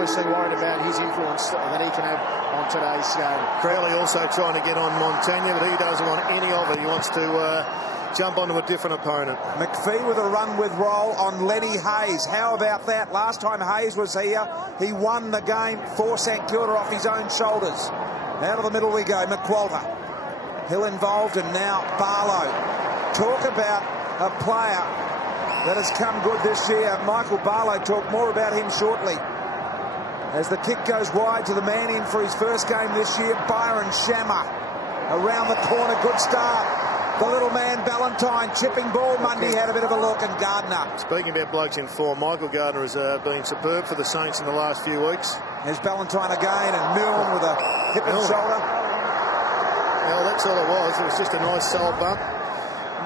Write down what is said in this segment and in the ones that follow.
obviously worried about his influence that he can have on today's game. Crowley also trying to get on Montagna, but he doesn't want any of it. He wants to jump onto a different opponent. McPhee with a run with roll on Lenny Hayes. How about that? Last time Hayes was here, he won the game for St Kilda off his own shoulders. Out of the middle we go. McWalter. Hill involved, and now Barlow. Talk about a player that has come good this year. Michael Barlow, talk more about him shortly. As the kick goes wide to the man in for his first game this year, Byron Shammer. Around the corner, good start. The little man, Ballantyne, chipping ball. Mundy had a bit of a look, and Gardiner. Speaking about blokes in form, Michael Gardiner has been superb for the Saints in the last few weeks. There's Ballantyne again, and Milne with a hip and shoulder. Well, that's all it was. It was just a nice solid bump.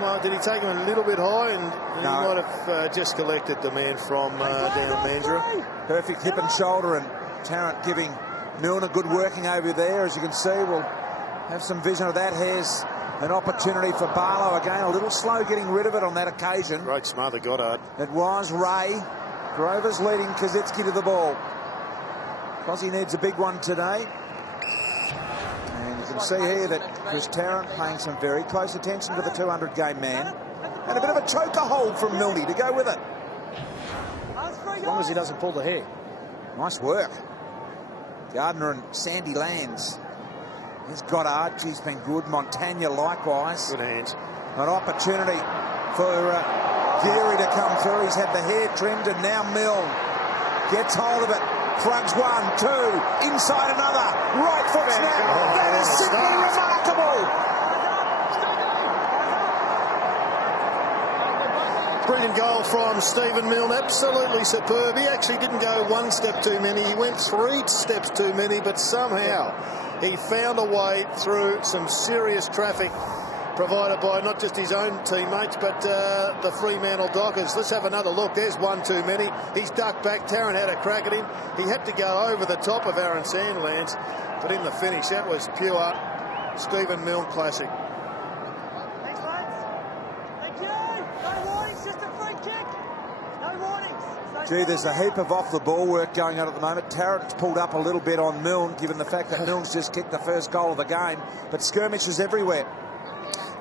Well, did he take him a little bit high? And no. He might have just collected the man from down at Mandurah. Perfect hip and shoulder, and Tarrant giving Milne a good working over there. As you can see, we'll have some vision of that. Here's an opportunity for Barlow again. A little slow getting rid of it on that occasion. Great smother, Goddard. It was Ray. Grover's leading Koschitzke to the ball. Cosy needs a big one today. And you can see here that Chris Tarrant paying some very close attention to the 200-game man. And a bit of a choker hold from Milne to go with it. As long as he doesn't pull the hair. Nice work. Gardiner and Sandy Lands. He's Goddard. He's been good. Montagna likewise. Good hands. An opportunity for Geary to come through. He's had the hair trimmed, and now Milne gets hold of it. Plugs one, two, inside another. Right foot snap. That is simply remarkable. Brilliant goal from Stephen Milne. Absolutely superb. He actually didn't go one step too many. He went 3 steps too many, but somehow he found a way through some serious traffic provided by not just his own teammates, but the Fremantle Dockers. Let's have another look. There's one too many. He's ducked back. Tarrant had a crack at him. He had to go over the top of Aaron Sandlands, but in the finish, that was pure Stephen Milne classic. Thanks, lads. Thank you. No warnings, just a free kick. No warnings. Gee, there's a heap of off-the-ball work going on at the moment. Tarrant's pulled up a little bit on Milne, given the fact that Milne's just kicked the first goal of the game, but skirmishes everywhere.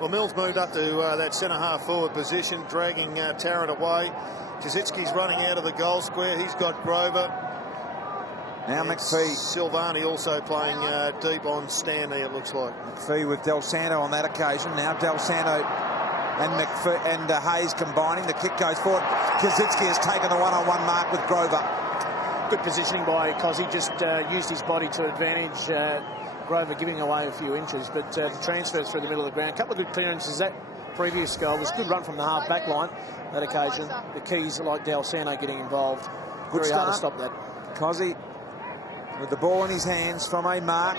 Well, Milne's moved up to that centre-half forward position, dragging Tarrant away. Koschitzke's running out of the goal square. He's got Grover. Now McPhee. Silvani also playing deep on Stanley, it looks like. McPhee with Del Santo on that occasion. Now Del Santo and McPhee and Hayes combining. The kick goes forward. Koschitzke has taken the one-on-one mark with Grover. Good positioning by Cosy. Just used his body to advantage. Grover giving away a few inches, but the transfers through the middle of the ground. A couple of good clearances. That previous goal was a good run from the half-back line that occasion. The keys like Del Santo getting involved. Good Very start. hard to stop that. Cosy with the ball in his hands from a mark.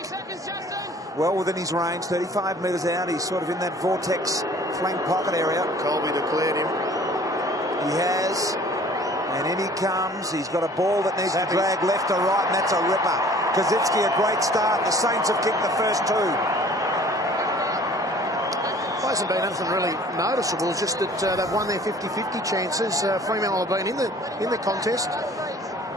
Well within his range, 35 metres out. He's sort of in that vortex flank pocket area. Colby declared him. He has. And in he comes. He's got a ball that needs to drag left or right, and that's a ripper. Koschitzke, a great start. The Saints have kicked the first 2. It hasn't been anything really noticeable. It's just that they've won their 50-50 chances. Fremantle have been in the contest,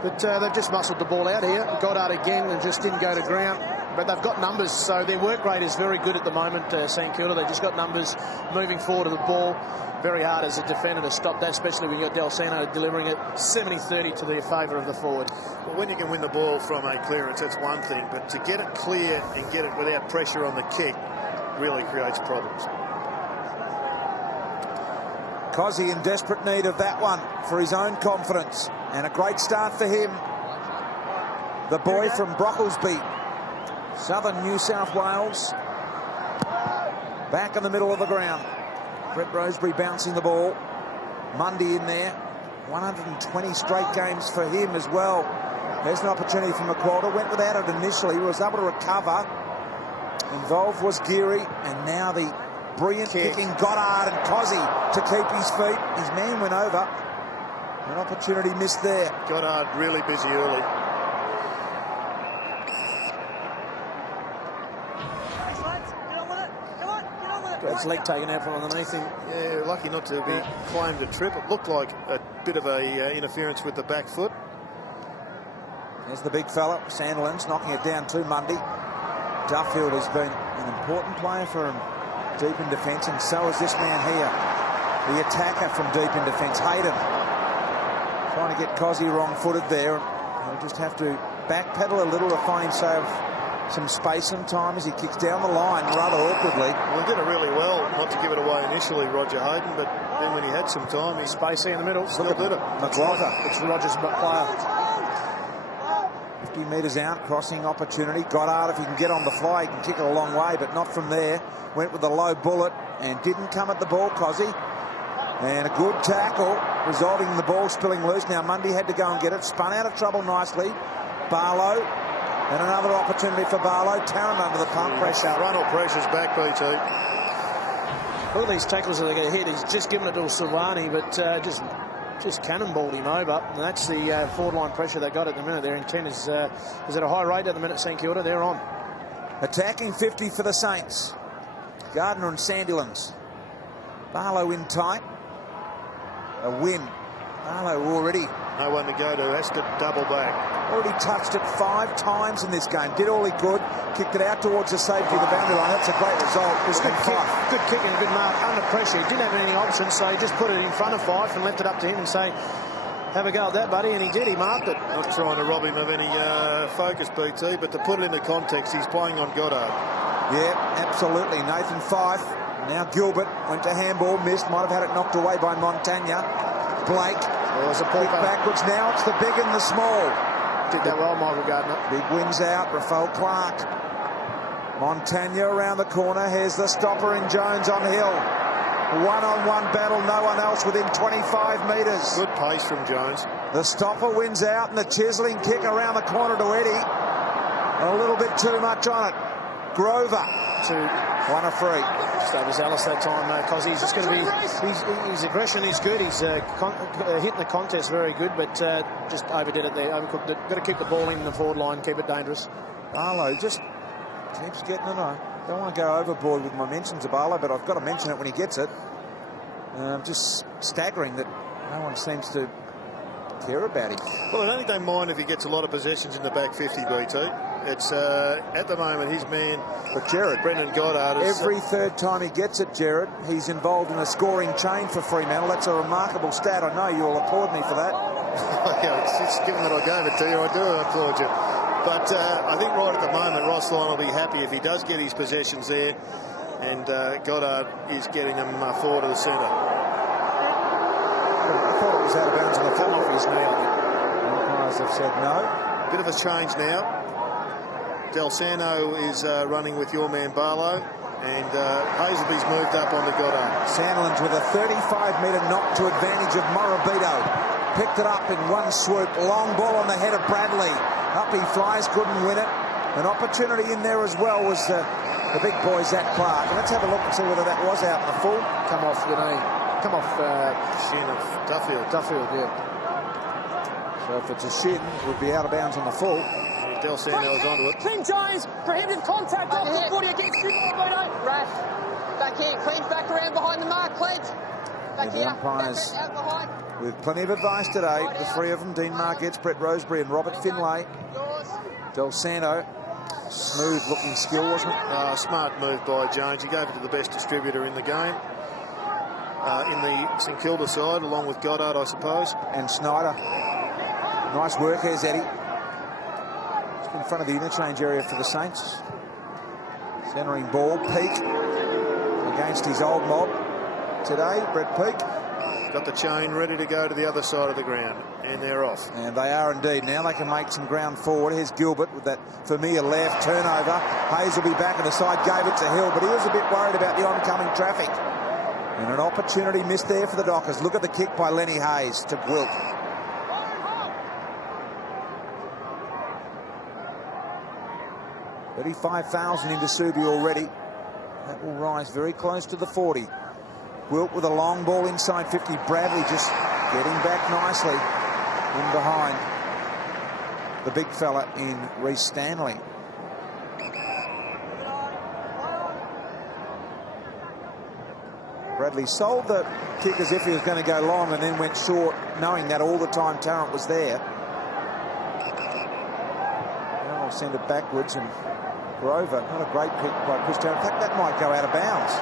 but they've just muscled the ball out here. Goddard again and just didn't go to ground. But they've got numbers, so their work rate is very good at the moment, St Kilda. They've just got numbers moving forward to the ball. Very hard as a defender to stop that, especially when you've got Del Santo delivering it 70-30 to the favour of the forward. Well, when you can win the ball from a clearance, that's one thing, but to get it clear and get it without pressure on the kick really creates problems. Cosy in desperate need of that one for his own confidence, and a great start for him. The boy from Brocklesby, southern New South Wales, back in the middle of the ground. Brett Rosebery bouncing the ball. Mundy in there. 120 straight games for him as well. There's an opportunity for McWalter. Went without it initially. He was able to recover. Involved was Geary. And now the brilliant kicking Goddard and Cosy to keep his feet. His man went over. An opportunity missed there. Goddard really busy early. Got his leg taken out from underneath him. Yeah, lucky not to be claimed a trip. It looked like a bit of a interference with the back foot. There's the big fella, Sandilands, knocking it down to Mundy. Duffield has been an important player for him deep in defence, and so is this man here, the attacker from deep in defence, Hayden. Trying to get Cosy wrong-footed there. He'll just have to backpedal a little to find himself some space and time as he kicks down the line rather awkwardly. Well, he did it really well not to give it away initially, Roger Hayden, but then when he had some time, he Spacey in the middle. still did it. McLaughlin. It's Rogers' player. 50 metres out, crossing opportunity. Goddard, if he can get on the fly, he can kick it a long way, but not from there. Went with a low bullet and didn't come at the ball, Cosy. And a good tackle, resulting in the ball spilling loose. Now Mundy had to go and get it. Spun out of trouble nicely. Barlow. And another opportunity for Barlow. Tarrant under the pump. Pressure. Runnell pressure's back, BT. All these tackles that they get hit, he's just given it to Silvani, but just cannonballed him over. And that's the forward line pressure they got at the minute. Their intent is at a high rate at the minute, St Kilda. They're on. Attacking 50 for the Saints. Gardiner and Sandilands. Barlow in tight. A win. Barlow already. No one to go to. Has to double back. Already touched it 5 times in this game. Did all he could. Kicked it out towards the safety of the boundary line. That's a great result. It was good kick and good mark under pressure. He didn't have any options, so he just put it in front of Fife and left it up to him and say, have a go at that, buddy, and he did. He marked it. Not trying to rob him of any focus, BT, but to put it into context, he's playing on Goddard. Yeah, absolutely. Nathan Fife. Now Gilbert went to handball, missed. Might have had it knocked away by Montagna. Blake. There's a Kick backwards now. It's the big and the small. Did that well, Michael Gardiner. Big wins out. Rafael Clark. Montagna around the corner. Here's the stopper in Jones on Hill. One-on-one battle. No one else within 25 metres. Good pace from Jones. The stopper wins out, and the chiselling kick around the corner to Eddie. A little bit too much on it. Grover. 1-free. Just overzealous that time, because he's just going to be. His aggression is good. He's hitting the contest very good, but just overdid it there. Overcooked it. Got to keep the ball in the forward line, keep it dangerous. Barlow just keeps getting it on. Don't want to go overboard with my mentions of Barlow, but I've got to mention it when he gets it. Just staggering that no one seems to care about him. Well, I don't think they mind if he gets a lot of possessions in the back 50, BT. It's at the moment his man, but Jared, Brendan Goddard, is every third time he gets it, Jared, he's involved in a scoring chain for Fremantle. That's a remarkable stat. I know you'll applaud me for that. Yeah, it's given that I gave it to you, I do applaud you. But I think right at the moment, Ross Lyon will be happy if he does get his possessions there, and Goddard is getting them forward to the centre. I thought it was out of bounds on the come off his knee. Umpires have said no. Bit of a change now. Del Sano is running with your man Barlow, and Hazelby's moved up onto Goddard. Sandilands with a 35-metre knock to advantage of Morabito. Picked it up in one swoop. Long ball on the head of Bradley. Up he flies, couldn't win it. An opportunity in there as well was the big boy, Zach Clark. And let's have a look and see whether that was out in the full. Come off the knee. Come off Shin of Duffield. Duffield, yeah. So if it's a shin, it would be out of bounds on the full. Del Sando's onto it. Tim Jones, prohibited contact off the footy against Subiaco. Rash, back here, Clean's back around behind the mark, Clean's. Back The here, umpires out behind. with plenty of advice today. The three of them, Dean Margetts, Brett Roseberry and Robert Finlay. Del Sano, smooth looking skill, wasn't it? Smart move by Jones. He gave it to the best distributor in the game. In the St Kilda side, along with Goddard, I suppose. And Snyder. Nice work, here's Eddie. Just in front of the interchange area for the Saints. Centering ball, Peak against his old mob today, Brett Peak. Got the chain ready to go to the other side of the ground, and they're off. And they are indeed. Now they can make some ground forward. Here's Gilbert with that familiar left turnover. Hayes will be back on the side, gave it to Hill, but he was a bit worried about the oncoming traffic. And an opportunity missed there for the Dockers. Look at the kick by Lenny Hayes to Wilt. $35,000 into Subi already. That will rise very close to the 40. Wilt with a long ball inside 50. Bradley just getting back nicely in behind the big fella in Reece Stanley. Bradley sold the kick as if he was going to go long and then went short, knowing that all the time Tarrant was there. They'll send it backwards, and Grover, not a great pick by Chris Tarrant. In fact, that might go out of bounds.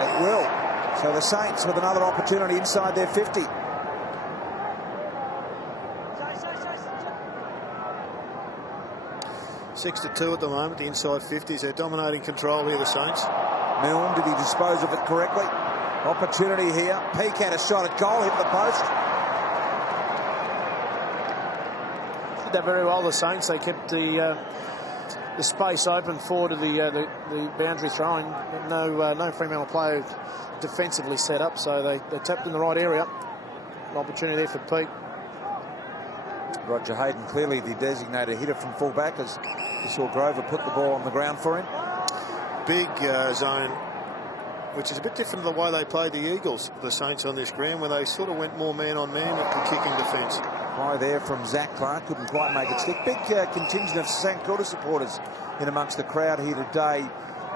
It will. So the Saints with another opportunity inside their 50. 6-2 at the moment, the inside 50s. They're dominating control here, the Saints. Milne, did he dispose of it correctly? Opportunity here. Peake had a shot at goal, hit the post. Did that very well, the Saints. They kept the space open forward to the boundary throwing. No Fremantle player defensively set up, so they tapped in the right area. An opportunity there for Peake. Roger Hayden, clearly the designated hitter from fullback, as you saw Grover put the ball on the ground for him. Big zone, which is a bit different to the way they played the Eagles, the Saints, on this ground, where they sort of went more man-on-man and kicking defence. High there from Zach Clark, couldn't quite make it stick. Big contingent of St Kilda supporters in amongst the crowd here today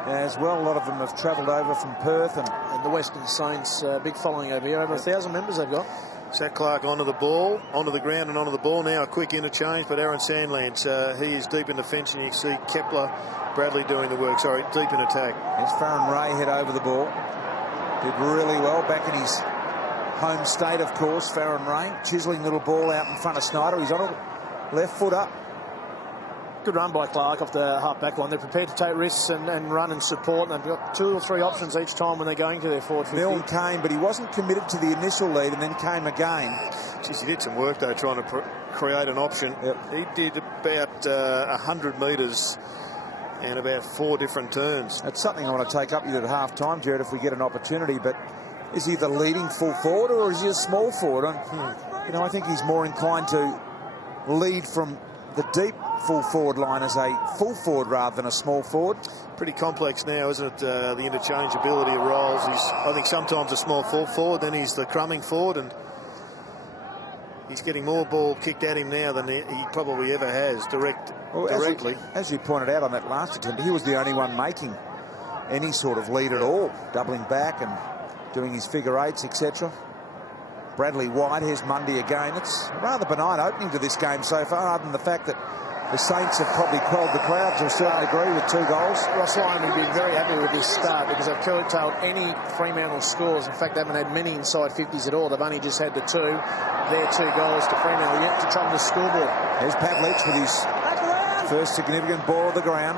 as well. A lot of them have travelled over from Perth, and the Western Saints, big following over here. Over 1,000 members they've got. Zach Clark onto the ball, onto the ground and onto the ball now. A quick interchange, but Aaron Sandlands, he is deep in defence, and you can see Kepler, Bradley doing the work. Sorry, deep in attack. There's Farron Ray head over the ball. Did really well back in his home state, of course, Farron Ray. Chiselling little ball out in front of Snyder. He's on a left foot up. Good run by Clark off the half-back line. They're prepared to take risks and run and support, and they've got 2 or 3 options each time when they're going to their forward 50. Milne came, but he wasn't committed to the initial lead, and then came again. Jeez, he did some work, though, trying to create an option. Yep. He did about 100 metres and about 4 different turns. That's something I want to take up with you at half-time, Jared, if we get an opportunity. But is he the leading full forward, or is he a small forward? You know, I think he's more inclined to lead from the deep full forward line as a full forward rather than a small forward. Pretty complex now, isn't it? The interchangeability of roles. I think sometimes a small full forward, then he's the crumbing forward, and he's getting more ball kicked at him now than he probably ever has directly. As you pointed out on that last attempt, he was the only one making any sort of lead at all, doubling back and doing his figure eights, etc. Bradley wide. Here's Mundy again. It's a rather benign opening to this game so far, other than the fact that the Saints have probably quelled the crowd to a certain degree with 2 goals. Ross Lyon would be very happy with this start, because they've curtailed any Fremantle scores. In fact, they haven't had many inside 50s at all. They've only just had the 2. Their 2 goals to Fremantle yet to trump the scoreboard. There's Pavlich with his first significant ball of the game.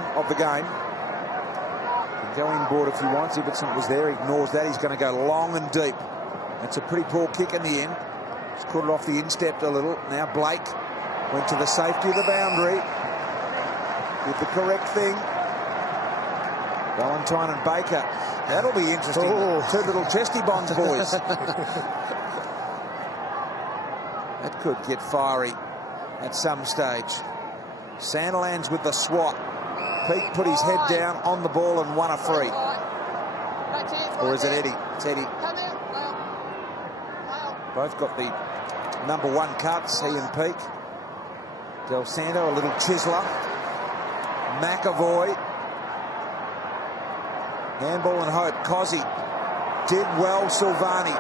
Can go inboard if he wants. Ibbotson was there. He ignores that. He's going to go long and deep. It's a pretty poor kick in the end. He's caught it off the instep a little. Now Blake went to the safety of the boundary. Did the correct thing. Valentine and Baker. That'll be interesting. Oh. 2 little chesty bonds, boys. That could get fiery at some stage. Sandilands with the swat. Peake put his head down on the ball and won a free. Or is it Eddie? It's Eddie. Both got the #1 cuts, he and Peake. Del Santo, a little chiseler. McAvoy. Handball and hope. Cozzy did well. Silvani.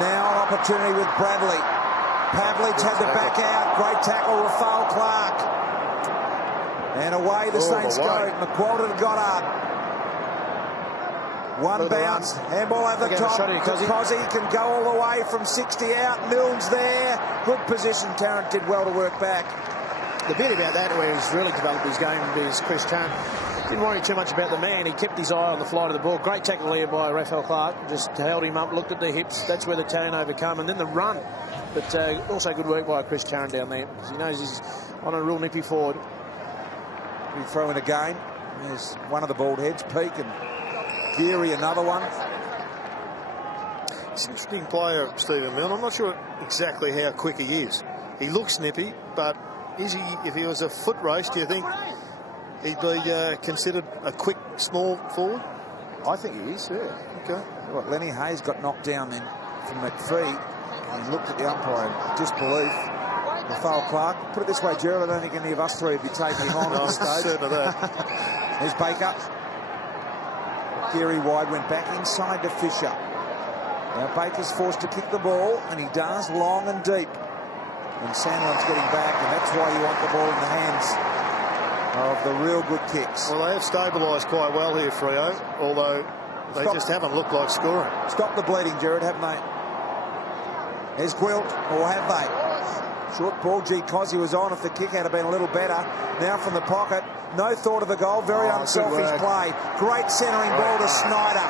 Now an opportunity with Bradley. Pavlich had to back out. Great tackle, Rafael Clark. And away the Saints go. McQualter to Goddard. One bounce, handball over the top. Cozzy can go all the way from 60 out. Milne's there. Good position. Tarrant did well to work back. The bit about that where he's really developed his game is Chris Tarrant. Didn't worry too much about the man. He kept his eye on the flight of the ball. Great tackle here by Rafael Clark. Just held him up, looked at the hips. That's where the turnover come. And then the run. But also good work by Chris Tarrant down there, because he knows he's on a real nippy forward. We throw in again. There's one of the bald heads, Peake, and Geary, another one. He's an interesting player, Stephen Milne. I'm not sure exactly how quick he is. He looks nippy, but is he? If he was a foot race, do you think he'd be considered a quick, small forward? I think he is, yeah. Okay. Well, Lenny Hayes got knocked down then from McPhee. He looked at the umpire in disbelief. Rafael Clark. Put it this way, Gerald, I don't think any of us 3 would be taking him on at this stage. Certain of that. There's Baker. Geary wide, went back inside to Fisher. Now Baker's forced to kick the ball, and he does long and deep. And Sandlin's getting back, and that's why you want the ball in the hands of the real good kicks. Well, they have stabilised quite well here, Freo, although they just haven't looked like scoring. Stop the bleeding, Jared, haven't they? There's Gwilt, or have they? Short ball, Koschitzke was on if the kick had been a little better. Now from the pocket, no thought of the goal, very unselfish play. Great centering ball to Snyder.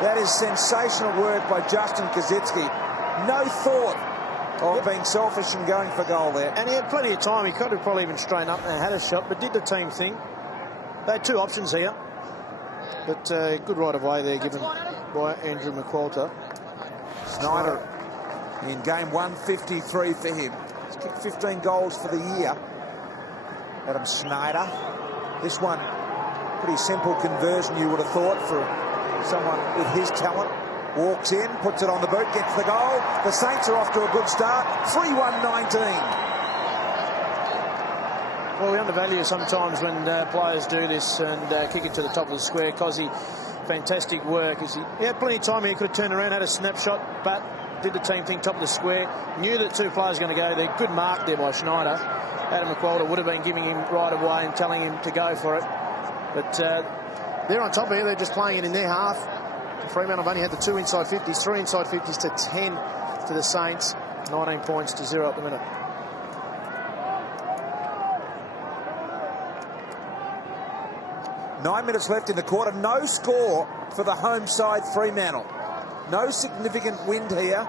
That is sensational work by Justin Koschitzke. No thought of being selfish and going for goal there. And he had plenty of time. He could have probably even straightened up and had a shot, but did the team thing. They had two options here. But good right of way there given by Andrew McQualter. Snyder in game 153 for him. He's kicked 15 goals for the year. Adam Snyder. This one, pretty simple conversion, you would have thought, for someone with his talent. Walks in, puts it on the boot, gets the goal. The Saints are off to a good start. 3-1-19. Well, we undervalue sometimes when players do this and kick it to the top of the square. Cosy, fantastic work. He had plenty of time here. He could have turned around, had a snapshot, but did the team thing, top of the square. Knew that two players were going to go there. Good mark there by Schneider. Adam McQualter would have been giving him right away and telling him to go for it. But they're on top of here. They're just playing it in their half. Fremantle have only had the 2 inside 50s, 3 inside 50s to 10 to the Saints. 19 points to 0 at the minute. Nine minutes left in the quarter. No score for the home side Fremantle. No significant wind here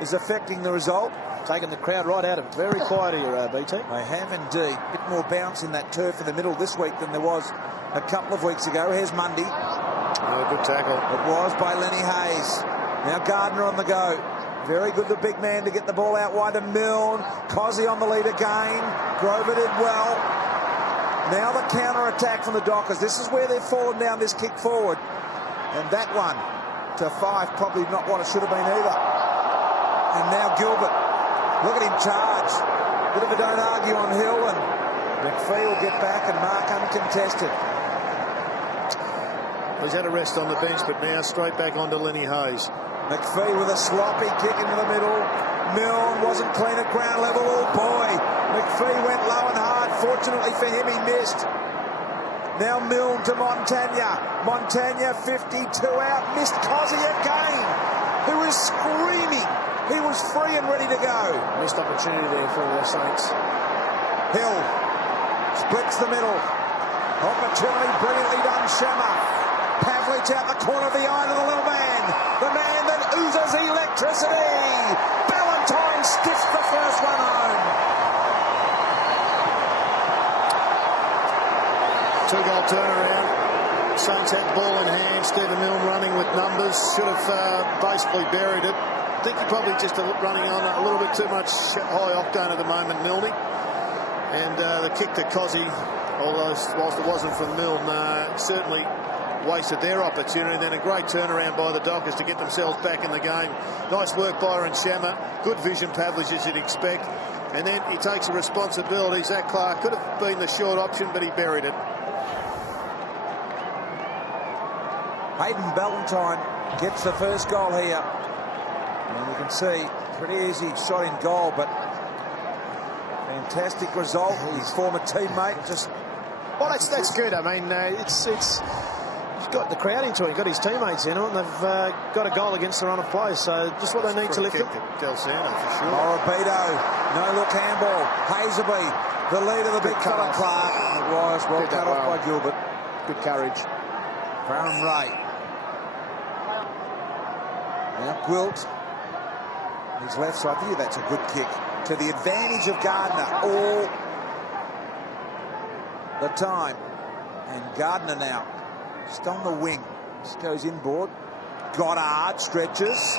is affecting the result. Taking the crowd right out of it. Very quiet here, BT. They have indeed. A bit more bounce in that turf in the middle this week than there was a couple of weeks ago. Here's Mundy. Oh, good tackle. It was by Lenny Hayes. Now Gardiner on the go. Very good, the big man, to get the ball out wide to Milne. Cosy on the lead again. Grover did well. Now the counter-attack from the Dockers. This is where they've fallen down, this kick forward. And that one to Fife, probably not what it should have been either. And now Gilbert. Look at him charge. Bit of a don't argue on Hill, and McPhee will get back and mark uncontested. He's had a rest on the bench, but now straight back onto Lenny Hayes. McPhee with a sloppy kick into the middle. Milne wasn't clean at ground level. Oh boy, McPhee went low and hard. Fortunately for him, he missed. Now Milne to Montagna. Montagna 52 out. Missed Cosy again, who is screaming. He was free and ready to go. Missed opportunity there for the Saints. Hill splits the middle. Opportunity brilliantly done, Shammer. Pavlich out the corner of the eye to the little man. The man that oozes electricity. Ballantyne stiffs the first one home. 2-goal turnaround. Saints had the ball in hand. Stephen Milne running with numbers. Should have basically buried it. I think he probably just running on a little bit too much high octane at the moment, Milne. And the kick to Cosy, although whilst it wasn't from Milne, certainly wasted their opportunity. Then a great turnaround by the Dockers to get themselves back in the game. Nice work by Aaron Shammer. Good vision, Pavlich, as you'd expect. And then he takes the responsibility. Zach Clark could have been the short option, but he buried it. Hayden Ballantyne gets the first goal here. And you can see, pretty easy shot in goal, but fantastic result. His former teammate just... Well, that's good. I mean, he's got the crowd into it. He's got his teammates into it, and they've got a goal against the run of play. So just what they need to lift it. Del Sano, for sure. Morabito, no look handball. Hazelby, the lead of the big fella. Clark. It was well cut off by Gilbert. Good courage. Brown Ray. Now Gwilt. His left side. I think that's a good kick to the advantage of Gardiner all the time. And Gardiner now just on the wing. Just goes inboard. Goddard stretches.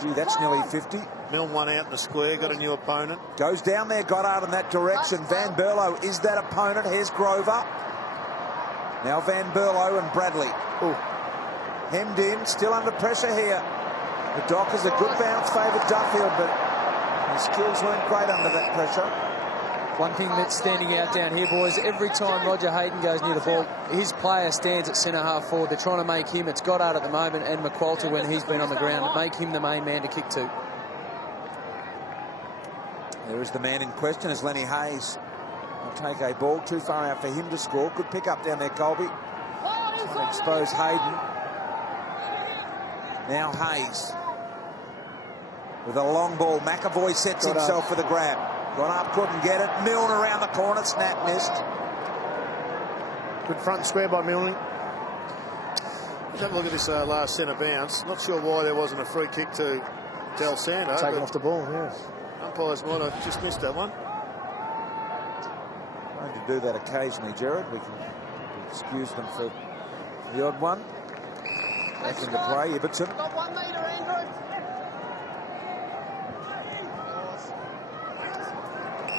Gee, that's nearly 50. Milne one out in the square, got a new opponent. Goes down there, Goddard in that direction. Van Berlo is that opponent. Here's Grover. Now Van Berlo and Bradley. Ooh. Hemmed in, still under pressure here. The Dockers a good bounce favoured Duffield, but his skills weren't great under that pressure. One thing that's standing out down here, boys, every time Roger Hayden goes near the ball, his player stands at centre-half forward. They're trying to make him, it's Goddard at the moment, and McQualter when he's been on the ground, make him the main man to kick to. There is the man in question as Lenny Hayes will take a ball too far out for him to score. Good pick up down there, Colby. Trying to expose Hayden. Now Hayes with a long ball. McAvoy sets himself for the grab. Got up, couldn't get it. Milne around the corner, snap missed. Good front square by Milne. Have a look at this last centre bounce. Not sure why there wasn't a free kick to Del Sando. Taken off the ball, yes. Umpires might have just missed that one. Trying to do that occasionally, Jared. We can excuse them for the odd one. Back into play, Ibbotson. Got 1 metre, Andrew.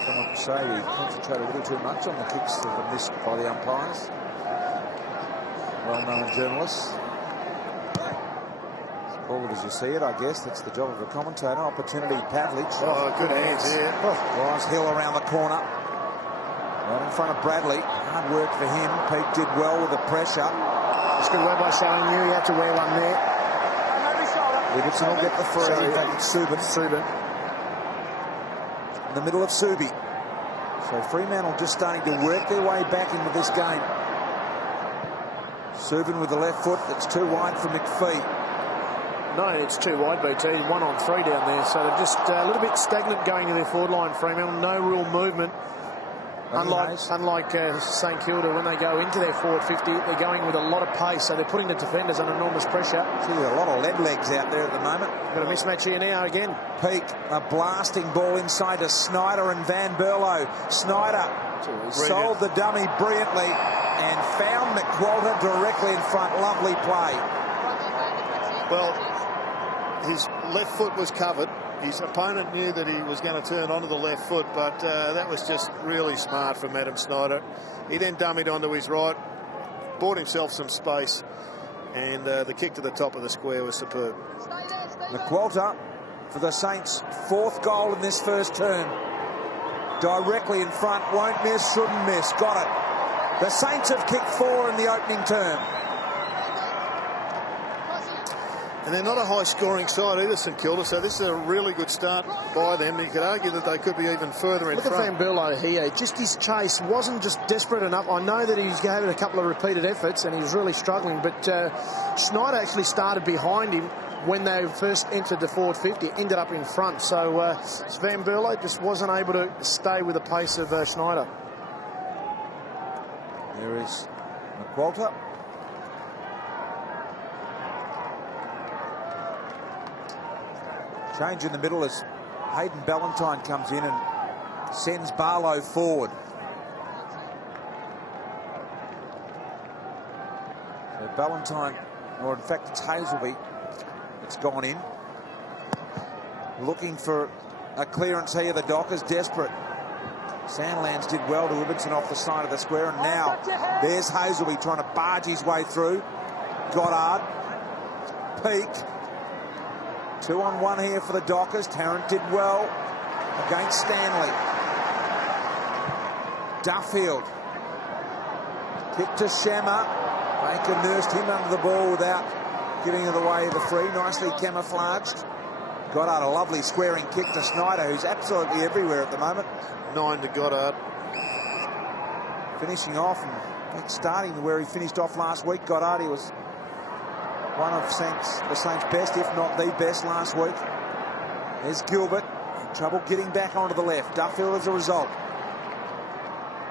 Someone would say we concentrate a little too much on the kicks that were missed by the umpires. Well-known journalists. Call it as you see it, I guess. That's the job of a commentator. Opportunity, Pavlich. Oh, good hands here. Rise Hill around the corner. Right in front of Bradley. Hard work for him. Pete did well with the pressure. It's good work by Sally. Knew he had to wear one there. Ibbotson will get the free. In fact, it's Subin. In the middle of Subi. So Fremantle just starting to work their way back into this game. Subin with the left foot. That's too wide for McPhee. No, it's too wide, BT. 1 on 3 down there. So they're just a little bit stagnant going to their forward line, Fremantle. No real movement. Unlike St Kilda, when they go into their forward 50, they're going with a lot of pace. So they're putting the defenders under enormous pressure. Gee, a lot of lead legs out there at the moment. Got a mismatch here now again. Peak, a blasting ball inside to Snyder and Van Berlo. Snyder sold the dummy brilliantly and found McQualter directly in front. Lovely play. Well, his left foot was covered. His opponent knew that he was going to turn onto the left foot, but that was just really smart from Adam Snyder. He then dummied onto his right, bought himself some space, and the kick to the top of the square was superb. McQualter for the Saints' 4th goal in this first term. Directly in front, won't miss, shouldn't miss, got it. The Saints have kicked 4 in the opening term. And they're not a high-scoring side either, St Kilda, so this is a really good start by them. You could argue that they could be even further in front. Look at Van Berlo here. Just his chase wasn't just desperate enough. I know that he's gave it a couple of repeated efforts and he was really struggling, but Snyder actually started behind him when they first entered the forward 50, ended up in front. So Van Berlo just wasn't able to stay with the pace of Snyder. There is McQualter. Change in the middle as Hayden Ballantyne comes in and sends Barlow forward. So Ballantyne, or in fact it's Hazelby, it's gone in. Looking for a clearance here, the Dockers desperate. Sandlands did well to Ibbotson off the side of the square, and now there's Hazelby trying to barge his way through. Goddard, Peak. 2 on 1 here for the Dockers. Tarrant did well against Stanley. Duffield. Kick to Shammer. Baker nursed him under the ball without giving it away the free. Nicely camouflaged. Goddard, a lovely squaring kick to Snyder, who's absolutely everywhere at the moment. 9 to Goddard. Finishing off and starting where he finished off last week. Goddard, he was one of the Saints' best, if not the best, last week. There's Gilbert. Trouble getting back onto the left. Duffield as a result.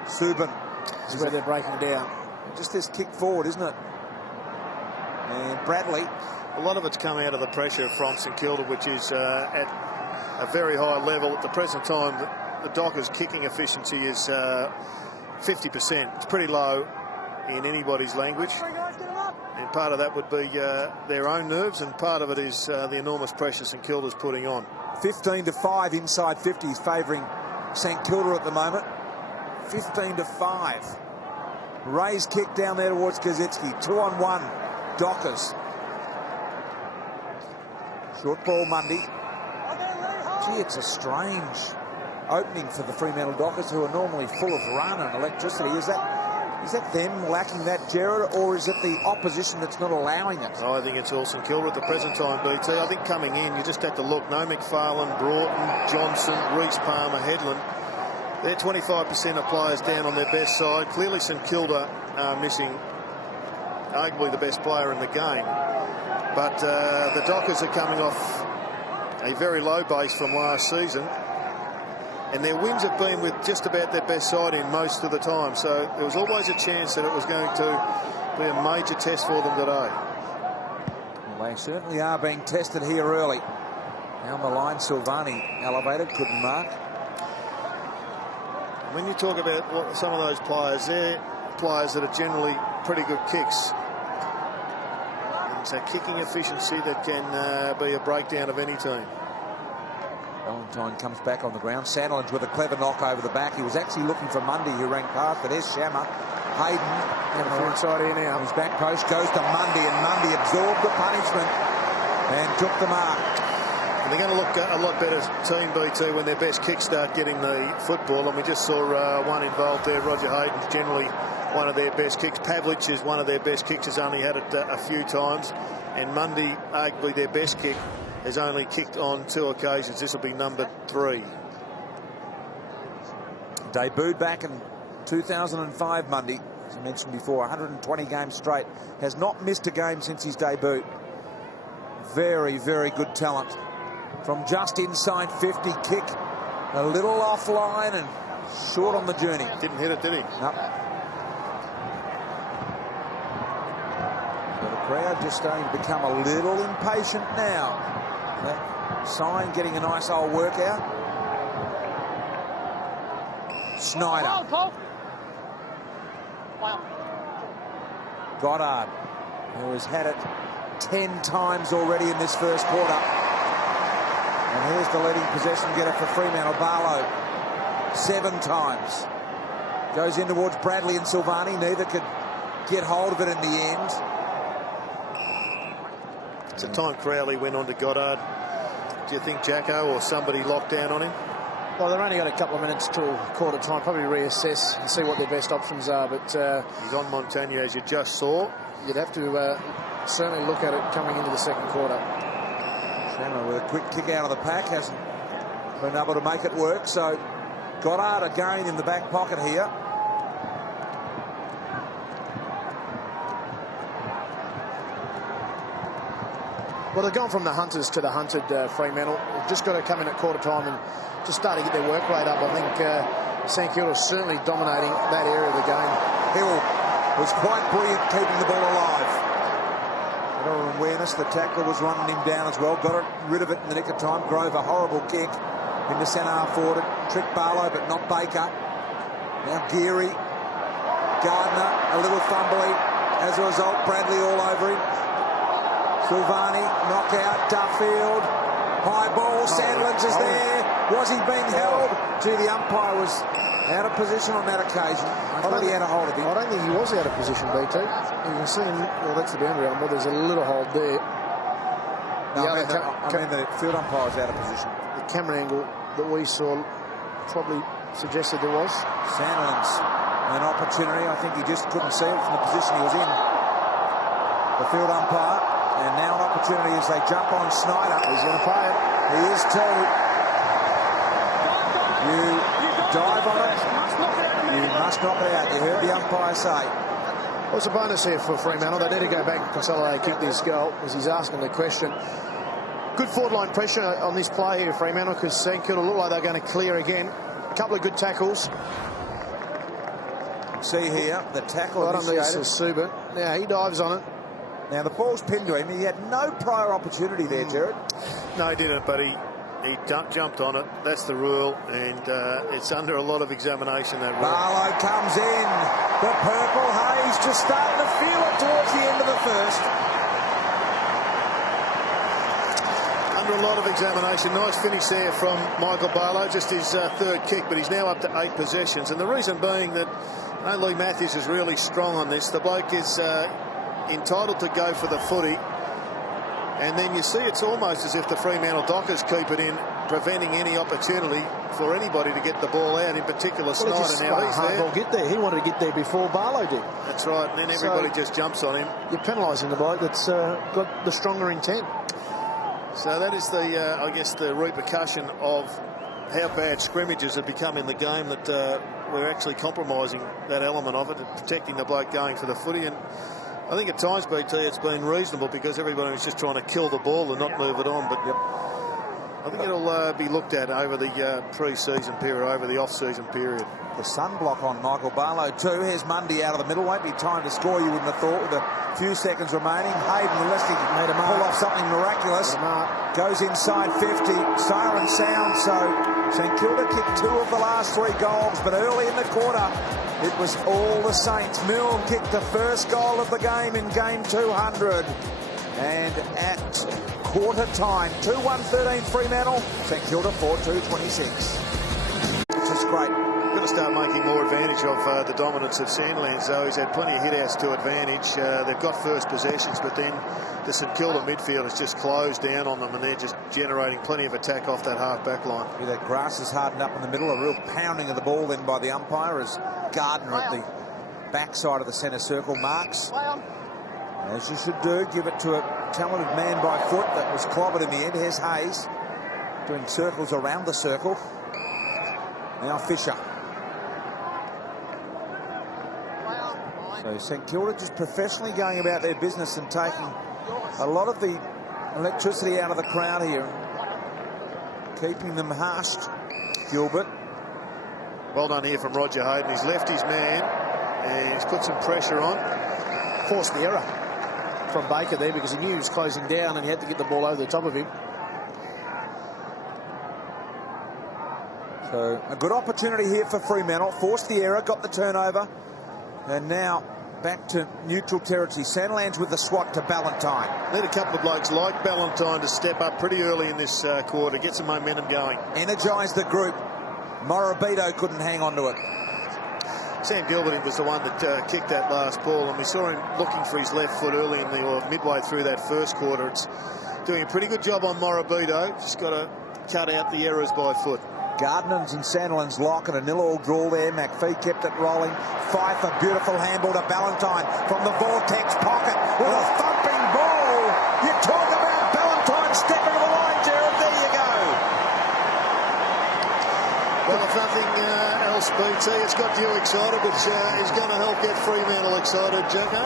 Subin. This is where they're breaking down. Just this kick forward, isn't it? And Bradley. A lot of it's come out of the pressure from St Kilda, which is at a very high level. At the present time, the Dockers' kicking efficiency is 50%. It's pretty low in anybody's language. And part of that would be their own nerves, and part of it is the enormous pressure St Kilda's putting on. 15-5 inside 50s favouring St Kilda at the moment. 15-5. Ray's kick down there towards Koschitzke. 2 on 1. Dockers. Short ball Mundy. Gee, it's a strange opening for the Fremantle Dockers, who are normally full of run and electricity. Is that Is that them lacking that, Gerard, or is it the opposition that's not allowing it? Oh, I think it's all St Kilda at the present time, BT. I think coming in, you just have to look. No McFarlane, Broughton, Johnson, Reece Palmer, Headland. They're 25% of players down on their best side. Clearly St Kilda are missing arguably the best player in the game. But the Dockers are coming off a very low base from last season. And their wins have been with just about their best side in most of the time. So there was always a chance that it was going to be a major test for them today. Well, they certainly are being tested here early. Down the line, Silvani elevated, couldn't mark. When you talk about some of those players, they're players that are generally pretty good kicks. And it's a kicking efficiency that can be a breakdown of any team. Valentine comes back on the ground. Sandilands with a clever knock over the back. He was actually looking for Mundy, who ran past, but there's Shammer. Hayden on the inside here now. His back post goes to Mundy, and Mundy absorbed the punishment and took the mark. And they're going to look a lot better team, BT, when their best kicks start getting the football. And we just saw one involved there. Roger Hayden's generally one of their best kicks. Pavlich is one of their best kicks, has only had it a few times. And Mundy, arguably their best kick, has only kicked on 2 occasions. This will be number 3. Debuted back in 2005, Mundy, as I mentioned before, 120 games straight. Has not missed a game since his debut. Very, very good talent. From just inside 50, kick a little offline and short on the journey. Didn't hit it, did he? No. So the crowd just starting to become a little impatient now. That sign getting a nice old workout. Snyder. Goddard, who has had it 10 times already in this first quarter. And here's the leading possession getter for Fremantle, Barlow. 7 times. Goes in towards Bradley and Silvani. Neither could get hold of it in the end. It's the time Crowley went on to Goddard. Do you think Jacko or somebody locked down on him? Well, they've only got a couple of minutes till quarter time. Probably reassess and see what their best options are. But he's on Montagna, as you just saw. You'd have to certainly look at it coming into the second quarter. Shammer with a quick kick out of the pack, hasn't been able to make it work. So Goddard again in the back pocket here. Well, they've gone from the hunters to the hunted, Fremantle. They've just got to come in at quarter time and just start to get their work rate up. I think St Kilda is certainly dominating that area of the game. Hill was quite brilliant keeping the ball alive. Better awareness, the tackler was running him down as well. Got rid of it in the nick of time. Grove a horrible kick into centre half forward. Tricked Barlow, but not Baker. Now Geary. Gardiner, a little fumbly. As a result, Bradley all over him. Silvani, knockout, Duffield, high ball, Sandilands is there. Was he being held? Gee, the umpire was out of position on that occasion. I thought he had a hold of him. I don't think he was out of position, BT. You can see him, well, that's the boundary line, but there's a little hold there. No, I mean the field umpire was out of position. The camera angle that we saw probably suggested there was. Sandilands, an opportunity. I think he just couldn't see it from the position he was in. The field umpire. And now an opportunity as they jump on Snyder. He's going to play it. He is too. You dive on it. You must knock it out. You heard the umpire say. Well, it's a bonus here for Fremantle. They need to go back and consolidate, kick this goal, as he's asking the question. Good forward line pressure on this play here, Fremantle, because St Kilda look like they're going to clear again. A couple of good tackles. See here, the tackle right initiated. On this Subin. Now he dives on it. Now the ball's pinned to him. He had no prior opportunity there, Gerard. No, he didn't, but he jumped on it. That's the rule, and it's under a lot of examination, that rule. Barlow comes in. The purple haze just starting to feel it towards the end of the first. Under a lot of examination. Nice finish there from Michael Barlow, just his 3rd kick, but he's now up to 8 possessions. And the reason being that Lee Matthews is really strong on this. The bloke is entitled to go for the footy, and then you see it's almost as if the Fremantle Dockers keep it in preventing any opportunity for anybody to get the ball out, in particular Snyder. Now he's there. Ball get there. He wanted to get there before Barlow did. That's right, and then everybody just jumps on him. You're penalising the bloke that's got the stronger intent. So that is the, I guess, the repercussion of how bad scrimmages have become in the game, that we're actually compromising that element of it and protecting the bloke going for the footy. And I think at times, BT, it's been reasonable because everybody was just trying to kill the ball and not move it on. But I think it'll be looked at over the pre-season period, over the off-season period. The sunblock on Michael Barlow too. Here's Mundy out of the middle. Won't be time to score, you wouldn't have thought, with a few seconds remaining. Hayden, unless he can pull off something miraculous, goes inside 50. Siren sound. So St Kilda kicked 2 of the last 3 goals, but early in the quarter it was all the Saints. Milne kicked the first goal of the game in game 200. And at quarter time, 2-1-13 Fremantle. St Kilda 4-2-26. Which is great. Got to start making more advantage of the dominance of Sandlands, though. He's had plenty of hit-outs to advantage. They've got first possessions, but then the St Kilda midfield has just closed down on them, and they're just generating plenty of attack off that half-back line. With that grass is hardened up in the middle, a real pounding of the ball then by the umpire as Gardiner at the backside of the centre circle marks. As you should do, give it to a talented man by foot that was clobbered in the end. Here's Hayes doing circles around the circle. Now Fisher. So St Kilda just professionally going about their business and taking a lot of the electricity out of the crowd here, keeping them hushed. Gilbert. Well done here from Roger Hayden. He's left his man and he's put some pressure on. Forced the error from Baker there because he knew he was closing down and he had to get the ball over the top of him. So a good opportunity here for Fremantle. Forced the error, got the turnover, and now back to neutral territory. Sandlands with the swat to Ballantyne. Need a couple of blokes like Ballantyne to step up pretty early in this quarter, get some momentum going. Energise the group. Morabito couldn't hang on to it. Sam Gilbert was the one that kicked that last ball, and we saw him looking for his left foot early in the, or midway through that first quarter. It's doing a pretty good job on Morabito. Just got to cut out the errors by foot. Gardner's and Sandland's lock and a 0-0 draw there. McPhee kept it rolling. Fife, a beautiful handball to Ballantyne from the vortex pocket with a thumping ball. You talk about Ballantyne stepping to the line, Gerald. There you go. Well, if nothing else, BT, it's got you excited, but is going to help get Fremantle excited, Jacko.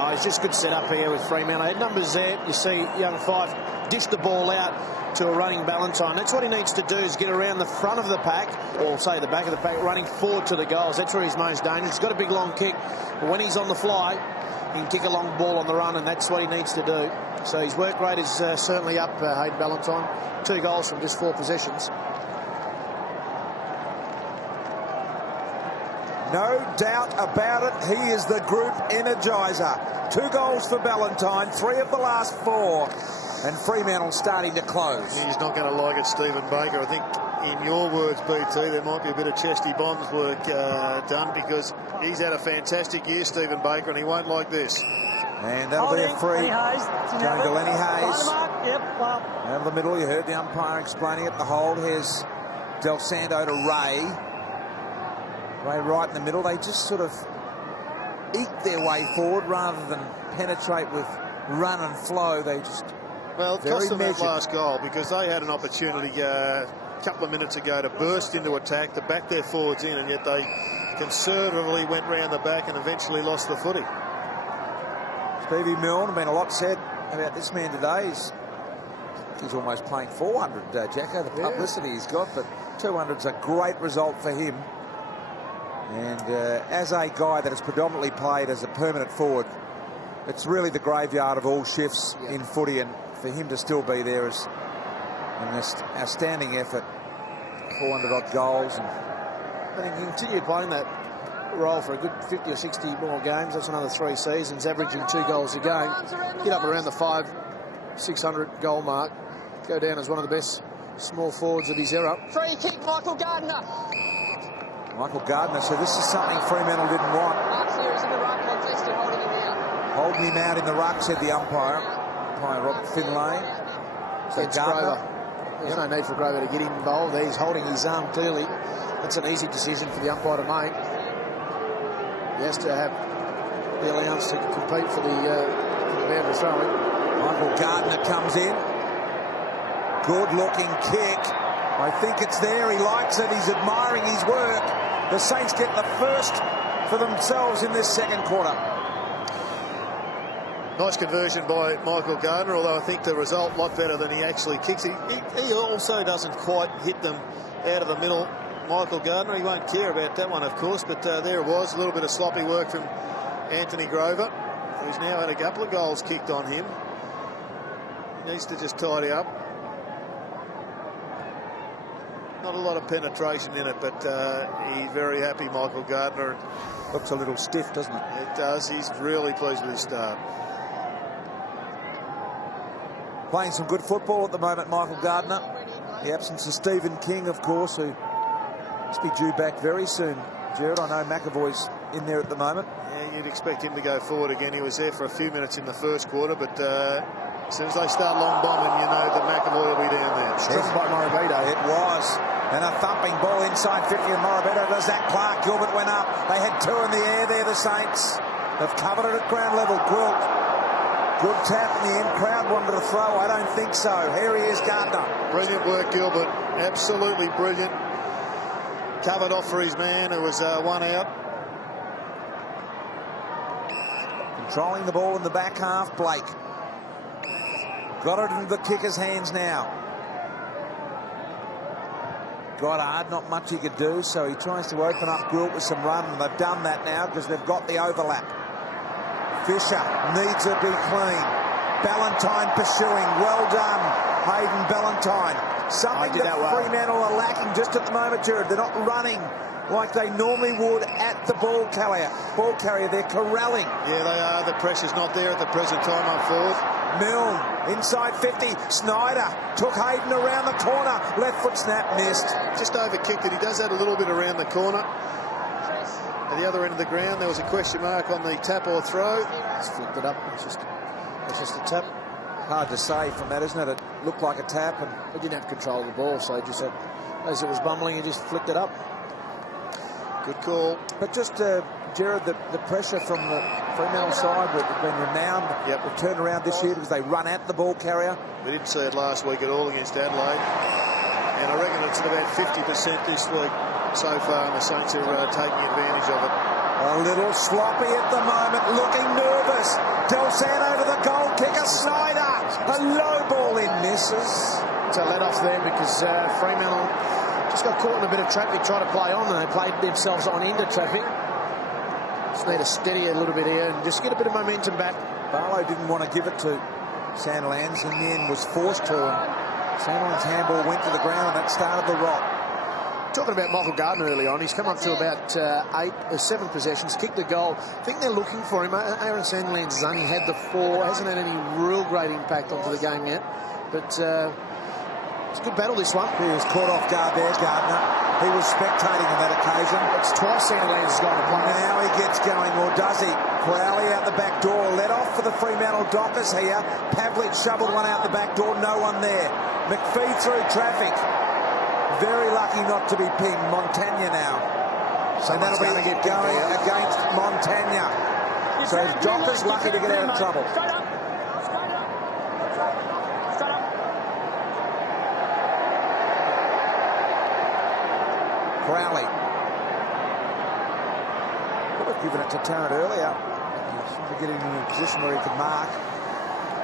Oh, it's just good set up here with Fremantle. Numbers there. You see young Fife dish the ball out to a running Ballantyne. That's what he needs to do, is get around the front of the pack, or say the back of the pack, running forward to the goals. That's where he's most dangerous. He's got a big long kick, but when he's on the fly, he can kick a long ball on the run, and that's what he needs to do. So his work rate is certainly up, Hayden Ballantyne. 2 goals from just 4 possessions. No doubt about it, he is the group energiser. 2 goals for Ballantyne, 3 of the last 4. And Fremantle starting to close. He's not going to like it, Stephen Baker. I think, in your words, BT, there might be a bit of Chesty Bonds work done, because he's had a fantastic year, Stephen Baker, and he won't like this. And that'll be a free. Going to Lenny Hayes. Out of the middle, you heard the umpire explaining it, the hold. Here's Del Santo to Ray. Ray right in the middle. They just sort of eke their way forward rather than penetrate with run and flow. They just... Well, it cost them that last goal because they had an opportunity a couple of minutes ago to burst into attack, to back their forwards in, and yet they conservatively went round the back and eventually lost the footy. Stevie Milne, been a lot said about this man today. He's almost playing 400, Jacko, the publicity he's got, but 200's a great result for him. And as a guy that has predominantly played as a permanent forward, it's really the graveyard of all shifts in footy, and for him to still be there is an outstanding effort. 400-odd goals. And he can continue playing that role for a good 50 or 60 more games. That's another 3 seasons, averaging 2 goals a game. Get up around the 500-600 goal mark. Go down as one of the best small forwards of his era. Free kick, Michael Gardiner. Michael Gardiner, so this is something Fremantle didn't want. Mark's here, he's in the right context and holding him out. Holding him out in the ruck, said the umpire. Umpire Robert Finlay. So Gardiner There's no need for Grover to get involved. He's holding his arm clearly. That's an easy decision for the umpire to make. He has to have the allowance to compete for the boundary throwing. Michael Gardiner comes in. Good-looking kick. I think it's there. He likes it. He's admiring his work. The Saints get the first for themselves in this second quarter. Nice conversion by Michael Gardiner, although I think the result a lot better than he actually kicks. He also doesn't quite hit them out of the middle. Michael Gardiner, he won't care about that one, of course, but there it was, a little bit of sloppy work from Anthony Grover, who's now had a couple of goals kicked on him. He needs to just tidy up. Not a lot of penetration in it, but he's very happy, Michael Gardiner. Looks a little stiff, doesn't it? It does. He's really pleased with his start. Playing some good football at the moment, Michael Gardiner. The absence of Stephen King, of course, who must be due back very soon. Gerard, I know McAvoy's in there at the moment. Yeah, you'd expect him to go forward again. He was there for a few minutes in the first quarter, but as soon as they start long bombing, you know that McAvoy will be down there. Stripped by Morabito. It was. And a thumping ball inside 50 of Morabito to Zach Clark. Gilbert went up. They had two in the air there, the Saints. They've covered it at ground level. Gwilt. Good tap in the end. Crowd wanted to throw. I don't think so. Here he is, Gardiner. Brilliant work, Gilbert. Absolutely brilliant. Covered off for his man, who was one out. Controlling the ball in the back half, Blake. Got it into the kicker's hands now. Goddard, not much he could do, so he tries to open up Gwilt with some run, and they've done that now because they've got the overlap. Fisher needs to be clean. Ballantyne pursuing. Well done, Hayden Ballantyne. Something that Fremantle are lacking just at the moment, Gerard. They're not running like they normally would at the ball carrier. They're corralling. Yeah, they are. The pressure's not there at the present time, I'm forward. Milne inside 50. Snyder took Hayden around the corner. Left foot snap, missed. Just overkicked it. He does that a little bit around the corner. At the other end of the ground, there was a question mark on the tap or throw. It's flicked it up. It's just a tap. Hard to say from that, isn't it? It looked like a tap, and He didn't have control of the ball, so just as it was bumbling, he just flicked it up. Good call. But just, Gerard, the pressure from the Fremantle side that have been renowned. Yep. They've turned around this year because they run at the ball carrier. We didn't see it last week at all against Adelaide. And I reckon it's at about 50% this week so far, and the Saints are taking advantage of it. A little sloppy at the moment, looking nervous. Del Santo to the goal kicker, Snyder. A low ball in, misses. It's a let off there because Fremantle just got caught in a bit of traffic trying to play on, and they played themselves on into traffic. Just need to steady a little bit here and just get a bit of momentum back. Barlow didn't want to give it to Sandilands, in the end was forced to, and Sandilands' handball went to the ground, and that started the rot. Talking about Michael Gardiner early on, he's come up to about 7 possessions, kicked the goal. I think they're looking for him. Aaron Sandilands has only had the 4, hasn't had any real great impact onto the game yet. But it's a good battle, this one. He was caught off guard there, Gardiner. He was spectating on that occasion. It's twice Sandilands has gone to play. Now he gets going, or does he? Crowley out the back door, let off for the Fremantle Dockers here. Pavlich shoveled one out the back door, no one there. McPhee through traffic. Very lucky not to be pinged. Montagna now. So that'll be going against Montagna. So Dockers lucky to get out of trouble. Crowley. Could have given it to Tarrant earlier. He's getting in a position where he could mark.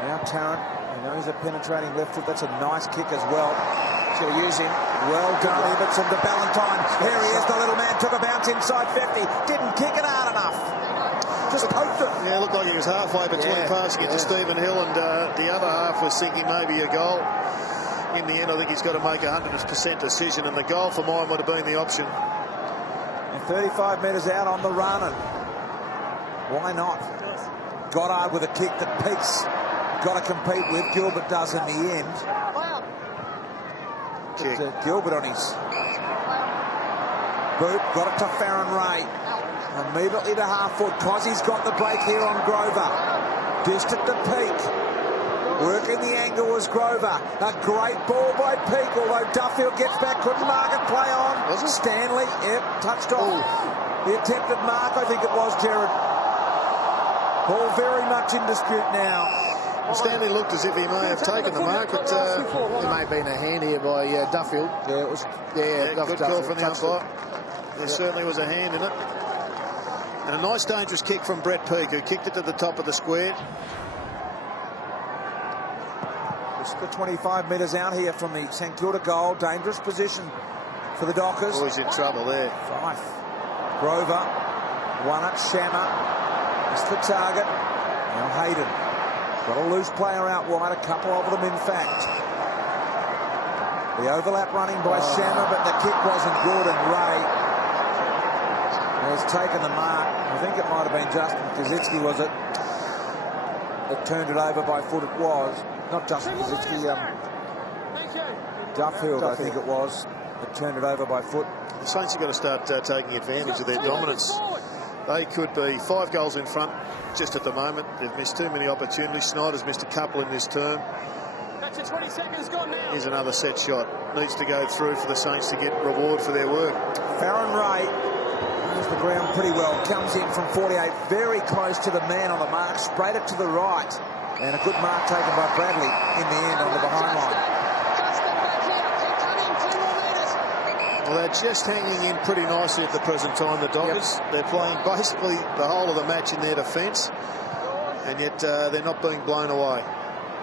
Now Tarrant, you know, he's a penetrating left foot. That's a nice kick as well. He's going to use him. Well done, Ibbotson to Ballantyne. Here he is, the little man took a bounce inside 50. Didn't kick it hard enough. Just poked it. Yeah, it looked like he was halfway between passing it to Stephen Hill, and the other half was thinking maybe a goal. In the end, I think he's got to make a 100% decision, and the goal for mine would have been the option. And 35 metres out on the run, and why not? Goddard with a kick that Peake's got to compete with. Gilbert does in the end. Gilbert on his boot, got it to Farron Ray. Immediately to half foot. Cossey's got the break here on Grover. Dished it to Peake. Working the angle was Grover. A great ball by Peake, although Duffield gets back, couldn't mark it, play on. Was it? Stanley, yep, touched off. The attempted mark, I think it was, Gerard. Ball very much in dispute now. Stanley looked as if he may have taken the mark, but There may have been a hand here by Duffield. Yeah, it was. good Duffield call from the touched umpire. it. There certainly was a hand in it. And a nice dangerous kick from Brett Peake, who kicked it to the top of the square. Just for 25 metres out here from the St Kilda goal. Dangerous position for the Dockers. Always in trouble there. Fife. Grover. Won it. Shammer. Missed the target. Now Hayden. Got a loose player out wide. A couple of them, in fact. The overlap running by Shammer, but the kick wasn't good, and Ray has taken the mark. I think it might have been Justin Koschitzke, was it? That turned it over by foot. It was. Not Justin Koschitzke, Duffield, I think it was, that turned it over by foot. The Saints have got to start taking advantage of their dominance. They could be 5 goals in front just at the moment. They've missed too many opportunities. Snyder's missed a couple in this term. Back to 20 seconds gone now. Here's another set shot. Needs to go through for the Saints to get reward for their work. Farron Ray knows the ground pretty well. Comes in from 48, very close to the man on the mark. Sprayed it to the right. And a good mark taken by Bradley in the end on the behind line. Well, they're just hanging in pretty nicely at the present time, the Dockers. Yep. They're playing basically the whole of the match in their defence, and yet they're not being blown away.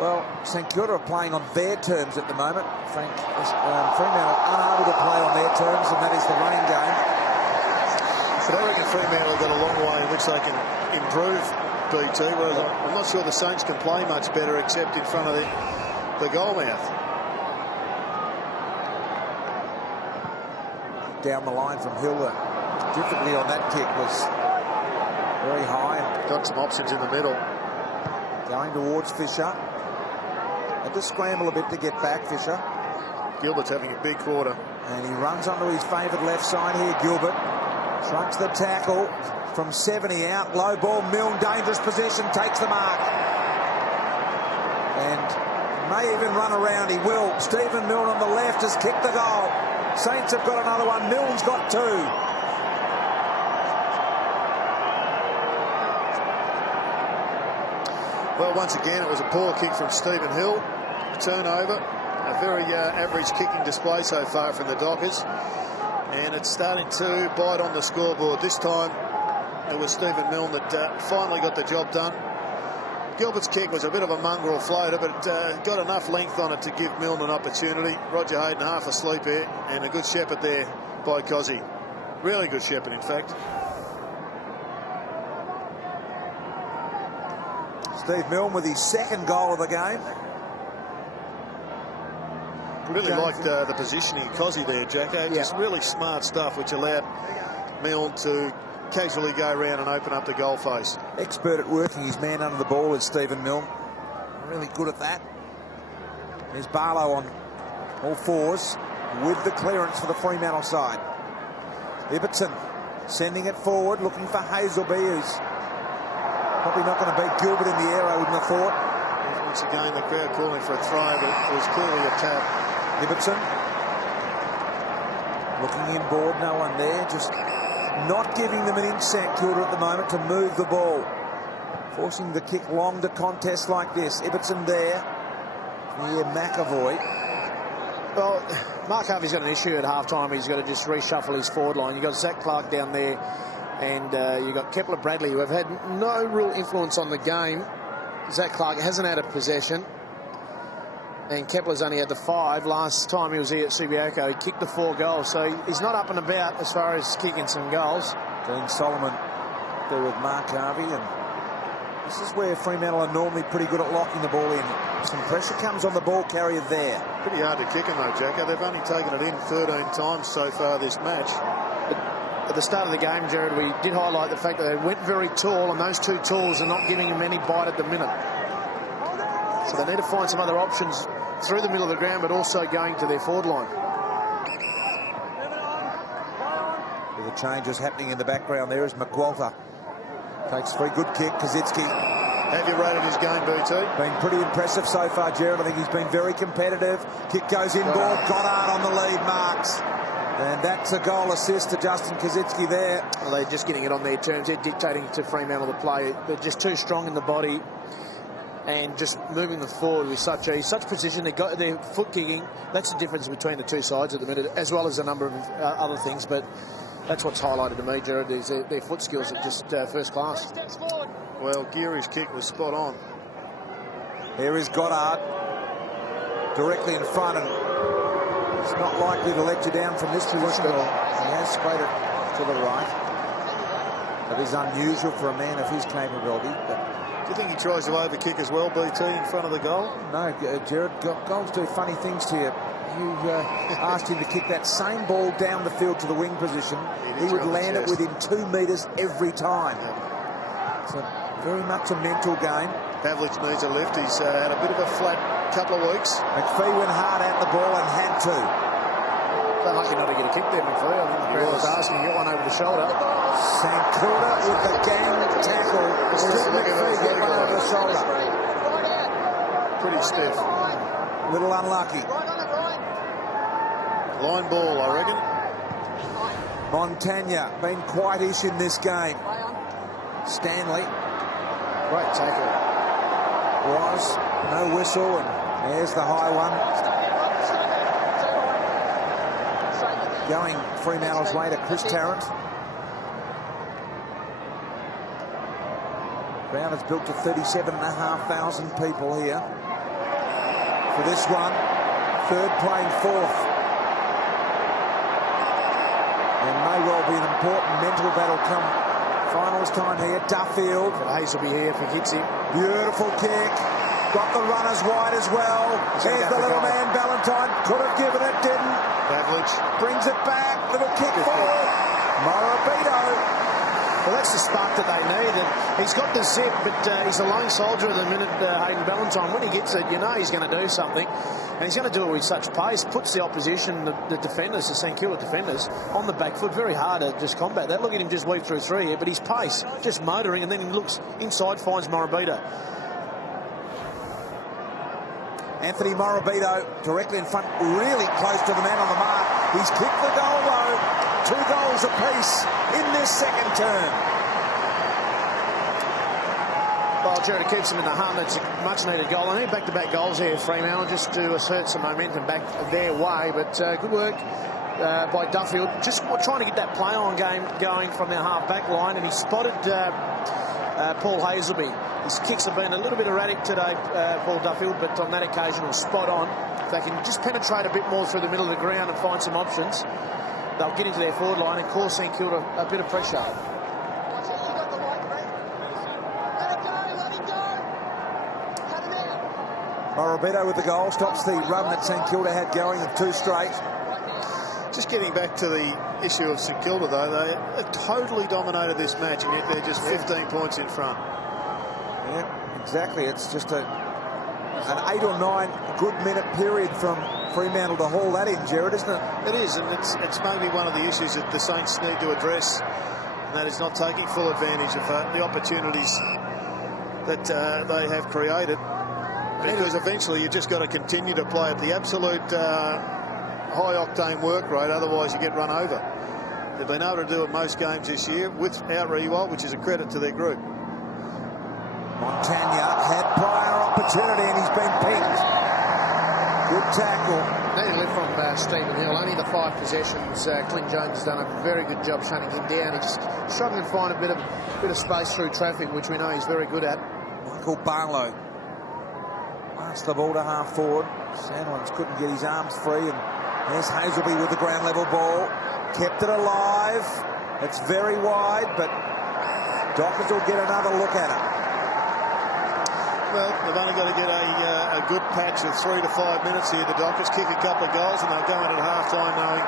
Well, St Kilda are playing on their terms at the moment. Fremantle unable to play on their terms, and that is the running game. But I reckon Fremantle have got a long way in which they can improve, BT, whereas I'm not sure the Saints can play much better except in front of the goal mouth. Down the line from Hilda. Difficulty on that kick was very high. Got some options in the middle. Going towards Fisher. Had to scramble a bit to get back, Fisher. Gilbert's having a big quarter. And he runs onto his favoured left side here, Gilbert. Trucks the tackle from 70 out. Low ball, Milne, dangerous possession, takes the mark. And may even run around, he will. Stephen Milne on the left has kicked the goal. Saints have got another one. Milne's got 2. Well, once again, it was a poor kick from Stephen Hill. A turnover. A very average kicking display so far from the Dockers. And it's starting to bite on the scoreboard. This time, it was Stephen Milne that finally got the job done. Gilbert's kick was a bit of a mongrel floater, but got enough length on it to give Milne an opportunity. Roger Hayden half asleep here, and a good shepherd there by Cozzy. Really good shepherd, in fact. Steve Milne with his 2nd goal of the game. Really liked the positioning of Cozzy there, Jacko. Just really smart stuff, which allowed Milne to casually go around and open up the goal face. Expert at working his man under the ball is Stephen Milne. Really good at that. There's Barlow on all 4s with the clearance for the Fremantle side. Ibbotson sending it forward, looking for Hazelby, who's probably not going to beat Gilbert in the air, I wouldn't have thought. Once again, the crowd calling for a throw, but it was clearly a tap. Ibbotson looking inboard, no one there, just not giving them an inch, St Kilda at the moment, to move the ball. Forcing the kick long to contests like this. Ibbotson there. Near McAvoy. Well, Mark Harvey's got an issue at half-time. He's got to just reshuffle his forward line. You've got Zach Clark down there, and you've got Kepler Bradley, who have had no real influence on the game. Zach Clark hasn't had a possession, and Kepler's only had the 5. Last time he was here at Subiaco, he kicked the 4 goals, so he's not up and about as far as kicking some goals. Dean Solomon there with Mark Harvey, and this is where Fremantle are normally pretty good at locking the ball in. Some pressure comes on the ball carrier there. Pretty hard to kick him though, Jacko. They've only taken it in 13 times so far this match. But at the start of the game, Gerard, we did highlight the fact that they went very tall, and those 2 tools are not giving him any bite at the minute. So they need to find some other options through the middle of the ground, but also going to their forward line. With the changes happening in the background there is McWalter. Takes 3, good kick, Koschitzke. Have you rated his game, BT? Been pretty impressive so far, Jared. I think he's been very competitive. Kick goes inboard. Goddard on the lead, marks. And that's a goal assist to Justin Koschitzke there. Well, they're just getting it on their terms. They're dictating to Fremantle the play. They're just too strong in the body and just moving them forward with such precision. They got their foot kicking. That's the difference between the two sides at the minute, as well as a number of other things. But that's what's highlighted to me, Jared, is their foot skills are just first class. Well, Geary's kick was spot on. Here is Goddard directly in front, and it's not likely to let you down from this position. He has sprayed it to the right. That is unusual for a man of his capability. But do you think he tries to overkick as well, BT, in front of the goal? No, Jared, goals do funny things to you. You asked him to kick that same ball down the field to the wing position. He would land it within 2 metres every time. It's very much a mental game. Pavlich needs a lift. He's had a bit of a flat couple of weeks. McPhee went hard at the ball and had to. They're lucky not to get a kick there, McPhee. I think the crowd was asking to get one over the shoulder. St Kilda with the gang tackle. McPhee get one over the shoulder. Pretty stiff. Little unlucky. Line ball, I reckon. Montagna been quite-ish in this game. Stanley. Great tackle. Was no whistle, and there's the high one. Going Fremantle's way to Chris Tarrant. Ground is built to 37,500 people here for this one. Third playing fourth. And may well be an important mental battle come finals time here. Duffield. Hayes will be here if he hits him. Beautiful kick. Got the runners wide as well. There's the little man, Ballantyne. Could have given it, didn't. Pavlich brings it back. Little kick forward. Morabito. Well, that's the spark that they need. And he's got the zip, but he's a lone soldier at the minute, Hayden Ballantyne. When he gets it, you know he's going to do something. And he's going to do it with such pace. Puts the opposition, the defenders, the St Kilda defenders, on the back foot. Very hard to just combat that. Look at him just weave through three here, but his pace, just motoring, and then he looks inside, finds Morabito. Anthony Morabito directly in front, really close to the man on the mark. He's kicked the goal, though. 2 goals apiece in this second term. Well, Jared keeps him in the hunt. It's a much-needed goal. I need back-to-back goals here, Fremantle, just to assert some momentum back their way. But good work by Duffield. Just trying to get that play-on game going from their half-back line. And he spotted Paul Hazelby. His kicks have been a little bit erratic today, Paul Duffield, but on that occasion was spot on. If they can just penetrate a bit more through the middle of the ground and find some options, they'll get into their forward line and cause St Kilda a bit of pressure. Morabito with the goal stops the run that St Kilda had going of 2 straight. Just getting back to the issue of St Kilda, though, they totally dominated this match, and yet they're just 15 points in front. Yeah, exactly. It's just an 8 or 9 good minute period from Fremantle to haul that in, Jared, isn't it? It is, and it's maybe one of the issues that the Saints need to address, and that is not taking full advantage of the opportunities that they have created. Because eventually you just got to continue to play at the absolute high-octane work rate, otherwise you get run over. They've been able to do it most games this year without Riewoldt, which is a credit to their group. Montagna had prior opportunity and he's been pinked. Good tackle. Needed lift from Stephen Hill. Only the 5 possessions. Clint Jones has done a very good job shutting him down. He's struggling to find a bit of space through traffic, which we know he's very good at. Michael Barlow passed the ball to half forward. Sandwich couldn't get his arms free, and there's Hazelby with the ground level ball. Kept it alive. It's very wide, but Dockers will get another look at it. Well, they've only got to get a good patch of 3 to 5 minutes here. The Dockers kick a couple of goals, and they'll go in at half-time knowing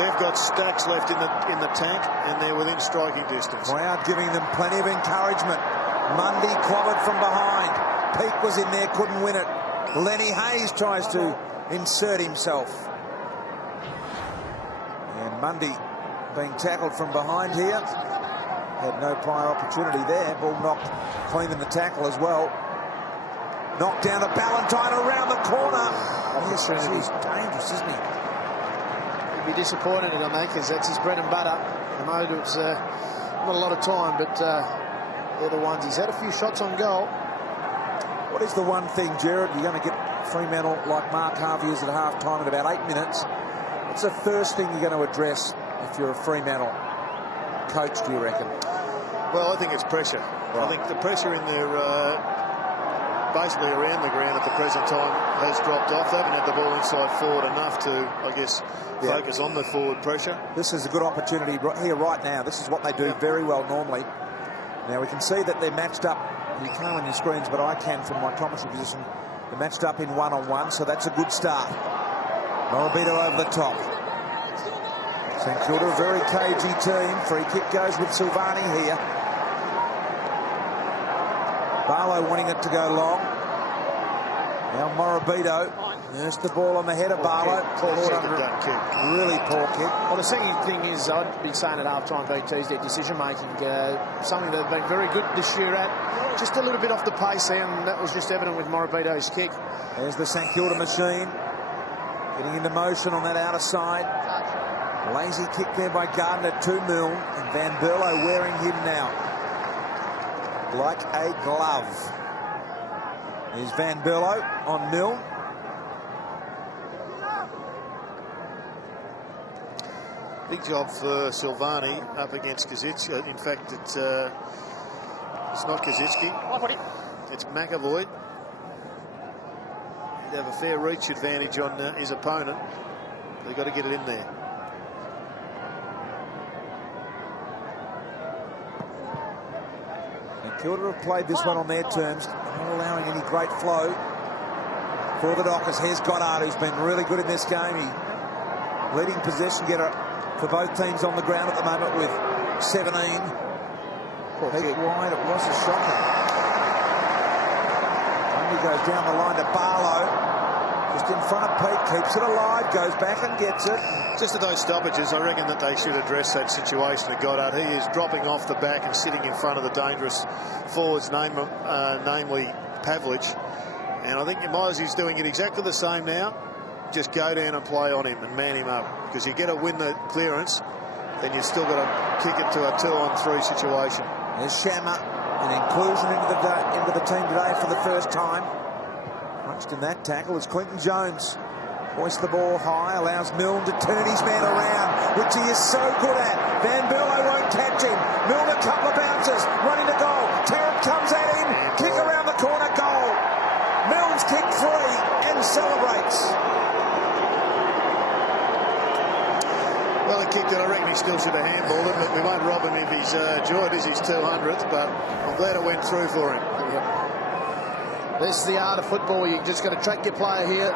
they've got stacks left in the tank, and they're within striking distance. Without giving them plenty of encouragement. Mundy clobbered from behind. Peake was in there, couldn't win it. Lenny Hayes tries to insert himself. And Mundy being tackled from behind here. had no prior opportunity there. Ball knocked clean in the tackle as well. Knocked down to Ballantyne around the corner. Yes, he's dangerous, isn't he? He'd be disappointed in him, because that's his bread and butter. I know it's not a lot of time, but they're the ones. He's had a few shots on goal. What is the one thing, Jared? You're going to get Fremantle like Mark Harvey is at half-time in about 8 minutes. What's the first thing you're going to address if you're a Fremantle coach, do you reckon? Well, I think it's pressure. Right. I think the pressure in their basically around the ground at the present time has dropped off. They haven't had the ball inside forward enough to, I guess, focus on the forward pressure. This is a good opportunity here right now. This is what they do very well normally. Now we can see that they're matched up. You can't on your screens, but I can from my commentary position. They're matched up in one-on-one, so that's a good start. Morabito over the top. St Kilda, a very cagey team. Free kick goes with Silvani here. Barlow wanting it to go long. Now Morabito. There's the ball on the head of Barlow. Really poor kick. Well, the second thing is, I'd be saying at half-time, BT's their decision-making. Something they've been very good this year at. Just a little bit off the pace there, and that was just evident with Morabito's kick. There's the St Kilda machine. Getting into motion on that outer side. Lazy kick there by Gardiner to Milne. And Van Berlo wearing him now like a glove. Here's Van Berlo on Milne. Big job for Silvani up against Koschitzke. In fact, it's not Koschitzke. It's McAvoy. He'd have a fair reach advantage on his opponent. They've got to get it in there. And Kilda have played this one on their terms, not allowing any great flow for the Dockers. Here's Goddard, who's been really good in this game. He leading possession getter for both teams on the ground at the moment with 17. Peak wide, it was a shocker. He goes down the line to Barlow. Just in front of Pete, keeps it alive, goes back and gets it. Just at those stoppages, I reckon that they should address that situation to Goddard. He is dropping off the back and sitting in front of the dangerous forwards, namely Pavlich. And I think Mosey's doing it exactly the same now. Just go down and play on him and man him up. Because you get to win the clearance, then you've still got to kick it to a 2-on-3 situation. There's Shammer, an inclusion into the team today for the first time. Crunched in that tackle is Clinton Jones. Hoists the ball high, allows Milne to turn his man around, which he is so good at. Van Berlo won't catch him. Milne a couple of bounces, running to goal. Tarrant comes at him, kick around the corner, goal. Milne's kicked free and celebrates. Well, he kicked it. I reckon he still should have handballed it, but we won't rob him if he's joyed as his 200th, but I'm glad it went through for him. This is the art of football. You just got to track your player here.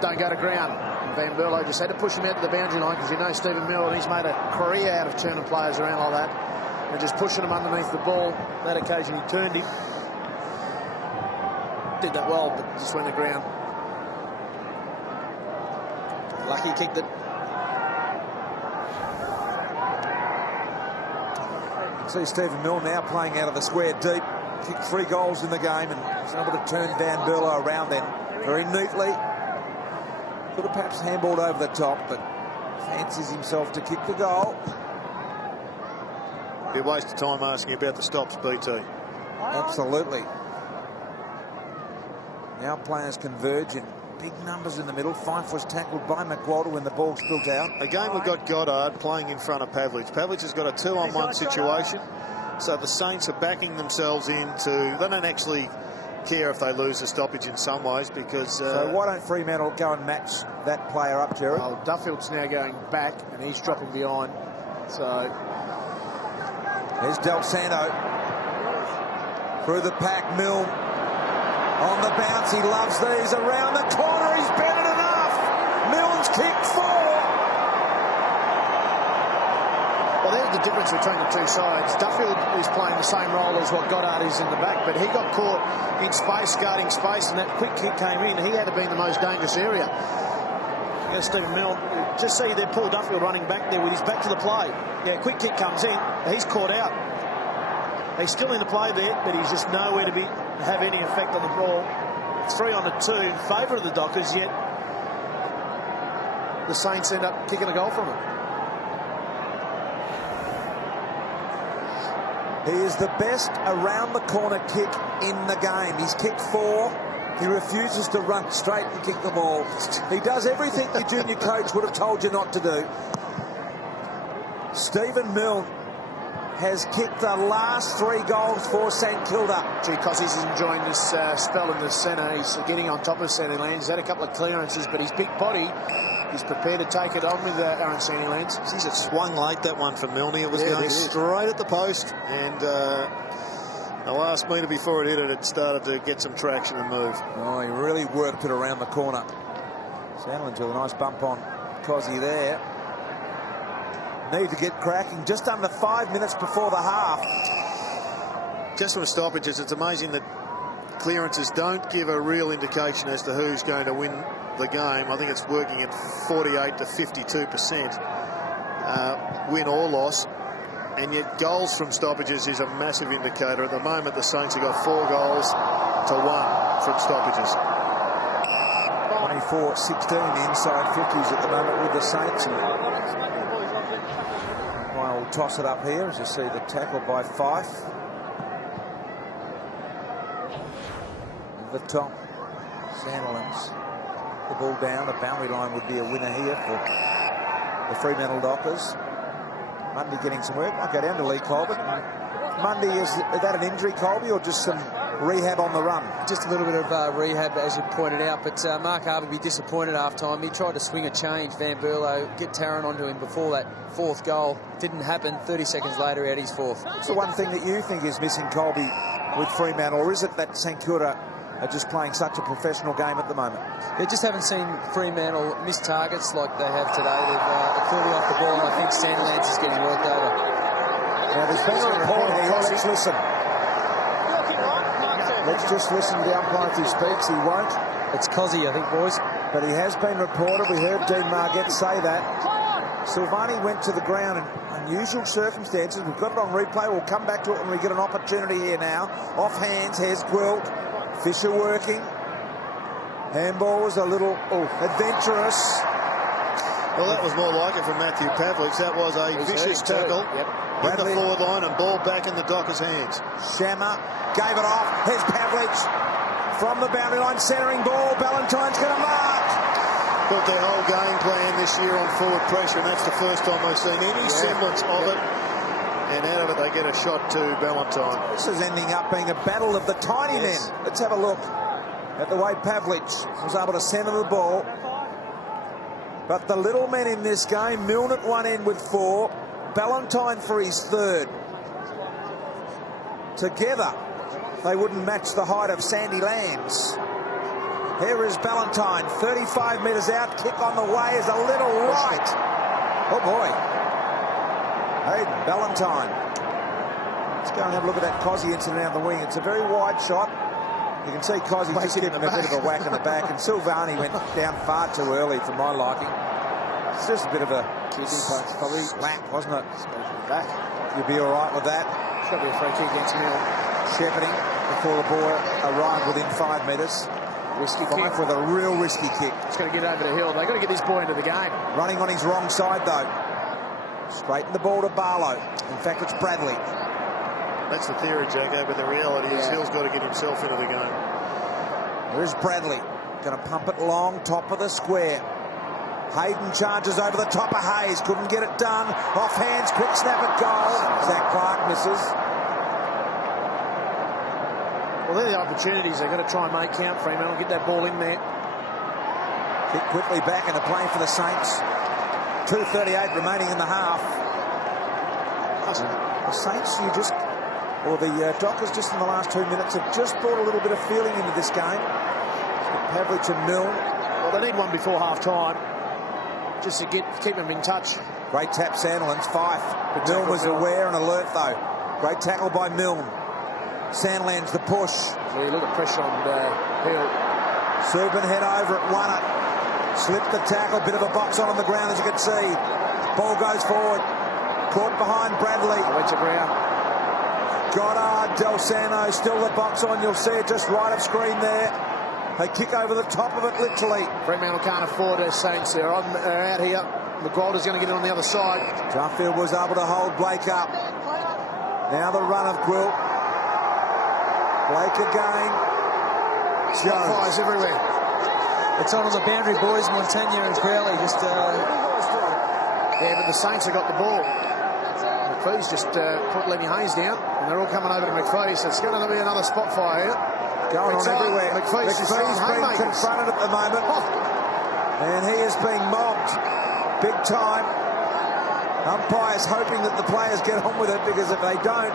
Don't go to ground. And Van Berlo just had to push him out to the boundary line because you know Stephen Milne, he's made a career out of turning players around like that and just pushing them underneath the ball. That occasion he turned him. Did that well, but just went to ground. Lucky kicked it. See Stephen Milne now playing out of the square deep. Kicked 3 goals in the game and was able to turn Van Berlo around then very neatly. Could have perhaps handballed over the top, but fancies himself to kick the goal. Be a waste of time asking about the stops, BT. Absolutely. Now players converge in big numbers in the middle. Fife was tackled by McWalter when the ball spilt out. Again, we've got Goddard playing in front of Pavlich. Pavlich has got a 2-on-1 situation. So the Saints are backing themselves into... They don't actually care if they lose the stoppage in some ways because... so why don't Fremantle go and match that player up, Jerry? Well, Duffield's now going back and he's dropping behind. So... Here's Del Santo. Through the pack, Milne. On the bounce, he loves these. Around the corner, he's better enough. Milne's kicked 4. Well, there's the difference between the two sides. Duffield is playing the same role as what Goddard is in the back, but he got caught in space, guarding space, and that quick kick came in. He had to be in the most dangerous area. Yeah, Stephen Milne. Just see there Paul Duffield running back there with his back to the play. Yeah, quick kick comes in. He's caught out. He's still in the play there, but he's just nowhere to have any effect on the ball. 3 on 2 in favour of the Dockers, yet the Saints end up kicking a goal from it. He is the best around the corner kick in the game. He's kicked 4. He refuses to run straight and kick the ball. He does everything your junior coach would have told you not to do. Stephen Milne has kicked the last 3 goals for St Kilda. Gee, Cossie's enjoying this spell in the centre. He's getting on top of Sandilands. He's had a couple of clearances, but his big body, he's prepared to take it on with Aaron Sandilands. Geez, it swung late, that one from Milne. It was going straight at the post, and the last metre before it hit it, it started to get some traction and move. Oh, he really worked it around the corner. Sandilands with a nice bump on Cossie there. Need to get cracking just under 5 minutes before the half. Just from stoppages, it's amazing that clearances don't give a real indication as to who's going to win the game. I think it's working at 48 to 52% win or loss. And yet goals from stoppages is a massive indicator. At the moment, the Saints have got 4 goals to 1 from stoppages. 24-16 inside 50s at the moment with the Saints. We'll toss it up here as you see the tackle by Fife. The top, Sandilands. The ball down. The boundary line would be a winner here for the Fremantle Dockers. Mundy getting some work. Might go down to Lee Colby. Mundy, is that an injury, Colby, or just some rehab on the run? Just a little bit of rehab, as you pointed out. But Mark Harvey would be disappointed half time. He tried to swing a change. Van Berlo, get Taran onto him before that 4th goal. Didn't happen. 30 seconds later, he had his 4th. What's the one thing that you think is missing, Colby, with Fremantle? Or is it that St Kilda are just playing such a professional game at the moment? They just haven't seen Fremantle miss targets like they have today. They're clearly off the ball, and I think Sandilands is getting worked over. Now, there's been a report here. Let's listen. Let's just listen to the umpire if he speaks. He won't. It's Cossie, I think, boys. But he has been reported. We heard Dean Margett say that. Silvani went to the ground in unusual circumstances. We've got it on replay. We'll come back to it when we get an opportunity here now. Off hands, Hez Quilt. Fisher working. Handball was a little adventurous. Well, that was more like it from Matthew Pavlich. That was a vicious tackle. Hit the forward line and ball back in the Dockers' hands. Shammer gave it off. Here's Pavlich from the boundary line, centering ball. Ballantyne's going to mark. Built their whole game plan this year on forward pressure, and that's the first time they've seen any semblance of it. And out of it, they get a shot to Ballantyne. This is ending up being a battle of the tiny men. Let's have a look at the way Pavlich was able to centre the ball. But the little men in this game, Milne at one end with 4, Ballantyne for his 3rd. Together, they wouldn't match the height of Sandilands. Here is Ballantyne, 35 metres out, kick on the way is a little right. Oh boy. Hayden Ballantyne. Let's go and have a look at that Cossie incident down the wing. It's a very wide shot. You can see Cossie just giving him a bit of a whack in the back, and Silvani went down far too early for my liking. It's just a bit of a probably slap, wasn't it? Back. You'll be all right with that. It's got to be a free kick against Milne. Shepherding before the ball arrived within 5 metres. Risky kick. With a real risky kick. He's got to get over the hill. They've got to get this boy into the game. Running on his wrong side, though. Straighten the ball to Barlow. In fact, it's Bradley. That's the theory, Jacko, but the reality is Hill's got to get himself into the game. There's Bradley. Going to pump it long, top of the square. Hayden charges over the top of Hayes. Couldn't get it done. Off hands, quick snap at goal. Zach Clark misses. Well, they're the opportunities they've got to try and make count. Fremantle get that ball in there. Kick quickly back into play for the Saints. 2:38 remaining in the half. The Saints, the Dockers just in the last 2 minutes have just brought a little bit of feeling into this game. Pavlich and Milne. Well, they need one before half time, just to keep them in touch. Great tap, Sandilands. Fife. Milne was aware and alert though. Great tackle by Milne. Sandilands the push. So you look at pressure on Hill. Subin head over it, won it. Slipped the tackle, bit of a box on the ground, as you can see. Ball goes forward. Caught behind Bradley. Went to ground. Goddard, Del Sano, still the box on. You'll see it just right of screen there. They kick over the top of it, literally. Fremantle can't afford their Saints. They're out here. McGualder's going to get it on the other side. Duffield was able to hold Blake up. Now the run of Gwilt. Blake again. Fires everywhere. It's on the boundary, boys. Montagna and Crowley just... Yeah, but the Saints have got the ball. McPhee's just put Lenny Hayes down, and they're all coming over to McPhee, so it's going to be another spot fire here. Going on everywhere. McPhee's being confronted at the moment. And he is being mobbed big time. Umpires hoping that the players get on with it, because if they don't,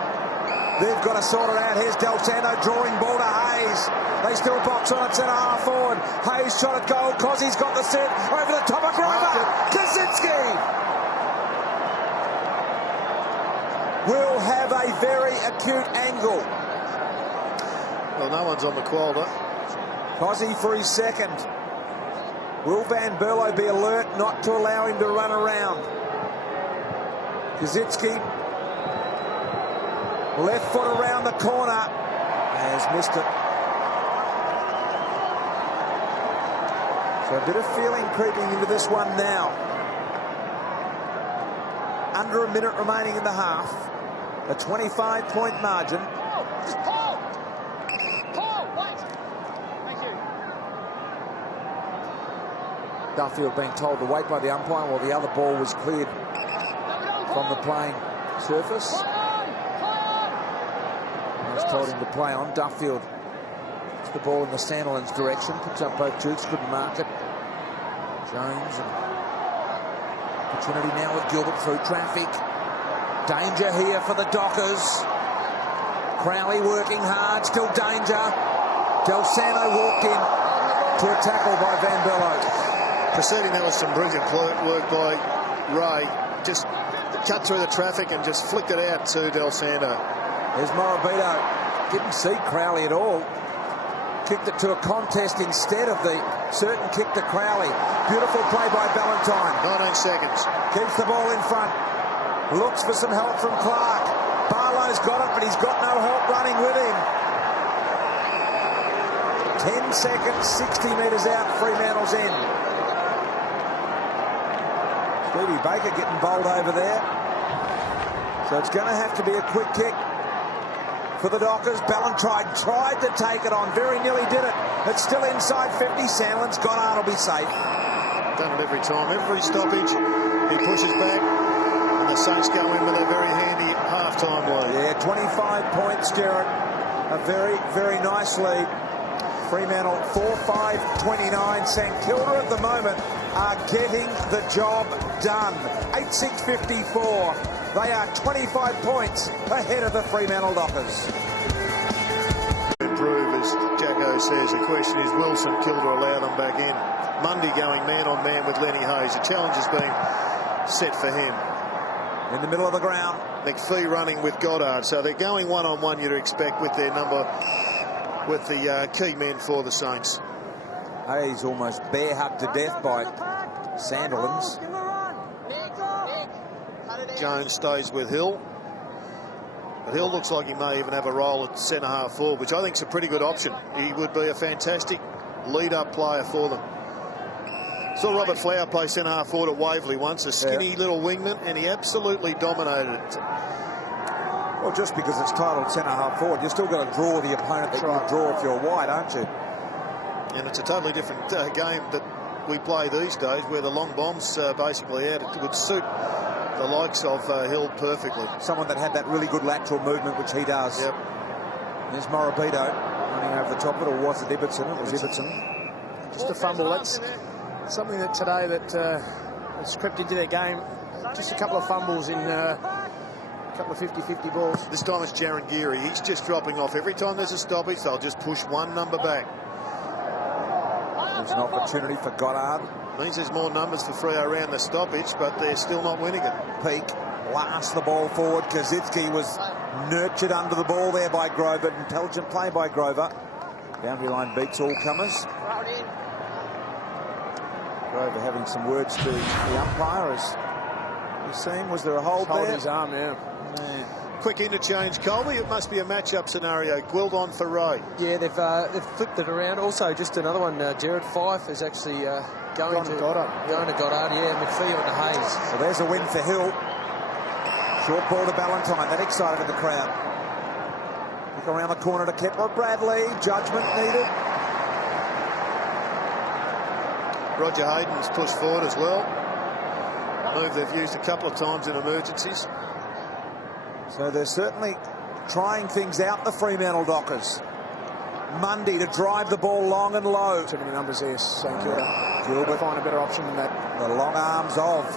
they've got to sort it out. Here's Del Sano drawing ball to Hayes. They still box on at centre-half forward. Hayes shot at goal. Kossi's got the set over the top of Grover. Koschitzke will have a very acute angle. Well, no one's on the Quilder. Kossi for his second. Will Van Berlo be alert not to allow him to run around? Koschitzke, left foot around the corner, has missed it. So a bit of feeling creeping into this one now. Under a minute remaining in the half. A 25-point margin. Paul, wait. Thank you. Duffield being told to wait by the umpire while the other ball was cleared from the playing surface. He's told him to play on. Duffield puts the ball in the Sandilands direction, picks up both Jukes, couldn't mark it. Jones, and opportunity now with Gilbert through traffic. Danger here for the Dockers. Crowley working hard, still danger. Del Sano walked in to a tackle by Van Berlo. Preceding that was some brilliant work by Ray. Just cut through the traffic and just flicked it out to Del Sano. There's Morabito. Didn't see Crowley at all. Kicked it to a contest instead of the certain kick to Crowley. Beautiful play by Ballantyne. 19 seconds. Keeps the ball in front. Looks for some help from Clark. Barlow's got it, but he's got no help running with him. 10 seconds, 60 metres out, Fremantle's end. Stevie Baker getting bowled over there. So it's going to have to be a quick kick for the Dockers. Ballantyne tried to take it on, very nearly did it. It's still inside 50. Sandland's Goddard will be safe. Done it every time. Every stoppage, he pushes back, and the Saints go in with a very handy half-time lead. Yeah, 25 points, Gerard. A very, very nice lead. Fremantle 4-5-29. St Kilda at the moment are getting the job done. 8-6-54. They are 25 points ahead of the Fremantle Dockers. Improve, as Jacko says. The question is, will St Kilda allow them back in? Mundy going man-on-man with Lenny Hayes. The challenge has been set for him. In the middle of the ground. McPhee running with Goddard. So they're going one-on-one, you'd expect, with their number, with the key men for the Saints. Hayes almost bear hugged to death by Sandilands. Jones stays with Hill. But Hill looks like he may even have a role at centre-half forward, which I think is a pretty good option. He would be a fantastic lead-up player for them. Saw Robert Flower play centre-half forward at Waverley once, a skinny little wingman, and he absolutely dominated it. Well, just because it's titled centre-half forward, you're still going to draw the opponent that you draw if you're wide, aren't you? And it's a totally different game that we play these days, where the long bomb's basically out. It would suit the likes of Hill perfectly. Someone that had that really good lateral movement, which he does. Yep. There's Morabito running over the top of it, or was it Ibbotson? It was Ibbotson. Just a fumble. That's something that today that has crept into their game. Just a couple of fumbles in a couple of 50-50 balls. This time it's Jaron Geary. He's just dropping off. Every time there's a stoppage, they'll just push one number back. There's an opportunity for Goddard. Means there's more numbers for Freo around the stoppage, but they're still not winning it. Peak blasts the ball forward. Koschitzke was nurtured under the ball there by Grover. Intelligent play by Grover. Boundary line beats all comers. Grover having some words to the umpire. As you've seen, was there a hold Hold there? his arm, yeah. Quick interchange, Colby. It must be a match-up scenario. Gwilt on for Ray. Yeah, they've flipped it around. Also, just another one, Jared Fife is actually going to Goddard. Yeah, midfield to Hayes. Well, there's a win for Hill. Short ball to Ballantyne. That excited the crowd. Look around the corner to Kepler Bradley. Judgment needed. Roger Hayden's pushed forward as well. Move they've used a couple of times in emergencies. So they're certainly trying things out, the Fremantle Dockers. Mundy to drive the ball long and low. Too many numbers here, St Kilda. Gilbert. Find a better option than that. The long arms of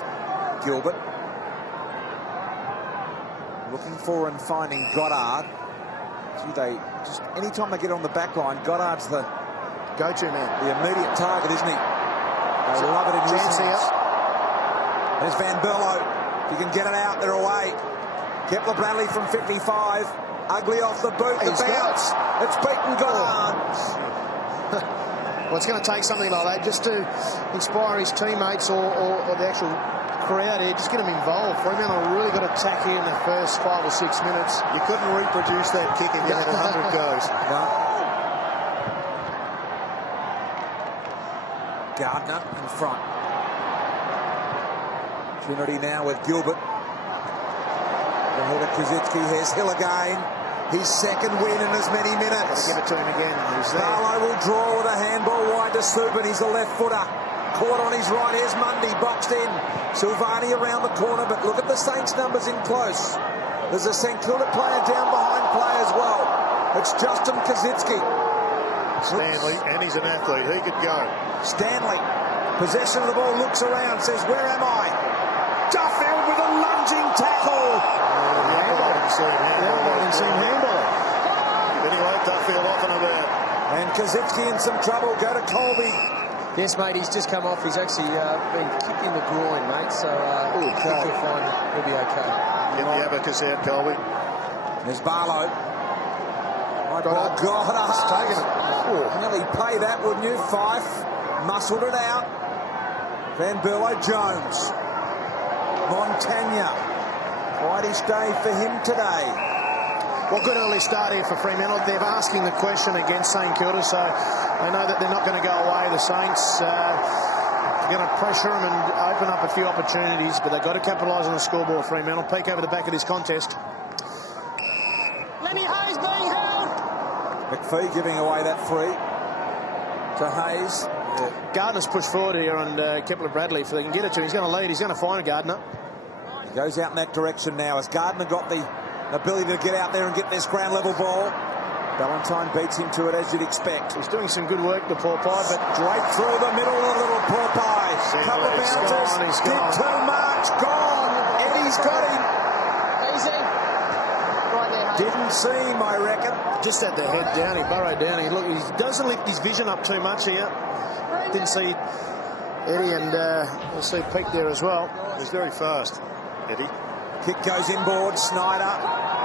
Gilbert. Looking for and finding Goddard. Gee, they just anytime they get on the back line, Goddard's the go-to man. The immediate target, isn't he? They love it in his hands. There's Van Berlo. If you can get it out, they're away. Kepler Bradley from 55. Ugly off the boot. The bounce. It's beaten Goddard. Well, it's going to take something like that just to inspire his teammates or the actual crowd here. Just get them involved. Fremantle really got to attack here in the first 5 or 6 minutes. You couldn't reproduce that kick if you had 100 goes. No. Gardiner in front. Trinity now with Gilbert. The head of Koschitzke. Here's Hill again. His second win in as many minutes. Give it to him again. Barlow will draw with a handball wide to Subin. He's a left footer. Caught on his right. Here's Mundy boxed in. Silvani around the corner, but look at the Saints numbers in close. There's a St Kilda player down behind play as well. It's Justin Koschitzke. Stanley, and he's an athlete. He could go. Stanley, possession of the ball, looks around, says, where am I? Duffield with a lunging tackle. Anyway, Duffield off and about. And Koschitzke in some trouble. Go to Colby. Yes, mate, he's just come off. He's actually been kicked in the groin, mate, so I think he'll find he'll be okay. Get the abacus out, Colby. There's Barlow. Oh, God. Nearly pay that, wouldn't you? Fife muscled it out. Van Berlo Jones. Montagna. Whitish day for him today. Well, good early start here for Fremantle. They're asking the question against St Kilda, so they know that they're not going to go away. The Saints are going to pressure them and open up a few opportunities, but they've got to capitalise on the scoreboard, Fremantle. Peek over the back of this contest. Lenny Hayes being held. McPhee giving away that free to Hayes. Gardiner's pushed forward here on Kepler Bradley. If they can get it to him, he's going to lead. He's going to find Gardiner. He goes out in that direction now. Has Gardiner got the ability to get out there and get this ground level ball? Ballantyne beats him to it, as you'd expect. He's doing some good work, the poor pie, but Drake through the middle of the little poor pie. Couple of bounces. Did too much. Gone. Eddie's got him. Easy. Right there, Hayes. Didn't see him, I reckon. just had the head down. He burrowed down. He doesn't lift his vision up too much here. Didn't see Eddie, and we'll see Peak there as well. He's very fast, Eddie. Kick goes inboard. Snyder.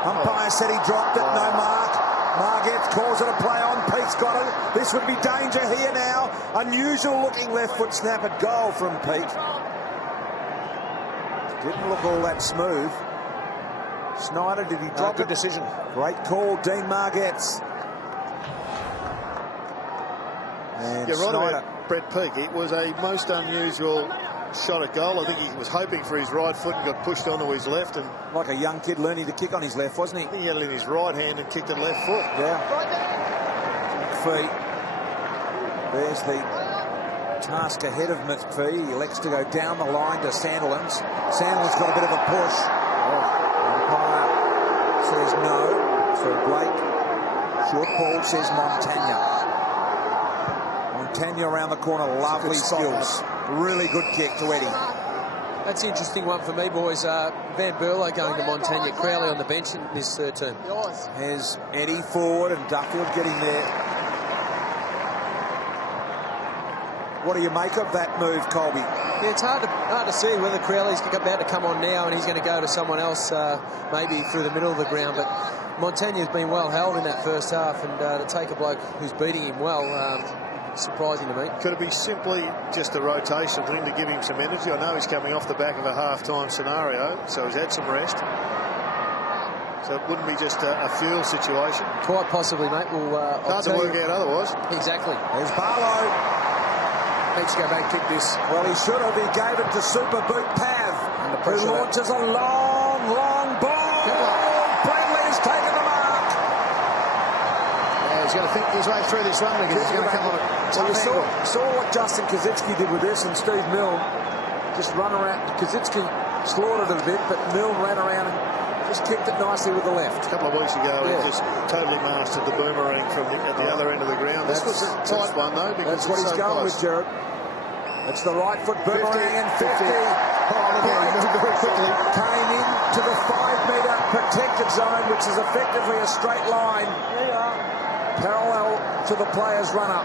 Umpire said he dropped it. No mark. Margett calls it a play on. Peake's got it. This would be danger here now. Unusual looking left foot snap at goal from Peake. Didn't look all that smooth. Snyder, did he drop Good it? decision. Great call, Dean Margetts. And You're right Snyder. about Brett Peake. It was a most unusual shot at goal. I think he was hoping for his right foot and got pushed onto his left, and Like a young kid learning to kick on his left, wasn't he? I think he had it in his right hand and kicked it left foot. Yeah. McPhee. There's the task ahead of McPhee. He elects to go down the line to Sandilands. Sandilands got a bit of a push. Umpire says no. So Blake. Short ball says Montagna. Montagna around the corner. Lovely skills. Really good kick to Eddie. That's an interesting one for me, boys. Van Berlo going to Montagna. Crowley on the bench in this third term. Here's Eddie forward and Duffield getting there. What do you make of that move, Colby? Yeah, it's hard to see whether Crowley's about to come on now and he's going to go to someone else, maybe through the middle of the ground. But Montagna's been well held in that first half, and to take a bloke who's beating him well, surprising to me. Could it be simply just a rotation thing to give him some energy? I know he's coming off the back of a half-time scenario, so he's had some rest. So it wouldn't be just a fuel situation. Quite possibly, mate. Hard to work out otherwise. Exactly. There's Barlow. Needs to go back, kick this. Well, he should have. He gave it to Super Boot Pav, who launches a long, long ball. Bradley's taken the mark. Yeah, he's got to think his way through this one because he's going to come on a So tough you angle. saw what Justin Koschitzke did with this, and Steve Milne just run around. Koschitzke slaughtered it a bit, but Milne ran around and just kicked it nicely with the left. A couple of weeks ago, he just totally mastered the boomerang from at the other end of the ground. This was a tight one, though, because that's what he's going with, Jared. It's the right foot boomerang and 50. Very quickly. Came in to the 5-metre protected zone, which is effectively a straight line parallel to the player's run-up.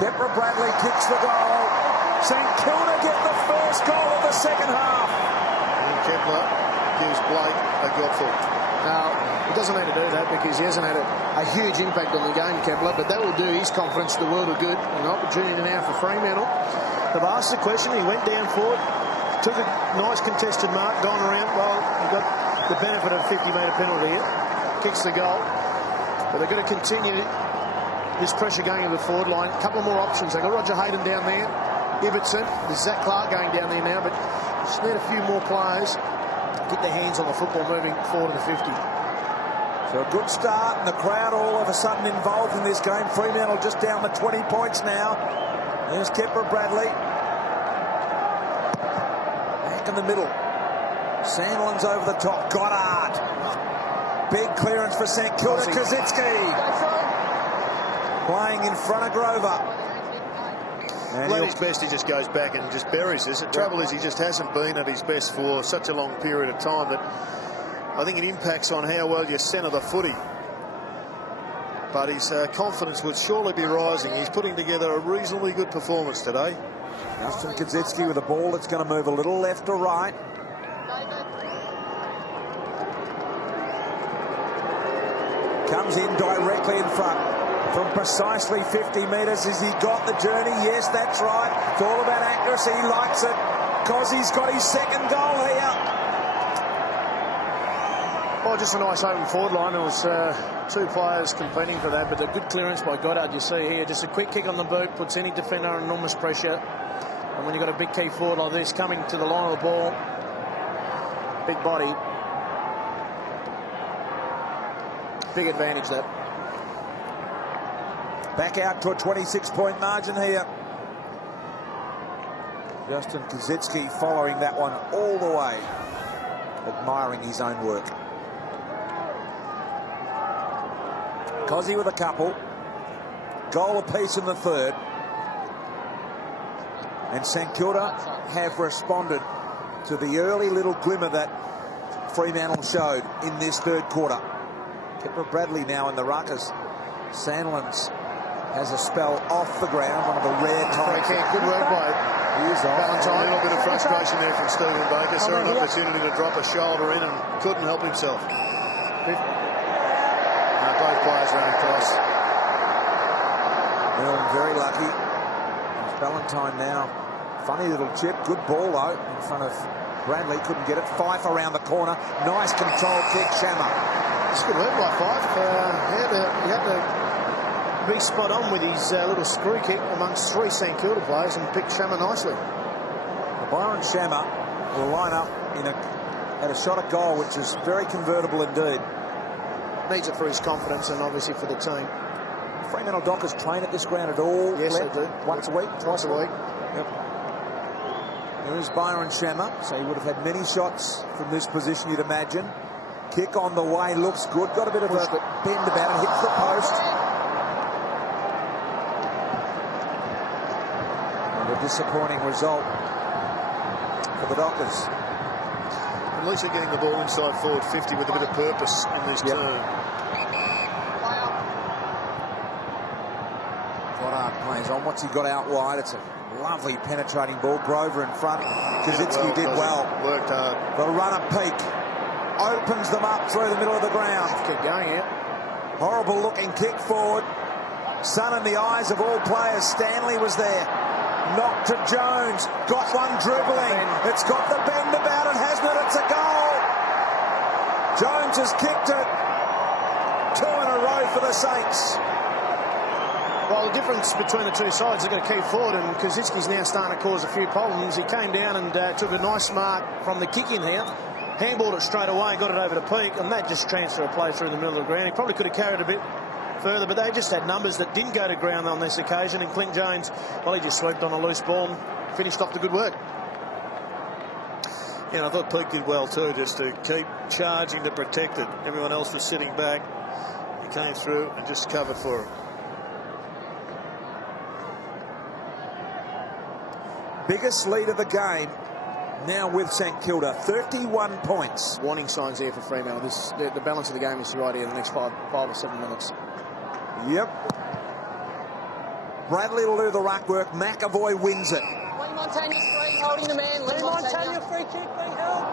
Kepra Bradley kicks the goal. St Kilda get the first goal of the second half. And Kepler gives Blake a godful. Now, he doesn't need to do that because he hasn't had a huge impact on the game, Kepler, but that will do his confidence the world of good. An opportunity now for Fremantle. They've asked the question, he went down forward, took a nice contested mark, gone around. Well, he got the benefit of a 50-metre penalty here. Kicks the goal. But they've got to continue this pressure going into the forward line. A couple more options. They've got Roger Hayden down there, Ibbotson, there's Zach Clark going down there now, but just need a few more players. Get their hands on the football moving forward to the 50. So a good start, and the crowd all of a sudden involved in this game. Fremantle just down the 20 points now. There's Kepra Bradley. Back in the middle. Sandlin's over the top. Goddard. Big clearance for St Kilda. Koschitzke playing in front of Grover. And at his best, he just goes back and just buries this. The trouble is he just hasn't been at his best for such a long period of time that I think it impacts on how well you centre the footy. But his confidence would surely be rising. He's putting together a reasonably good performance today. Justin Koschitzke with a ball that's going to move a little left or right. Comes in directly in front from precisely 50 metres. Has he got the journey? Yes, that's right. It's all about accuracy. He likes it because he's got his second goal here. Oh, just a nice open forward line. There was two players competing for that, but a good clearance by Goddard, you see here. Just a quick kick on the boot, puts any defender under enormous pressure. And when you've got a big key forward like this coming to the line of the ball, big body, big advantage that. Back out to a 26-point margin here. Justin Koschitzke following that one all the way, admiring his own work. Cosy with a couple. Goal apiece in the third. And St Kilda have responded to the early little glimmer that Fremantle showed in this third quarter. Kepra Bradley now in the ruckus. Sandlin's has a spell off the ground, one of the rare times. Good work by Valentine. A little bit of frustration there from Stephen Baker. Saw an opportunity to drop a shoulder in and couldn't help himself. Both players ran across. Milne very lucky. It's Valentine now. Funny little chip. Good ball though in front of Bradley. Couldn't get it. Fife around the corner. Nice control kick. Shammer. It's good work by Fife. He had to be spot on with his little screw kick amongst three St Kilda players and picked Shammer nicely. Byron Shammer will line up at a shot at goal, which is very convertible indeed. Needs it for his confidence and obviously for the team. Fremantle Dockers train at this ground at all? Yes, they do. Once a week? Twice a week. Yep. There's Byron Shammer, so he would have had many shots from this position, you'd imagine. Kick on the way, looks good. Got a bit of a bend about it, hits the post. And a disappointing result for the Dockers. At least they're getting the ball inside forward 50 with a bit of purpose in this turn. Goddard plays on. What's he got out wide? It's a lovely penetrating ball. Grover in front. Koschitzke did well. Worked hard. The runner peak opens them up through the middle of the ground. Keep going here. Horrible looking kick forward. sun in the eyes of all players. Stanley was there. Knocked to Jones. Got one dribbling. It's got the bend about it, hasn't it? It's a goal. Jones has kicked it. 2 in a row for the Saints. Well, the difference between the two sides, they're going to keep forward, and Koschitzke's now starting to cause a few problems. He came down and took a nice mark from the kick in here, handballed it straight away, got it over to Peak, and that just transferred play through the middle of the ground. He probably could have carried a bit further, but they just had numbers that didn't go to ground on this occasion, and Clint Jones, well, he just swooped on a loose ball and finished off the good work. Yeah, I thought Peak did well too, just to keep charging to protect it. Everyone else was sitting back. He came through and just covered for him. Biggest lead of the game now with St Kilda, 31 points. Warning signs there for Fremantle. The balance of the game is right here in the next five or 7 minutes. Yep. Bradley will do the ruck work. McAvoy wins it. Lee Montaña's free, holding the man. Lee Montaña, free kick, being held.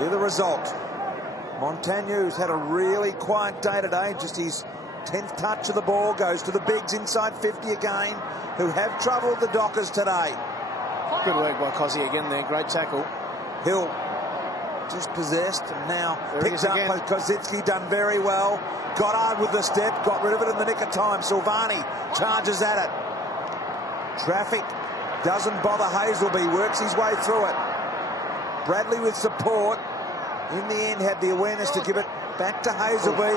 Here the result. Montaña, who's had a really quiet day today, just his 10th touch of the ball, goes to the bigs inside 50 again, who have trouble with the Dockers today. Good work by Kossi again there. Great tackle. Hill just possessed and now picked up by Koschitzke, done very well. Goddard with the step, got rid of it in the nick of time. Silvani charges at it. Traffic doesn't bother Hazelby, works his way through it. Bradley with support. In the end had the awareness to give it back to Hazelby.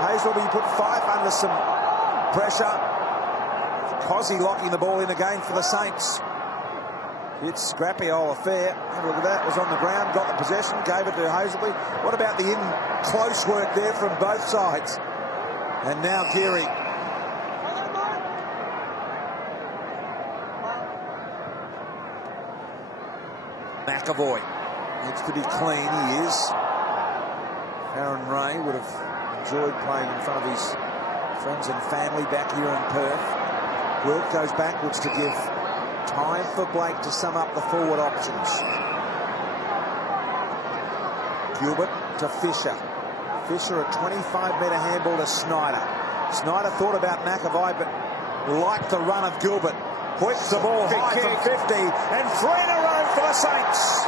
Hazelby put Fife under some pressure. Kossi locking the ball in again for the Saints. It's scrappy old affair. Have a look at that. Was on the ground, got the possession, gave it to Hazelby. What about the in-close work there from both sides? And now Geary. McAvoy needs to be clean. He is. Aaron Ray would have enjoyed playing in front of his friends and family back here in Perth. Work goes backwards to give time for Blake to sum up the forward options. Gilbert to Fisher. Fisher a 25-metre handball to Snyder. Snyder thought about McAvoy, but liked the run of Gilbert. Whips the ball high from 50, and 3 in a row for the Saints.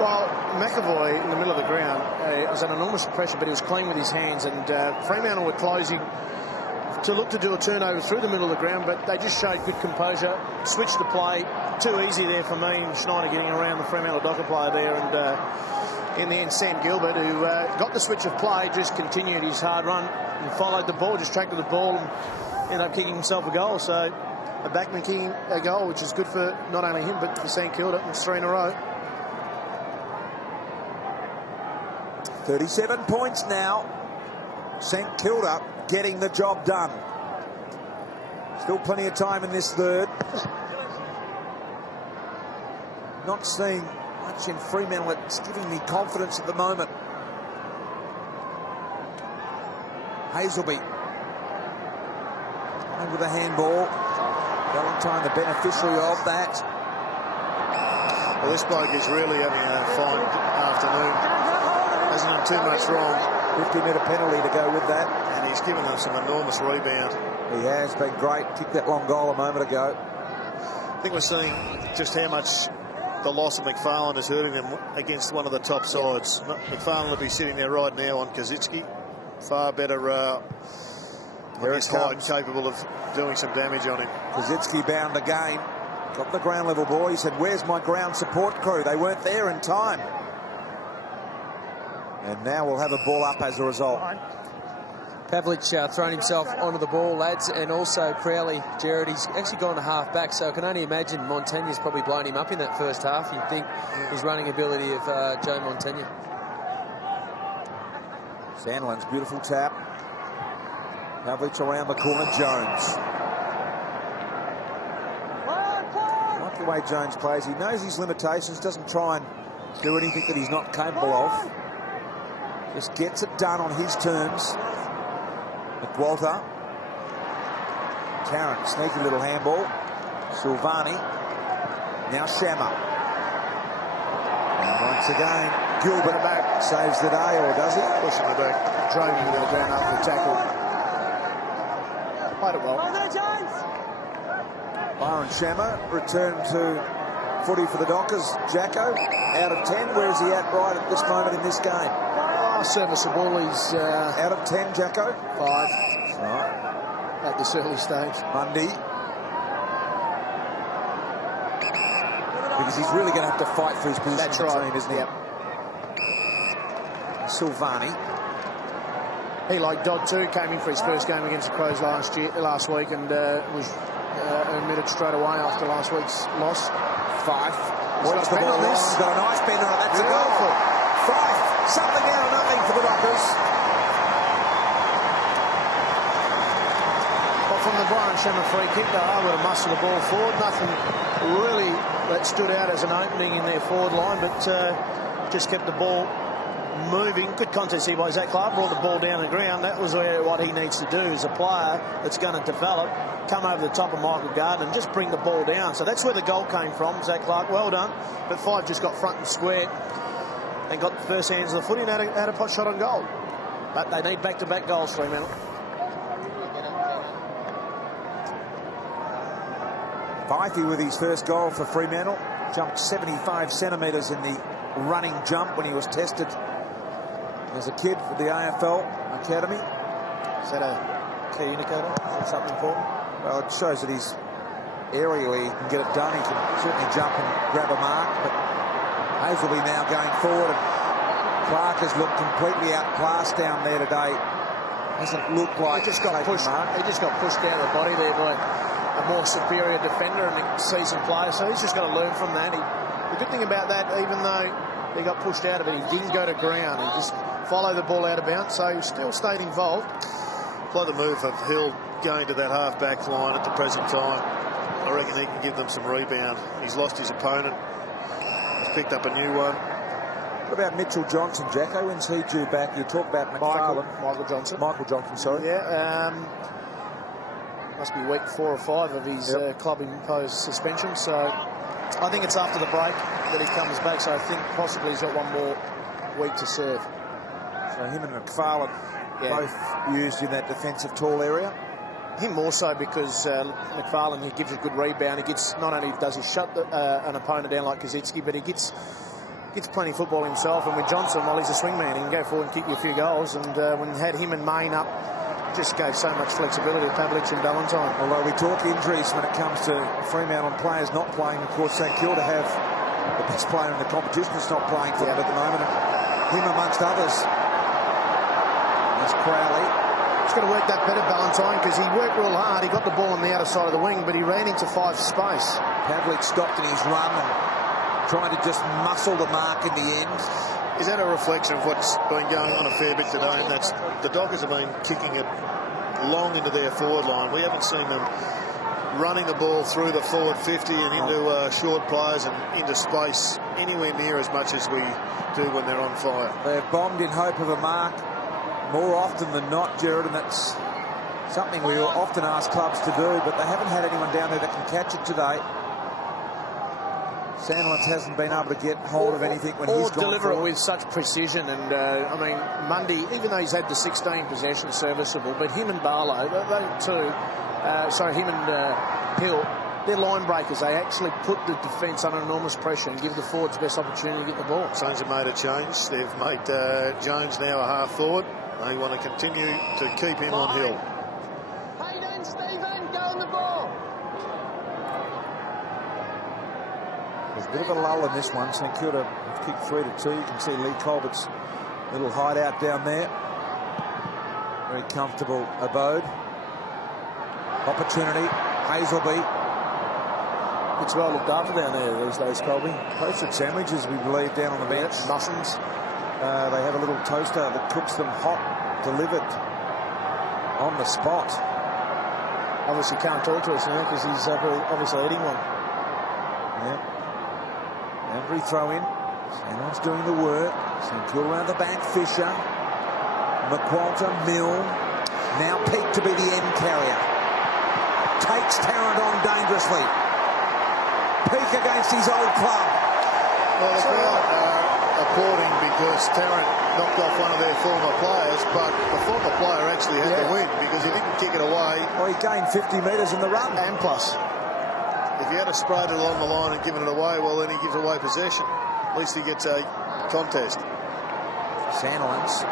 Well, McAvoy in the middle of the ground was under enormous pressure, but he was clean with his hands, and Fremantle were closing to look to do a turnover through the middle of the ground, but they just showed good composure, switched the play. Too easy there for me and Schneider getting around the Fremantle Docker player there, and in the end, Sam Gilbert, who got the switch of play, just continued his hard run and followed the ball, just tracked to the ball and ended up kicking himself a goal. So a backman kicking a goal, which is good for not only him, but for St Kilda. It's 3 in a row. 37 points now. St Kilda getting the job done. Still plenty of time in this third. Not seeing much in Fremantle. It's giving me confidence at the moment. Hazelby over the handball. Valentine the beneficiary of that. Well, this bloke is really having a fine afternoon. Hasn't done too much wrong. 50-metre penalty to go with that. And he's given them some enormous rebound. He has been great. Kicked that long goal a moment ago. I think we're seeing just how much the loss of McFarlane is hurting them against one of the top sides. McFarlane will be sitting there right now on Koschitzke. Far better his height, capable of doing some damage on him. Koschitzke bound again. Got the ground level ball. He said, "Where's my ground support crew?" They weren't there in time. And now we'll have a ball up as a result. Pavlich thrown himself onto the ball, lads, and also Crowley, Jared, he's actually gone to half back, so I can only imagine Montaña's probably blown him up in that first half. You'd think his running ability of Joe Montaña. Sandlin's beautiful tap. Pavlich around the corner, Jones. I like the way Jones plays. He knows his limitations, doesn't try and do anything that he's not capable of. Just gets it done on his terms. McWalter. Tarrant, sneaky little handball. Silvani. Now Shammer. Once again, Gilbert back saves the day, or does he? Pushing the back. Drove him to the ground after the tackle. Played it well. Byron Shammer returned to footy for the Dockers. Jacko, out of 10. Where is he at right at this moment in this game? Serviceable. He's out of 10, Jacko? 5. Right. At this early stage. Mundy. Because he's really going to have to fight for his position. That's in the right. team, isn't he? Yep. Silvani. He, like Dodd too, came in for his first game against the Crows last week and was admitted straight away after last week's loss. Fife. What's the ball on this? He's got a nice bend on it. That's a goal. Beautiful. Fife. Something out of nothing for the Dockers. But from the Byron Shammer free kick, they were able to muscle the ball forward. Nothing really that stood out as an opening in their forward line, but just kept the ball moving. Good contest here by Zach Clark. Brought the ball down the ground. That was what he needs to do as a player that's going to develop. Come over the top of Michael Gardiner and just bring the ball down. So that's where the goal came from. Zach Clark, well done. But Five just got front and square and got the first hands of the footy and had a pot shot on goal. But they need back-to-back goals, Fremantle. Fifey with his first goal for Fremantle. Jumped 75 centimetres in the running jump when he was tested as a kid for the AFL Academy. Is that a key indicator? Is that something important? Well, it shows that he's aerially, he can get it done. He can certainly jump and grab a mark. But Hazelby now going forward, and Clark has looked completely outclassed down there today. Hasn't looked like he just got pushed. He just got pushed out of the body there by a more superior defender and a seasoned player. So he's just got to learn from that. The good thing about that, even though he got pushed out of it, he didn't go to ground. He just followed the ball out of bounds, so he still stayed involved. Play the move of Hill going to that half-back line at the present time. I reckon he can give them some rebound. He's lost his opponent. He's picked up a new one. What about Mitchell Johnson, Jacko? When's he due back? You talk about McFarlane. Michael Johnson. Michael Johnson, sorry. Yeah, must be week 4 or 5 of his club-imposed suspension. So I think it's after the break that he comes back. So I think possibly he's got one more week to serve. So him and McFarlane both used in that defensive tall area. Him more so because McFarlane, he gives a good rebound. He gets, not only does he shut an opponent down like Koschitzke, but he gets plenty of football himself. And with Johnson, well, he's a swingman. He can go forward and kick you a few goals. And when you had him and Main up, just gave so much flexibility to Pavlich and Ballantyne. Although we talk injuries when it comes to Fremantle and players not playing, of course, St Kilda have the best player in the competition that's not playing for them at the moment. And him amongst others. There's Crowley. He's got to work that better, Ballantyne, because he worked real hard. He got the ball on the outer side of the wing, but he ran into Five's space. Pavlich stopped in his run and trying to just muscle the mark in the end. Is that a reflection of what's been going on a fair bit today? And that's the Dockers have been kicking it long into their forward line. We haven't seen them running the ball through the forward 50 and into short players and into space anywhere near as much as we do when they're on fire. They've bombed in hope of a mark more often than not, Jared, and that's something we often ask clubs to do, but they haven't had anyone down there that can catch it today. Sandlands hasn't been able to get hold of anything when he's gone deliver forward. it with such precision. And I mean, Mundy, even though he's had the 16 possessions serviceable, but him and Barlow, they two, him and Hill, they're line breakers. They actually put the defence under enormous pressure and give the forwards best opportunity to get the ball. Saints have made a change. They've made Jones now a half forward. They want to continue to keep him on Hill. Hayden, Stephen, go on the ball. There's a bit of a lull in this one. St Kilda have kicked 3-2. You can see Lee Colbert's little hideout down there. Very comfortable abode. Opportunity. Hazelby. It's well looked after down there these days, Colby. Toasted sandwiches, we believe, down on the bench. Muffins. They have a little toaster that cooks them hot, delivered on the spot. Obviously can't talk to us now because he's obviously eating one. Yeah. Every throw in. Sandlands doing the work. St Kilda around the back. Fisher. McQualter. Milne. Now Peak to be the end carrier. Takes Tarrant on dangerously. Peak against his old club. Well, applauding because Tarrant knocked off one of their former players, but the former player actually had to win because he didn't kick it away. Well, he gained 50 metres in the run. And plus. If he had sprayed it along the line and given it away, well, then he gives away possession. At least he gets a contest. Sandilands.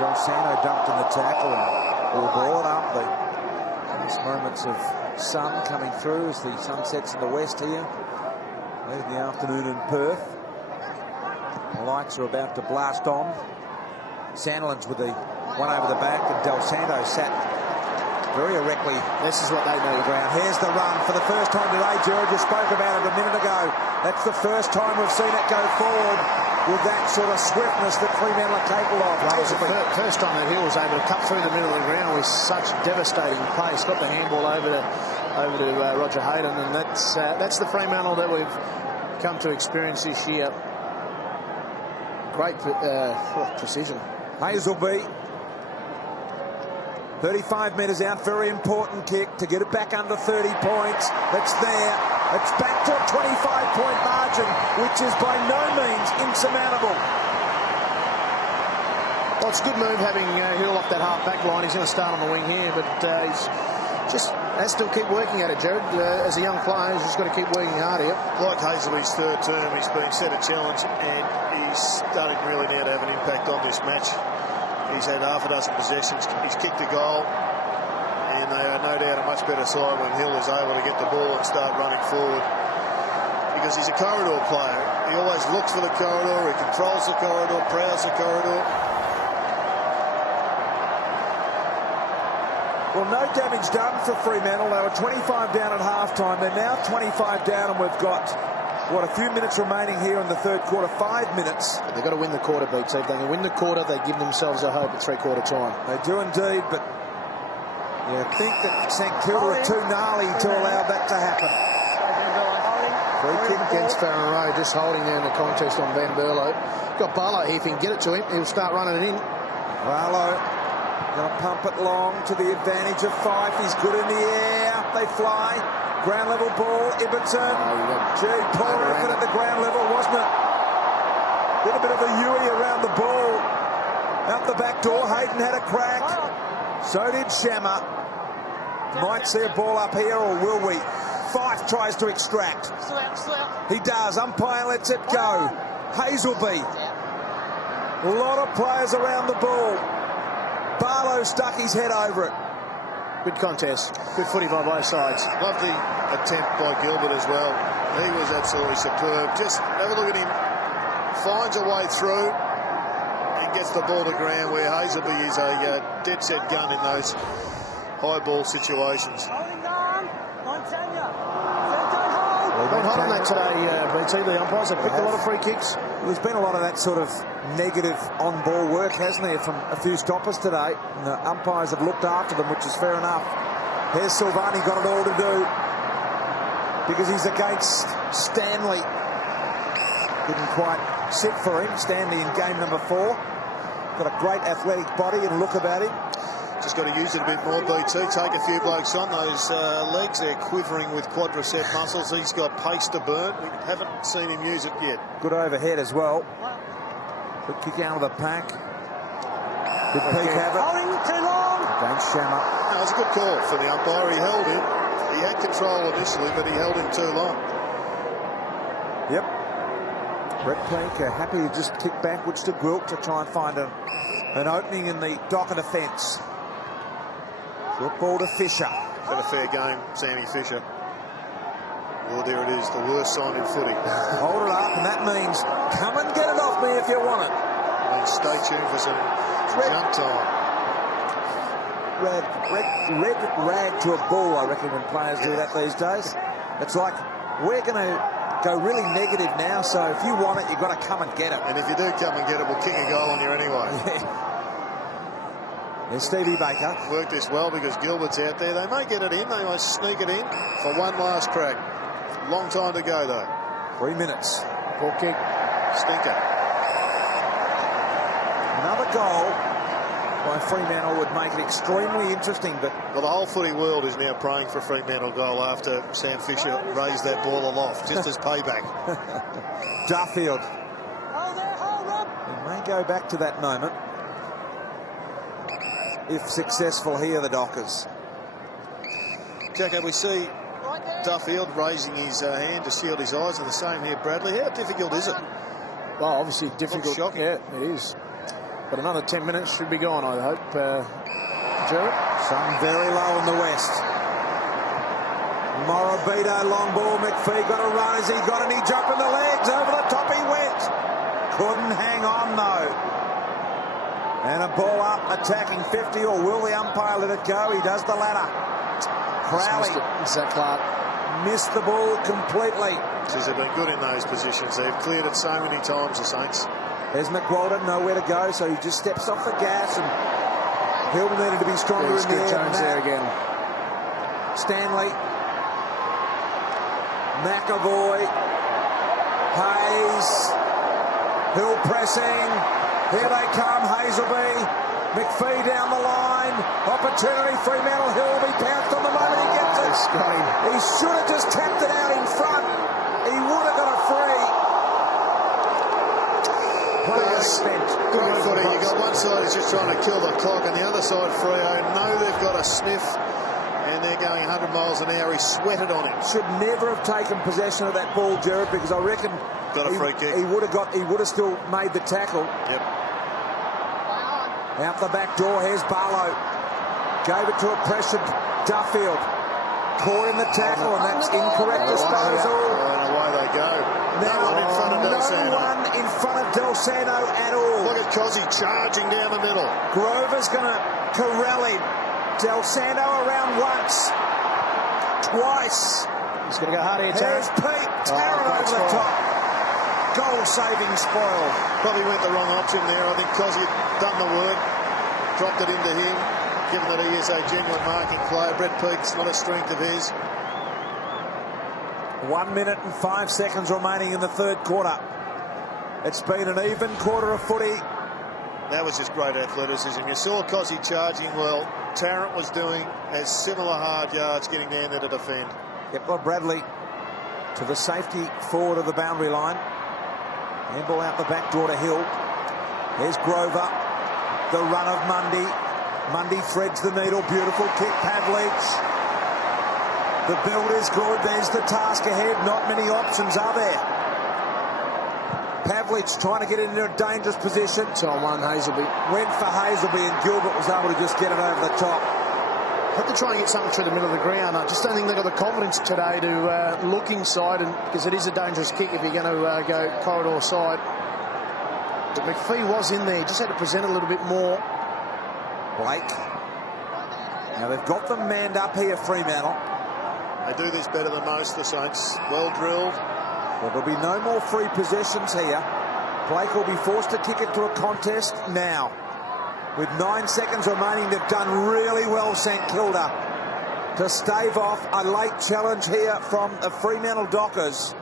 Del Santo dumped in the tackle and will ball it up. These moments of sun coming through as the sun sets in the west here. Late in the afternoon in Perth. The lights are about to blast on. Sandilands with the one over the back, and Del Santo sat very erectly. This is what they need. Ground. Here's the run for the first time today. Jared, you spoke about it a minute ago. That's the first time we've seen it go forward with that sort of swiftness that Fremantle are capable of. That was the first time that Hill was able to cut through the middle of the ground with such devastating pace. Got the handball over to Roger Hayden, and that's the Fremantle that we've come to experience this year. Great precision. Hazelby. 35 metres out, very important kick to get it back under 30 points. It's there. It's back to a 25-point margin, which is by no means insurmountable. Well, it's a good move having Hill off that half-back line. He's going to start on the wing here, but he's just has to keep working at it, Jared. As a young player, he's just got to keep working hard here. Like Hazelby's third term, he's been set a challenge, and he's starting really now to have an impact on this match. He's had half a dozen possessions. He's kicked a goal, and they are no doubt a much better side when Hill is able to get the ball and start running forward. Because he's a corridor player. He always looks for the corridor. He controls the corridor, prowls the corridor. Well, no damage done for Fremantle. They were 25 down at half-time. They're now 25 down, and we've got, what, a few minutes remaining here in the third quarter, 5 minutes. But they've got to win the quarter, BT. If they can win the quarter, they give themselves a hope at three-quarter time. They do indeed, but you think that St Kilda are too gnarly to allow that to happen. Free kick against Farron Road, just holding there in the contest on Van Berlo. Got Barlow here. If he can get it to him, he'll start running it in. Barlow going to pump it long to the advantage of Fife. He's good in the air. They fly. Ground level ball. Ibbotson. Gee, poor effort at the ground level, wasn't it? Did a bit of a Huey around the ball. Out the back door. Hayden had a crack. So did Shammer. Might see a ball up here, or will we? Fife tries to extract. He does. Umpire lets it go. Hazelby. A lot of players around the ball. Barlow stuck his head over it. Good contest. Good footy by both sides. Love the attempt by Gilbert as well. He was absolutely superb. Just have a look at him. Finds a way through and gets the ball to ground, where Hazelby is a dead set gun in those high ball situations. Been hot on that today, BT. The umpires have picked a lot of free kicks. There's been a lot of that sort of negative on-ball work, hasn't there, from a few stoppers today. And the umpires have looked after them, which is fair enough. Here's Silvani, got it all to do because he's against Stanley. Didn't quite sit for him. Stanley in game number 4. Got a great athletic body and look about him. Just got to use it a bit more, BT. Take a few blokes on. Those legs, they're quivering with quadricep muscles. He's got pace to burn. We haven't seen him use it yet. Good overhead as well. Good kick out of the pack. Did Peake have it? Holding too long. Against Shammer. No, it was a good call for the umpire. He held him. He had control initially, but he held him too long. Yep. Brett Peake happy to just kick backwards to Gwilt to try and find an opening in the dock of the fence. Good ball to Fisher. Had a fair game, Sammy Fisher. Well, there it is, the worst sign in footy. Hold it up, and that means come and get it off me if you want it. And stay tuned for some jump time. Red rag to a ball, I reckon, when players do that these days. It's like, we're going to go really negative now, so if you want it, you've got to come and get it. And if you do come and get it, we'll kick a goal on you anyway. There's Stevie Baker. Worked this well because Gilbert's out there. They may get it in. They might sneak it in for one last crack. Long time to go, though. 3 minutes. Ball kick. Stinker. Another goal by Fremantle would make it extremely interesting, but... Well, the whole footy world is now praying for a Fremantle goal after Sam Fisher raised that ball aloft, just as payback. Duffield. May go back to that moment. If successful here, the Dockers. Jacko, we see Duffield raising his hand to shield his eyes, and the same here, Bradley. How difficult is it? Well, obviously difficult. Shocking. Yeah, it is. But another 10 minutes should be gone, I hope. Gerard? Sun very low in the west. Morabito, long ball. McPhee got a run. Has he got any jump in the legs? Over the top he went. Couldn't hang on, though. And a ball up, attacking 50, or will the umpire let it go? He does the latter. Crowley. Zach Clark missed the ball completely. Says they've been good in those positions. They've cleared it so many times, the Saints. There's McWalden, nowhere to go, so he just steps off the gas, and Hill needed to be stronger in the air. Jones there again. Stanley. McAvoy. Hayes. Hill pressing. Here they come, Hazelby. McPhee down the line. Opportunity, Fremantle. Hill will be pounced on the moment he gets it. He should have just tapped it out in front. He would have got a free. Good footy. You got one side who's just trying to kill the clock, and the other side, Freo, know they've got a sniff, and they're going 100 miles an hour. He sweated on him. Should never have taken possession of that ball, Gerard, because I reckon got a free kick. He would have still made the tackle. Yep. Out the back door, here's Barlow. Gave it to a pressured Duffield. Caught in the tackle, and that's incorrect disposal. And away they go. No one in front of Del Santo. No one in front of Del Santo at all. Look at Koschitzke charging down the middle. Grover's going to corral him. Del Santo around once. Twice. He's going to go hard here, Here's Pete. Tarrant over the top. Goal-saving spoil. Probably went the wrong option there. I think Koschitzke had done the work. Dropped it into him. Given that he is a genuine marking player. Brett Peake's not a strength of his. 1 minute and 5 seconds remaining in the third quarter. It's been an even quarter of footy. That was just great athleticism. You saw Koschitzke charging well. Tarrant was doing as similar hard yards getting down there to defend. Yep, well, Bradley to the safety forward of the boundary line. Handball out the back door to Hill. There's Grover. The run of Mundy. Mundy threads the needle. Beautiful kick, Pavlich. The build is good. There's the task ahead. Not many options are there. Pavlich trying to get into a dangerous position. It's on one, Hazelby. Went for Hazelby, and Gilbert was able to just get it over the top. Had to try and get something through the middle of the ground. I just don't think they've got the confidence today to look inside, and because it is a dangerous kick if you're going to go corridor side. But McPhee was in there. Just had to present a little bit more. Blake. Now they've got them manned up here, Fremantle. They do this better than most, the Saints. Well drilled. Well, there'll be no more free possessions here. Blake will be forced to kick it to a contest now. With 9 seconds remaining, they've done really well, St Kilda, to stave off a late challenge here from the Fremantle Dockers.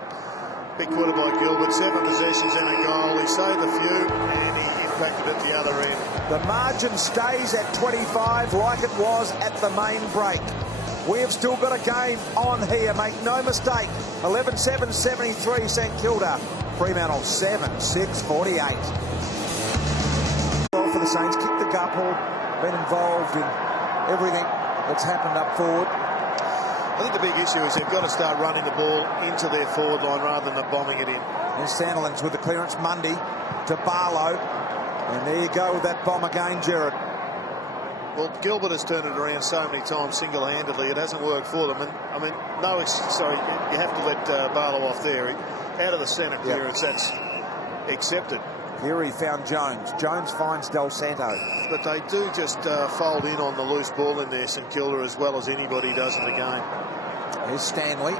Big quarter by Gilbert, 7 possessions and a goal. He saved a few, and he impacted at the other end. The margin stays at 25 like it was at the main break. We have still got a game on here, make no mistake. 11-7-73 St Kilda. Fremantle 7-6-48. For the Saints, kicked the gupple, been involved in everything that's happened up forward. I think the big issue is they've got to start running the ball into their forward line rather than bombing it in. There's Sandilands with the clearance, Mundy to Barlow. And there you go with that bomb again, Gerard. Well, Gilbert has turned it around so many times single-handedly. It hasn't worked for them. And I mean, you have to let Barlow off there. Out of the centre clearance, that's accepted. Here he found Jones. Jones finds Del Santo. But they do just fold in on the loose ball in there, St Kilda, as well as anybody does in the game. Here's Stanley.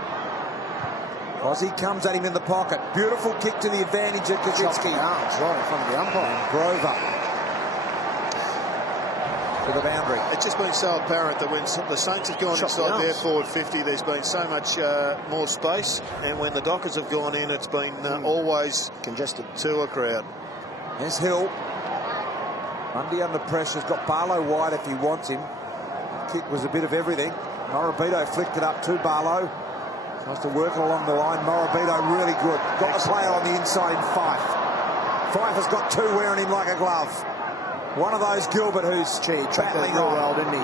Ozzy comes at him in the pocket. Beautiful kick to the advantage of Koschitzke. Arms right in front of the umpire. And Grover to the boundary. It's just been so apparent that when the Saints have gone inside their forward 50, there's been so much more space. And when the Dockers have gone in, it's been always congested to a crowd. There's Hill. Mundy under pressure. Has got Barlow wide if he wants him. The kick was a bit of everything. Morabito flicked it up to Barlow. Tries to work it along the line. Morabito really good. Got the player on the inside in Fife. Pfeiffer's got two wearing him like a glove. One of those Gilbert who's battling real on. well, didn't he?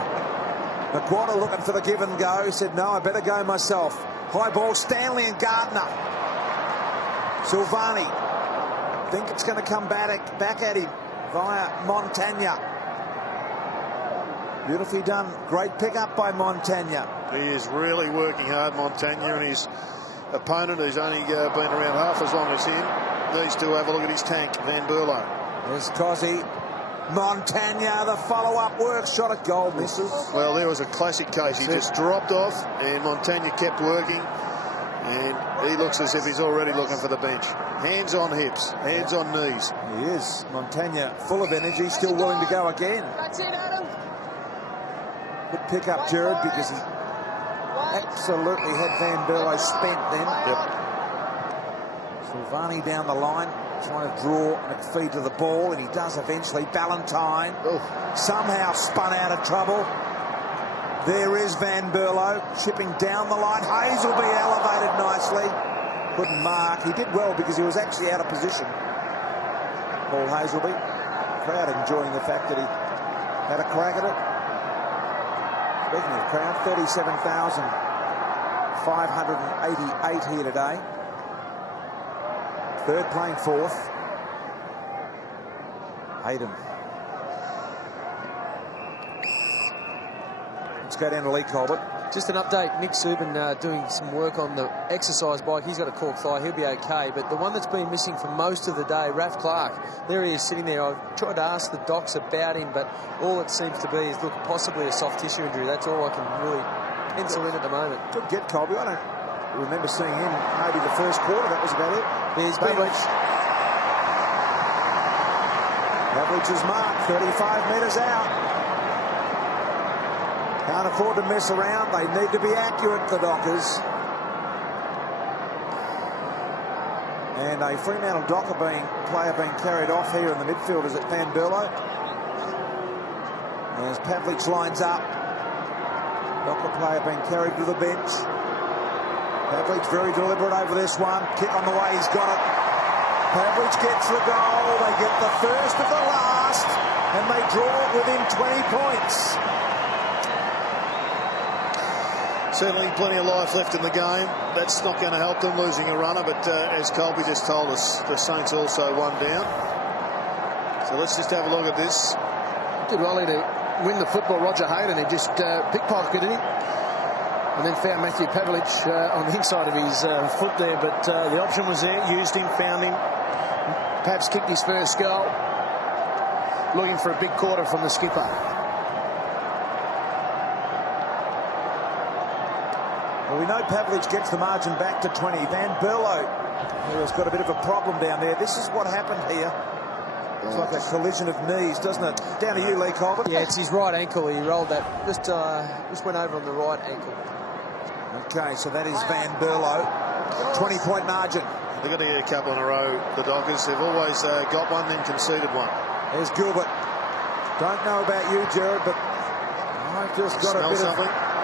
McWater looking for the give and go. Said, no, I better go myself. High ball, Stanley and Gardiner. Silvani. Think it's going to come back at him via Montagna. Beautifully done. Great pick-up by Montagna. He is really working hard, Montagna, and his opponent, who's only been around half as long as him, needs to have a look at his tank, Van Berlo. There's Cosy. Montagna, the follow-up works. Shot at goal, misses. Well, there was a classic case. He just dropped off, and Montagna kept working, and he looks as if he's already looking for the bench. Hands on hips, hands on knees. He is. Montagna, full of energy, still willing to go again. That's it, Adam. Good pick up, Jared, because he absolutely had Van Berlo spent then. Silvani down the line, trying to draw McPhee to the ball, and he does eventually. Ballantyne somehow spun out of trouble. There is Van Berlo chipping down the line. Hayes will be elevated nicely. Couldn't mark. He did well because he was actually out of position. Paul Hazelby, crowd enjoying the fact that he had a crack at it. Speaking of crowd, 37,588 here today. Third playing fourth. Hayden. Let's go down to Lee Colbert. Just an update. Nick Subin doing some work on the exercise bike. He's got a cork thigh. He'll be okay. But the one that's been missing for most of the day, Raph Clark, there he is sitting there. I've tried to ask the docs about him, but all it seems to be is, look, possibly a soft tissue injury. That's all I can really pencil in at the moment. Good get, Colby. I don't remember seeing him maybe the first quarter. That was about it. There's Pavlich. Pavlich's mark, 35 metres out. Can't afford to mess around. They need to be accurate, the Dockers. And a Fremantle Docker player being carried off here in the midfield is at Van Berlo. As Pavlich lines up. Docker player being carried to the bench. Pavlich very deliberate over this one. Kick on the way, he's got it. Pavlich gets the goal. They get the first of the last, and they draw it within 20 points. Certainly plenty of life left in the game. That's not going to help them losing a runner, but as Colby just told us, the Saints also one down. So let's just have a look at this. Did well to win the football. Roger Hayden, he just pickpocketed him and then found Matthew Pavlich on the inside of his foot there, but the option was there, used him, found him. Pavs kicked his first goal, looking for a big quarter from the skipper. Well, we know Pavlich gets the margin back to 20. Van Berlo, who has got a bit of a problem down there. This is what happened here. It's like a collision of knees, doesn't it? Down to you, Lee Colbert. Yeah, it's his right ankle. He rolled that. Just went over on the right ankle. Okay, so that is Van Berlo. 20-point margin. They've got to get a couple in a row, the Dockers. They've always got one, then conceded one. There's Gilbert. Don't know about you, Jared, but I've just got a bit of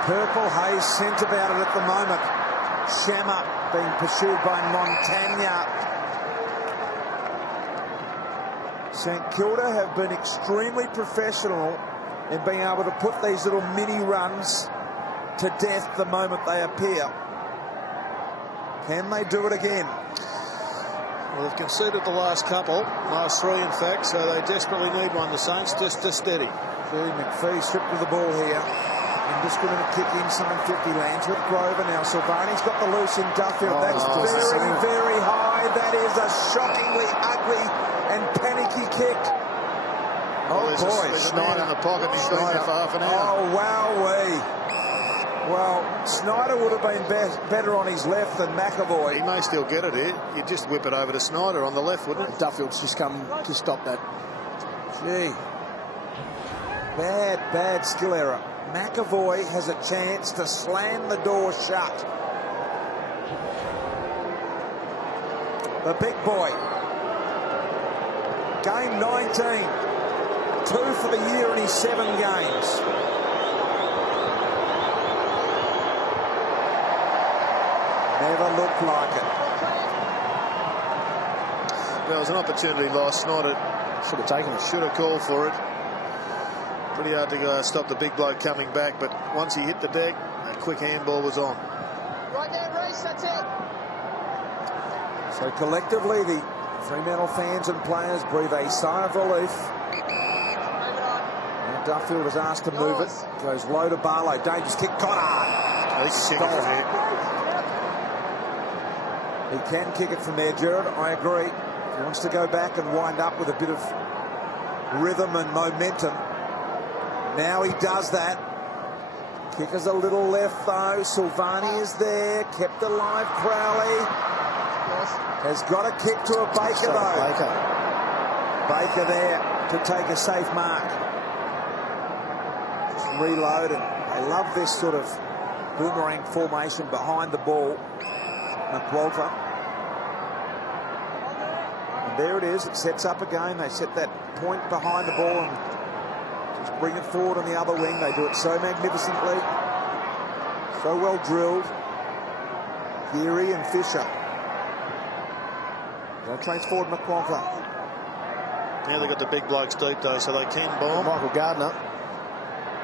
purple haze scent about it at the moment. Shammer being pursued by Montagna. St Kilda have been extremely professional in being able to put these little mini runs to death the moment they appear. Can they do it again? Well, they've conceded the last couple, last three in fact, so they desperately need one, the Saints, just to steady. McPhee stripped of the ball here. Indiscriminate kick inside 50, lands with Grover. Now Silvani's got the loose in Duffield. That's very, very high. That is a shockingly ugly and panicky kick. Well, there's a Snyder in the pocket. He's been there for half an hour. Oh, wowee. Well, Snyder would have been better on his left than McAvoy. He may still get it here. You'd just whip it over to Snyder on the left, wouldn't it? Duffield's just come to stop that. Gee. Bad skill error. McAvoy has a chance to slam the door shut. The big boy. Game 19. 2 for the year in his 7 games. Never looked like it. There was an opportunity lost. Not it. Should have taken it. Should have called for it. Pretty hard to stop the big bloke coming back, but once he hit the deck, a quick handball was on. Right there, Reece, that's it. So collectively, the Fremantle fans and players breathe a sigh of relief. Now Duffield is asked to move it. Goes low to Barlow. Dangerous kick. Goddard. He's sick of it. He can kick it from there, Jared. I agree. If he wants to go back and wind up with a bit of rhythm and momentum. Now he does that. Kicker's a little left though. Silvani is there. Kept alive. Crowley has got a kick to a Baker though. Baker there to take a safe mark. Just reload, and I love this sort of boomerang formation behind the ball. McWalter. And there it is. It sets up again. They set that point behind the ball and just bring it forward on the other wing. They do it so magnificently. So well drilled. Geary and Fisher. They'll trace forward McWalter. Now they've got the big blokes deep though, so they can bomb. Michael Gardiner.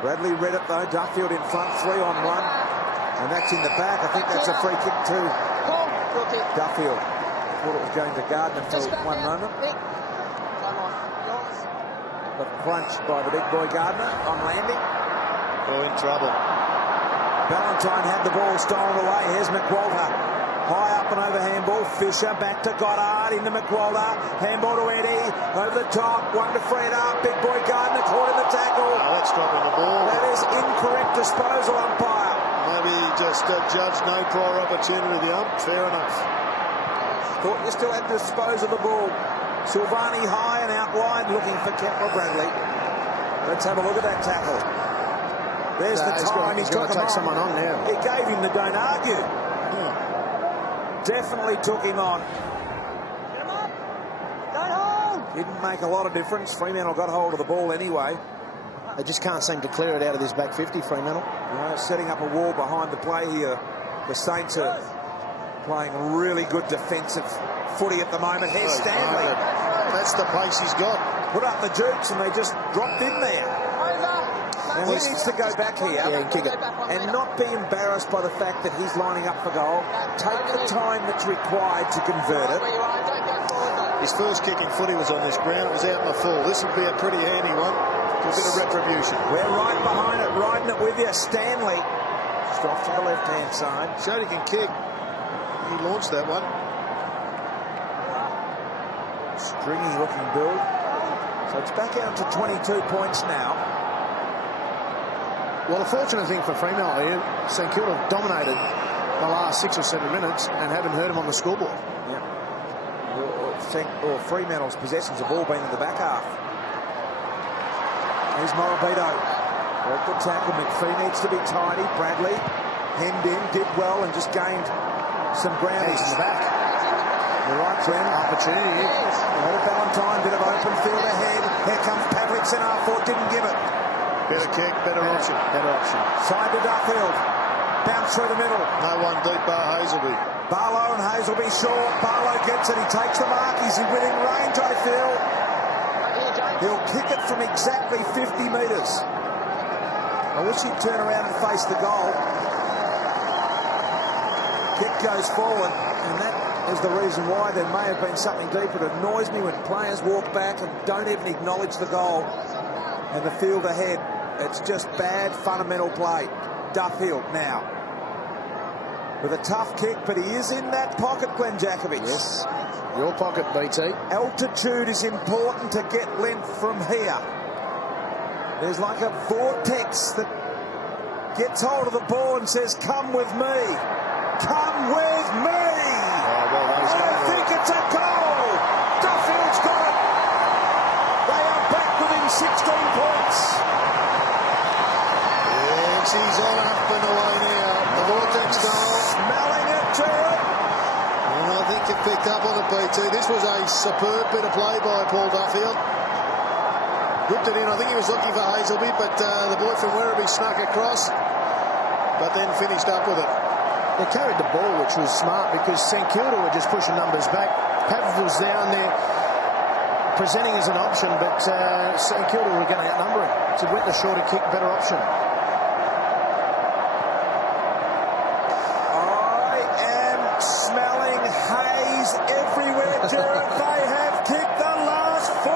Bradley read it though. Duffield in front, 3-on-1. And that's in the back. I think that's a free kick too. Duffield. Thought it was going to Gardiner for one moment. But crunched by the big boy Gardiner on landing. Oh, in trouble. Valentine had the ball stolen away. Here's McWalter. High up and over handball. Fisher back to Goddard into McWalter. Handball to Eddie. Over the top. One to Fred up. Big boy Gardiner caught in the tackle. Oh, that's dropping the ball. That is incorrect disposal, umpire. Maybe just judged no prior opportunity. The ump. Fair enough. Thought you still had to dispose of the ball. Silvani high and out wide looking for Kepler Bradley. Let's have a look at that tackle. There's the time. He's got to take someone on now. He gave him the don't argue. Definitely took him on. Get him up. Don't hold. Didn't make a lot of difference. Fremantle got hold of the ball anyway. They just can't seem to clear it out of this back 50, Fremantle. Setting up a wall behind the play here. The Saints are playing really good defensive footy at the moment. Here's Stanley. That's the pace he's got. Put up the jukes and they just dropped in there. Now he needs to go back here and kick it. And not be embarrassed by the fact that he's lining up for goal. Take the time that's required to convert it. His first kicking footy was on this ground. It was out in the full. This would be a pretty handy one. A bit of retribution. We're right behind it, riding it with you. Stanley. Just off to the left-hand side. Showed he can kick. He launched that one. Stringy looking build. So it's back out to 22 points now. Well, the fortunate thing for Fremantle here, St Kilda dominated the last 6 or 7 minutes and haven't heard him on the scoreboard. Yeah. Fremantle's possessions have all been in the back half. Here's Morabito. Well, good tackle. McPhee needs to be tidy. Bradley hemmed in, did well, and just gained some ground. He's in the back. You're right, Glenn. Opportunity. Valentine, bit of open field ahead. Here comes Pavlik. Thought didn't give it. Better kick, better option. Better option. Side to Duffield. Bounce through the middle. No one deep bar Hazelby. Barlow and Hazelby short. Barlow gets it. He takes the mark. He's within range, I feel. He'll kick it from exactly 50 metres. I wish he'd turn around and face the goal. Kick goes forward, and that is the reason why there may have been something deeper. It annoys me when players walk back and don't even acknowledge the goal and the field ahead. It's just bad fundamental play. Duffield now with a tough kick, but he is in that pocket, Glenn Jakovic. Yes, your pocket, BT. Altitude is important to get length from here. There's like a vortex that gets hold of the ball and says, come with me. Come with me. I think it's a goal. Duffield's got it. They are back within 16 points. Yes, he's on up and away now. The vortex goal. Smelling it, Jared. And I think you picked up on it, BT. This was a superb bit of play by Paul Duffield. Whipped it in. I think he was looking for Hazelby, but the boy from Werribee snuck across, but then finished up with it. They carried the ball, which was smart because St Kilda were just pushing numbers back. Pavlik was down there. presenting as an option, but St Kilda were going to outnumber him. So went the shorter kick, better option. I am smelling haze everywhere, Gerard. They have kicked the last 4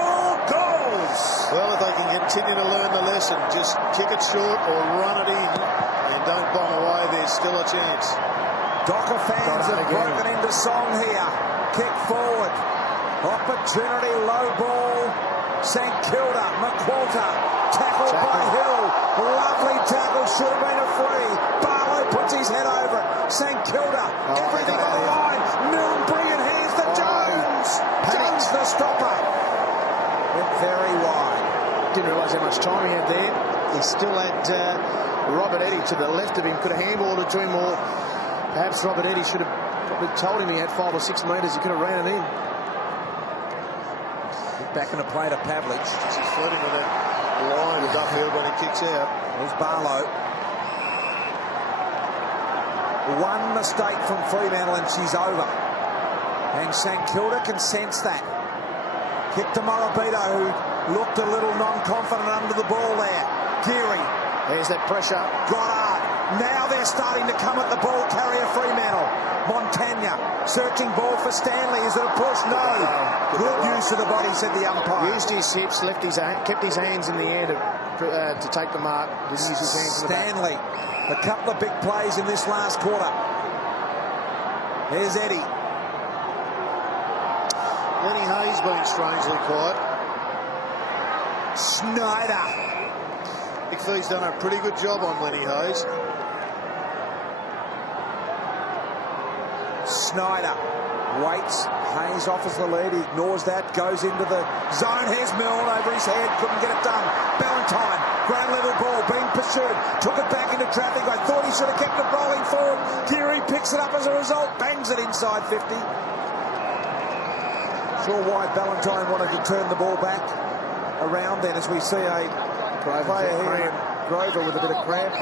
goals. Well, if they can continue to learn the lesson, just kick it short or run it in and don't bomb away, there's still a chance. Docker fans have broken into song here. Kick forward. Opportunity, low ball. St Kilda, McQualter. Tackled by Hill. Lovely tackle, should have been a free. Barlow puts his head over it. St Kilda, everything on the line. Milne, brilliant hands to Jones. Jones the stopper. Went very wide. Didn't realise how much time he had there. He still had Robert Eddy to the left of him. Could have handballed it to him, or perhaps Robert Eddy should have probably told him he had 5 or 6 metres. He could have ran it in. Back into play to Pavlich. He's flirting with that line of Duffield when he kicks out. There's Barlow. One mistake from Fremantle and she's over. And St Kilda can sense that. Kick to Morabito, who looked a little non-confident under the ball there. Geary. There's that pressure. Goddard. Now they're starting to come at the ball carrier Fremantle. Montagna searching ball for Stanley. Is it a push? No. Good use of the body, said the umpire. Used his hips, kept his hands in the air to take the mark. Didn't use his hands in the back. Stanley. A couple of big plays in this last quarter. There's Eddie. Lenny Hayes being strangely quiet. Snyder. McPhee's done a pretty good job on Lenny Hayes. Snyder waits. Hayes offers the lead. He ignores that. Goes into the zone. Here's Milne over his head. Couldn't get it done. Ballantyne. Ground level ball being pursued. Took it back into traffic. I thought he should have kept it rolling forward. Geary picks it up as a result. Bangs it inside 50. Sure why Ballantyne wanted to turn the ball back around then, as we see a player here, Grover, with a bit of cramp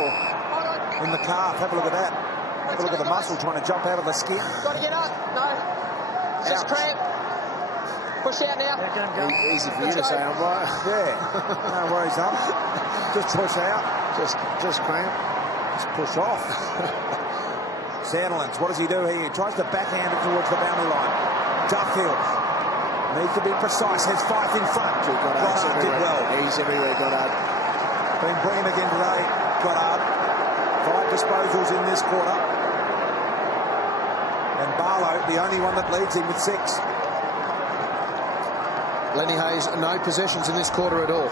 in the calf. Have a look at that. Have a look at the muscle trying to jump out of the skin. Got to get up. No. It's just cramp. Push out now. Easy for you to say, umpire. Yeah. No worries, Just push out. Just cramp. Just push off. Sandilands, what does he do here? He tries to backhand it towards the boundary line. Duffield needs to be precise. Has Fife in front. Goddard did well. He's everywhere, Goddard. Been brilliant again today, Goddard. 5 disposals in this quarter. And Barlow, the only one that leads him with 6. Lenny Hayes, no possessions in this quarter at all.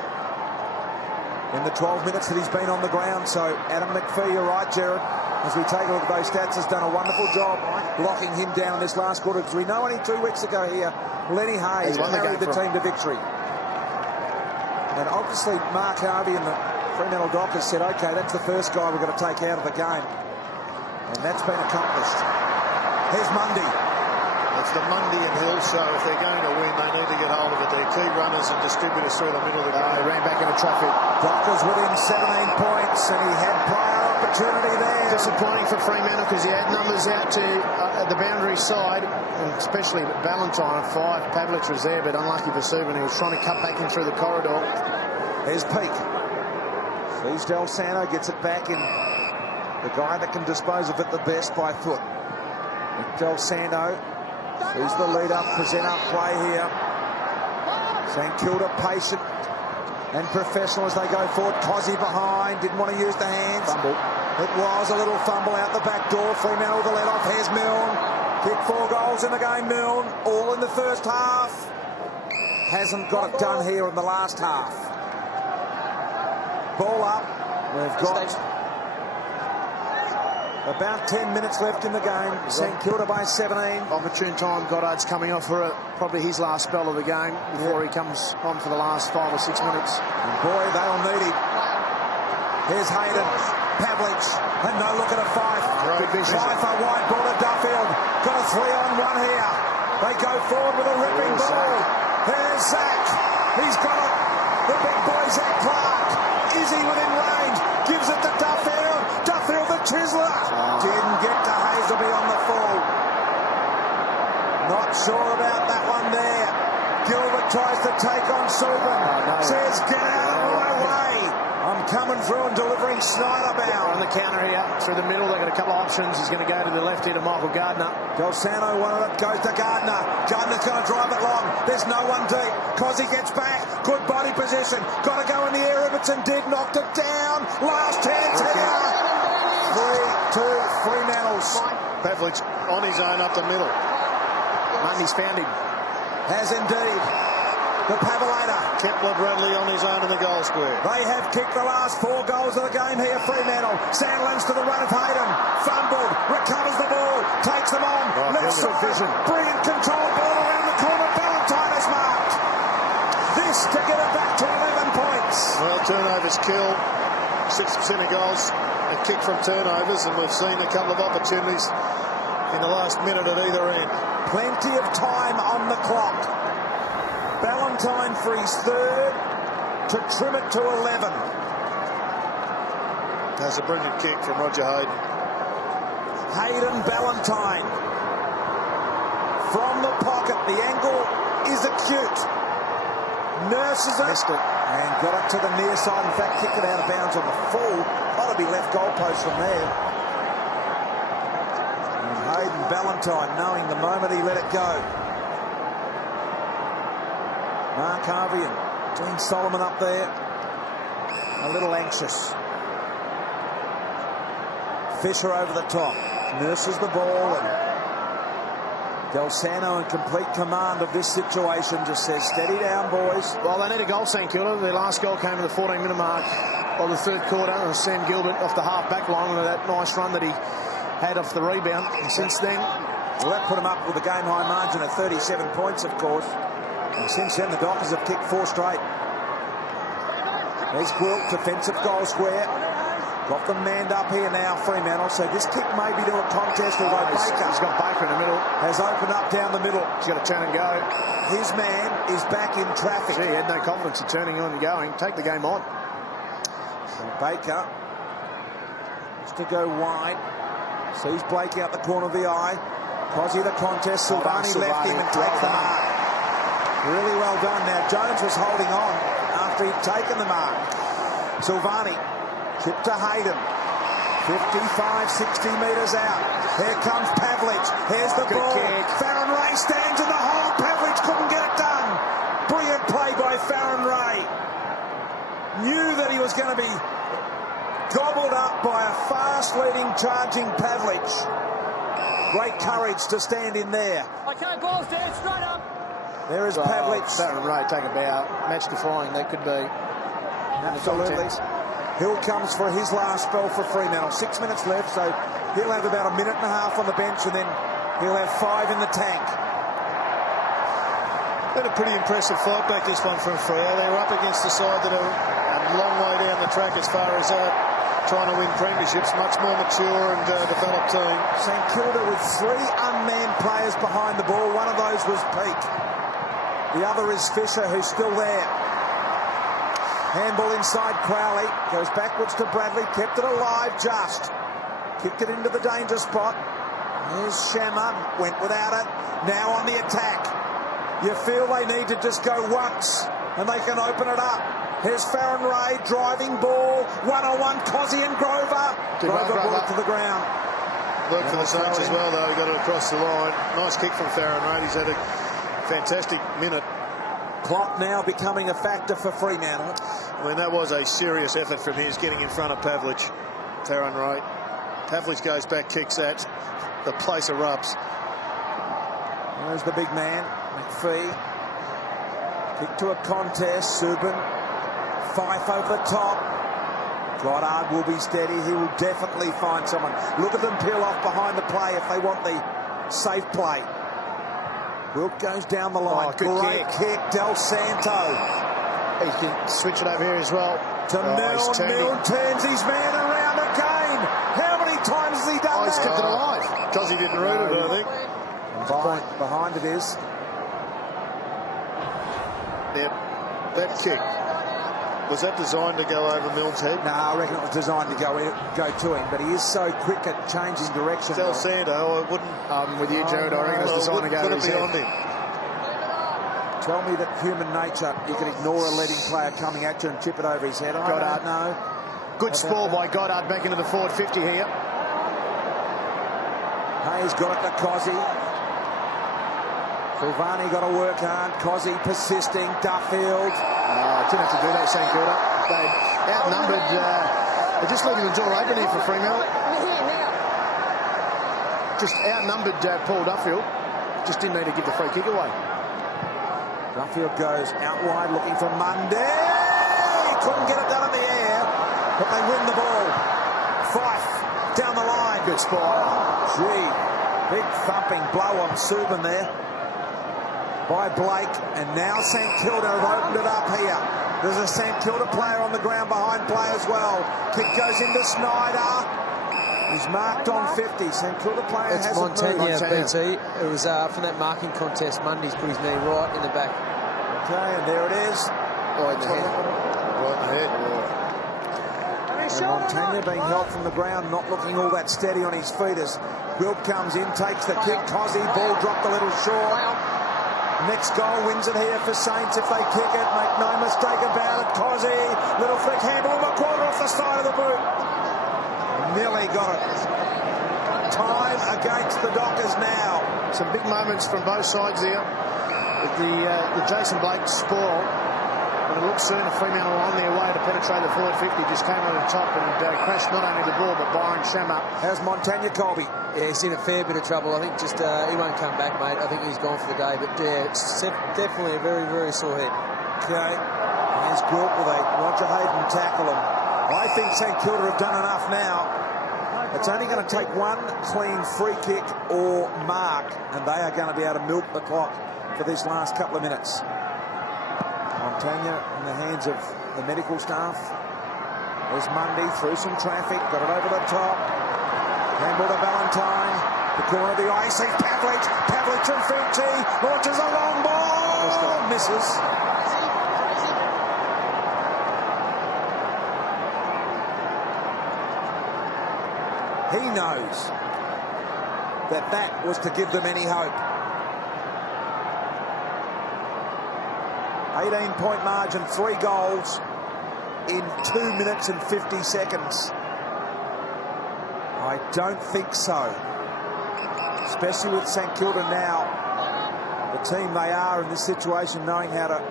In the 12 minutes that he's been on the ground. So Adam McPhee, you're right, Gerard. As we take a look at those stats, has done a wonderful job locking him down in this last quarter. Because we know only 2 weeks ago here, Lenny Hayes carried the team to victory. And obviously Mark Harvey and the Fremantle Dockers said, OK, that's the first guy we're going to take out of the game. And that's been accomplished. Here's Mundy. It's the Mundy and Hill show. If they're going to win, they need to get hold of it. They're key runners and distributors through the middle of the game. They ran back into traffic. Dockers within 17 points, and he had prior opportunity there. Disappointing for Fremantle because he had numbers out to the boundary side, and especially Ballantyne at 5. Pavlich was there, but unlucky for Subin. He was trying to cut back in through the corridor. There's Peake. Sees Del Santo, gets it back in. The guy that can dispose of it the best by foot. Del Santo sees the lead up, present up play here. St Kilda patient and professional as they go forward. Cosy behind, didn't want to use the hands. Fumble. It was a little fumble out the back door. Fremantle with the let off. Here's Milne. Kicked 4 goals in the game, Milne. All in the first half. Hasn't got it done here in the last half. Ball up. We've got about 10 minutes left in the game. St Kilda by 17. Opportune time. Goddard's coming off for probably his last spell of the game before he comes on for the last 5 or 6 minutes. And boy, they'll need him. Here's Hayden. Pavlich. And no look at a Fife. Fife a wide ball to Duffield. Got a 3-on-1 here. They go forward with a ripping ball. Here's Zach. He's got it. The big boy, Zach Clark. Is he within range? Gives it to Duffield. Duffield the chiseler. Didn't get to Hazelby on the full. Not sure about that one there. Gilbert tries to take on Subin. Says, get out of my way. I'm coming through and delivering Snyder bound. On the counter here, through the middle, they've got a couple of options. He's going to go to the left here to Michael Gardiner. Delsano wanted it, goes to Gardiner. Gardiner's going to drive it long. There's no one deep. Cozzy gets back. Good body position. Got to go in the air. Everton did. Knocked it down. Last chance here. 3-2 Fremantle's. Pavlich on his own up the middle. Mundy's found him. Has indeed. The Pavelator. Kepler Bradley on his own in the goal square. They have kicked the last 4 goals of the game here, Fremantle. Sandlands to the run of Hayden. Fumbled. Recovers the ball. Takes them on. Left side. Vision. Brilliant control. Ball around the corner. Valentine is marked. This to get it back to 11 points. Well, turnovers kill. 6% of goals are kicked from turnovers, and we've seen a couple of opportunities in the last minute at either end. Plenty of time on the clock. Valentine for his third to trim it to 11. That's a brilliant kick from Roger Hayden. Hayden Valentine from the pocket. The angle is acute. Nurses it. Missed it. And got it to the near side. In fact, kicked it out of bounds on the full. Ought to be left goalpost from there. And Hayden Valentine knowing the moment he let it go. Mark Harvey and Dean Solomon up there. A little anxious. Fisher over the top. Nurses the ball, and Delsano in complete command of this situation just says, steady down, boys. Well, they need a goal, St Kilda. Their last goal came in the 14-minute mark of the third quarter. And Sam Gilbert off the half-back line with that nice run that he had off the rebound. And since then... Well, that put him up with a game-high margin of 37 points, of course. And since then, the Dockers have kicked 4 straight. There's Gwilt, defensive goal square. Got them manned up here now, Fremantle. So this kick may be to a contest, although Baker... He's got Baker in the middle. Has opened up down the middle. He's got to turn and go. His man is back in traffic. Gee, he had no confidence of turning on and going. Take the game on. So Baker has to go wide. Sees Blakey out the corner of the eye. Cosy the contest. Silvani left him and takes the mark. Really well done. Now Jones was holding on after he'd taken the mark. Silvani. Tip to Hayden. 55, 60 metres out. Here comes Pavlich. Here's the ball. Kick. Farron Ray stands in the hole. Pavlich couldn't get it done. Brilliant play by Farron Ray. Knew that he was going to be gobbled up by a fast-leading, charging Pavlich. Great courage to stand in there. Okay, balls down, straight up. There is Pavlich. Farron Ray, take a bow. Match defying, that could be. Absolutely. Hill comes for his last spell for Fremantle. 6 minutes left, so he'll have about a minute and a half on the bench, and then he'll have 5 in the tank. Been a pretty impressive fight back, this one from Freo. They were up against the side that are a long way down the track as far as trying to win premierships. Much more mature and developed team. St Kilda with 3 unmanned players behind the ball. One of those was Peake. The other is Fisher, who's still there. Handball inside Crowley. Goes backwards to Bradley. Kept it alive just. Kicked it into the danger spot. There's Shammer. Went without it. Now on the attack. You feel they need to just go once and they can open it up. Here's Farron Ray. Driving ball. One-on-one. Cozzy and Grover. Grover brought it to the ground. Worked for the Saints as well, though. He got it across the line. Nice kick from Farron Ray. He's had a fantastic minute. Clock now becoming a factor for Fremantle. I mean, that was a serious effort from his getting in front of Pavlich. Farron Ray. Pavlich goes back, kicks at. The place erupts. There's the big man, McPhee. Kick to a contest. Subin. Fife over the top. Goddard will be steady. He will definitely find someone. Look at them peel off behind the play if they want the safe play. Wilt goes down the line. Great kick. Del Santo. He can switch it over here as well. To Milne. Milne turns his man around again. How many times has he done that? He's kept it alive. Because he didn't root it, I think. Behind it is. Now, that kick, was that designed to go over Milne's head? No, I reckon it was designed to go to him, but he is so quick at changing direction. Del Santo, I wouldn't... With you, Jared, I reckon it was designed to go to his head. Him. Tell me that human nature, you can ignore a leading player coming at you and chip it over his head. Goddard. No. Good spoil by Goddard back into the forward 50 here. Hayes got it to Koschi. Silvani got to work hard. Koschi persisting. Duffield. Didn't have to do that, St Kilda. They outnumbered. They're just leaving the door open here for Fremantle. Just outnumbered Paul Duffield. Just didn't need to give the free kick away. Duffield goes out wide looking for Monday. He couldn't get it done in the air, but they win the ball. Fife down the line. Good spot. Gee, big thumping blow on Subin there by Blake, and now St Kilda have opened it up here. There's a St Kilda player on the ground behind play as well. Kick goes into Snyder. He's marked on 50. St Kilda player hasn't moved. BT. It was from that marking contest. Mundy's put his knee right in the back. Okay, and there it is. Right in the head. Right in the head. And Montagna being held from the ground, not looking all that steady on his feet as Wilt comes in, takes the kick. Koschi, ball dropped a little short. Next goal wins it here for Saints if they kick it. Make no mistake about it. Koschi, little flick handball, McQuarrie off the side of the boot. Nearly got it. Time against the Dockers now. Some big moments from both sides there. With the Jason Blake spoil. But it looks soon if Fremantle were on their way to penetrate the forward 50. Just came over the top and crashed not only the ball but Byron Shammer. How's Montagna, Colby? Yeah, he's in a fair bit of trouble. I think just he won't come back, mate. I think he's gone for the day. But yeah, it's definitely a very, very sore head. Okay. Here's Gwilt with a Roger Hayden tackle. And I think St Kilda have done enough now. It's only going to take one clean free kick or mark, and they are going to be able to milk the clock for this last couple of minutes. Montagna in the hands of the medical staff. There's Mundy through some traffic, got it over the top. Handball to Valentine. The corner of the eye, sees Pavlich. Pavlich and Finchi launches a long ball. Misses. He knows that that was to give them any hope. 18-point margin, 3 goals in 2 minutes and 50 seconds. I don't think so. Especially with St Kilda now, the team they are in this situation, knowing how to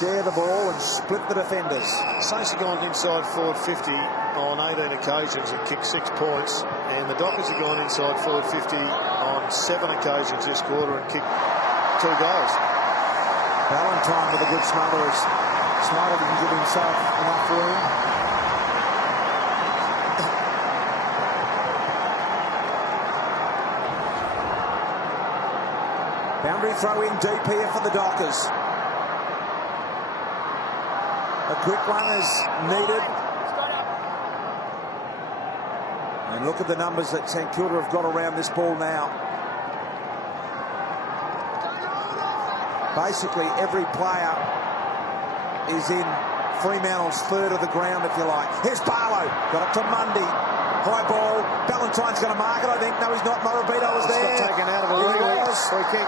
share the ball and split the defenders. Saints have gone inside forward 50 on 18 occasions and kicked 6 points, and the Dockers have gone inside forward 50 on 7 occasions this quarter and kicked 2 goals. Valentine with a good smother as Snyder didn't give himself enough room. Boundary throw in deep here for the Dockers. A quick one is needed. And look at the numbers that St Kilda have got around this ball now. Basically, every player is in Fremantle's third of the ground, if you like. Here's Barlow. Got it to Mundy. High ball. Valentine's going to mark it, I think. No, he's not. Morabito was there. Got taken out of a legal free kick.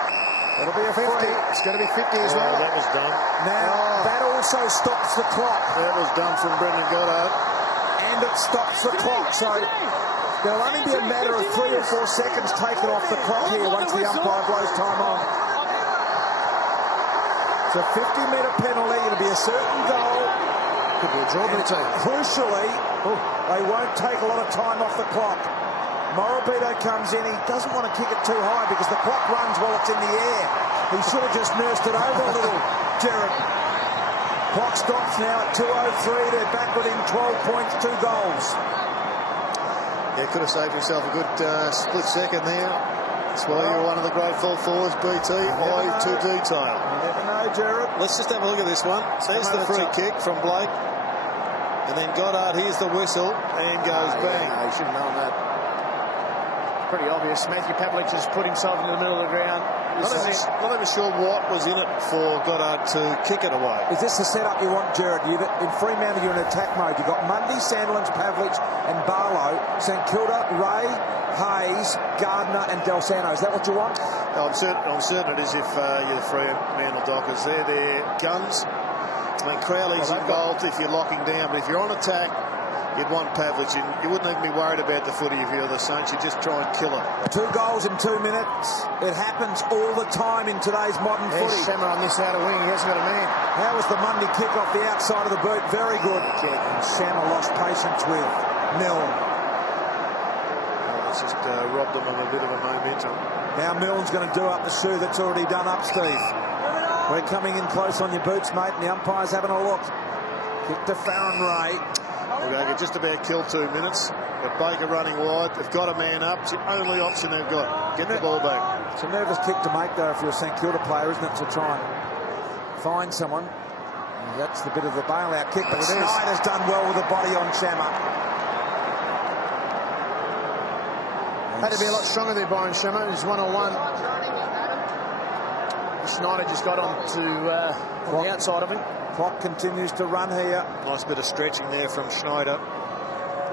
It'll be a 50. It's going to be 50 as well. That was done. Now, that also stops the clock. That was done from Brendan Goddard. And it stops the clock. So there'll only be a matter of 3 or 4 seconds taken off the clock here once the umpire blows time on. It's a 50-metre penalty. It'll be a certain goal. Could be a draw, BT. Crucially, they won't take a lot of time off the clock. Morabito comes in. He doesn't want to kick it too high because the clock runs while it's in the air. He should have just nursed it over a little, Jared. Clock stops now at 2:03. They're back within 12 points, 2 goals. Yeah, could have saved himself a good split second there. That's why you're one of the great full forwards, BT. Eye to detail. You never know, Jared. Let's just have a look at this one. So here's the free kick from Blake. And then Goddard, here's the whistle, and goes bang. Yeah, he should have known that. pretty obvious. Matthew Pavlich has put himself into the middle of the ground. Not even sure what was in it for Goddard to kick it away. Is this the setup you want, Jared? In Fremantle, you're in attack mode. You've got Mundy, Sandilands, Pavlich and Barlow. St Kilda, Ray, Hayes, Gardiner and Del Santo. Is that what you want? I'm certain it is if you're the Fremantle Dockers. They're their guns. I mean, Crowley's involved if you're locking down, but if you're on attack, you'd want Pavlich in. You wouldn't even be worried about the footy if you're the Saints. You just try and kill it. 2 goals in 2 minutes. It happens all the time in today's modern footy. Shammer on this outer wing. He hasn't got a man. How was the Mundy kick off the outside of the boot? Very good kick. And Shammer lost patience with Milne. It's just robbed them of a bit of a momentum. Now Milne's going to do up the shoe that's already done up, Steve. We're coming in close on your boots, mate, and the umpire's having a look. Kick to Farron Ray. They could just about kill 2 minutes. But Baker running wide. They've got a man up. It's the only option they've got. Get the ball back. It's a nervous kick to make, though, if you're a St Kilda player, isn't it, to try and find someone. And that's the bit of the bailout kick. But Snyder's done well with the body on Shammer. Had to be a lot stronger there, Byron Shammer. He's 1-on-1. Snyder just got on the outside of him. Clock continues to run here. Nice bit of stretching there from Schneider.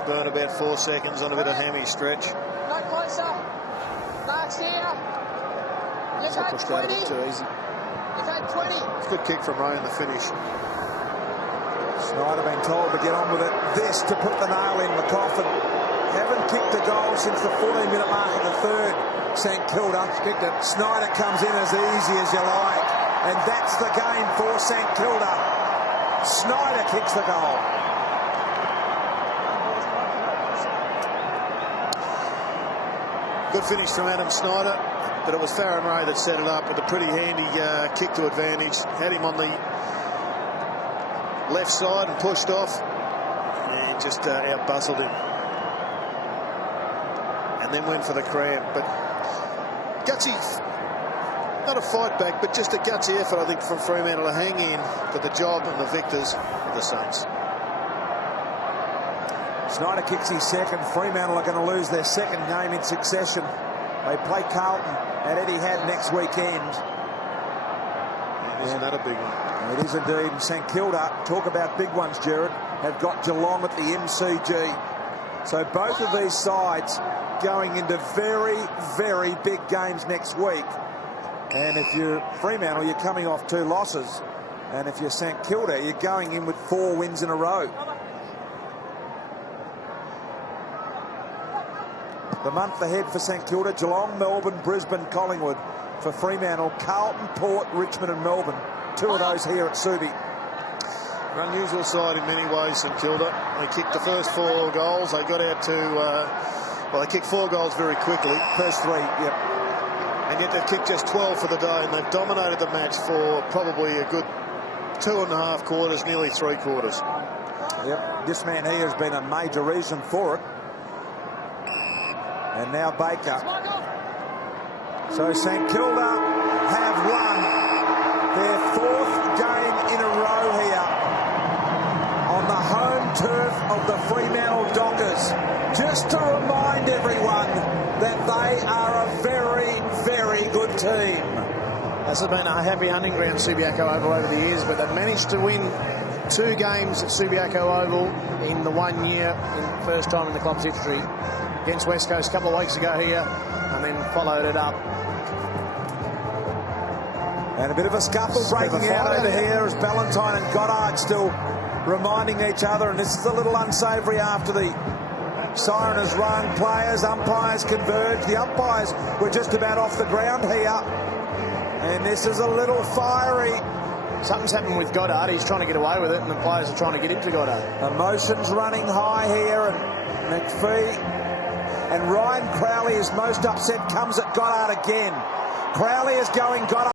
Burn about 4 seconds on a bit of hammy stretch. No closer. Mark's here. You've had 20. Too easy. You've had 20. It's a good kick from Ray in the finish. Schneider been told to get on with it. This to put the nail in the coffin. Haven't kicked a goal since the 14-minute mark of the third. St Kilda kicked it. Snyder comes in as easy as you like. And that's the game for St Kilda. Snyder kicks the goal. Good finish from Adam Snyder, but it was Farron Ray that set it up with a pretty handy kick to advantage. Had him on the left side and pushed off, and just out-bustled him. And then went for the cramp, but gutsy, not a fight back, but just a gutsy effort, I think, from Fremantle to hang in for the job and the victors of the Saints. Snyder kicks his second. Fremantle are going to lose their second game in succession. They play Carlton at Etihad next weekend. Isn't that a big one? It is indeed. And St Kilda, talk about big ones, Jared, have got Geelong at the MCG. So both of these sides going into very, very big games next week. And if you're Fremantle, you're coming off 2 losses. And if you're St Kilda, you're going in with 4 wins in a row. The month ahead for St Kilda: Geelong, Melbourne, Brisbane, Collingwood. For Fremantle, Carlton, Port, Richmond and Melbourne. 2 of those here at Subi. An unusual side in many ways, St Kilda. They kicked the first 4 goals. They got out to, well, they kicked 4 goals very quickly. First 3, yep. And yet they've kicked just 12 for the day, and they've dominated the match for probably a good 2.5 quarters, nearly 3 quarters. Yep, this man here has been a major reason for it. And now Baker. So St Kilda have won their 4th game in a row here on the home turf of the Fremantle Dockers. Just to remind everyone that they are a very, very good team. This has been a happy hunting ground, Subiaco Oval, over the years, but they've managed to win 2 games at Subiaco Oval in the 1 year, in the first time in the club's history. Against West Coast a couple of weeks ago here, and then followed it up. And a bit of a scuffle breaking out over here as Ballantyne and Goddard still reminding each other, and this is a little unsavoury after the siren has rung. Players, umpires converge. The umpires were just about off the ground here, and this is a little fiery. Something's happened with Goddard. He's trying to get away with it, and the players are trying to get into Goddard. Emotions running high here, and McPhee and Ryan Crowley is most upset, comes at Goddard again. Crowley is going Goddard.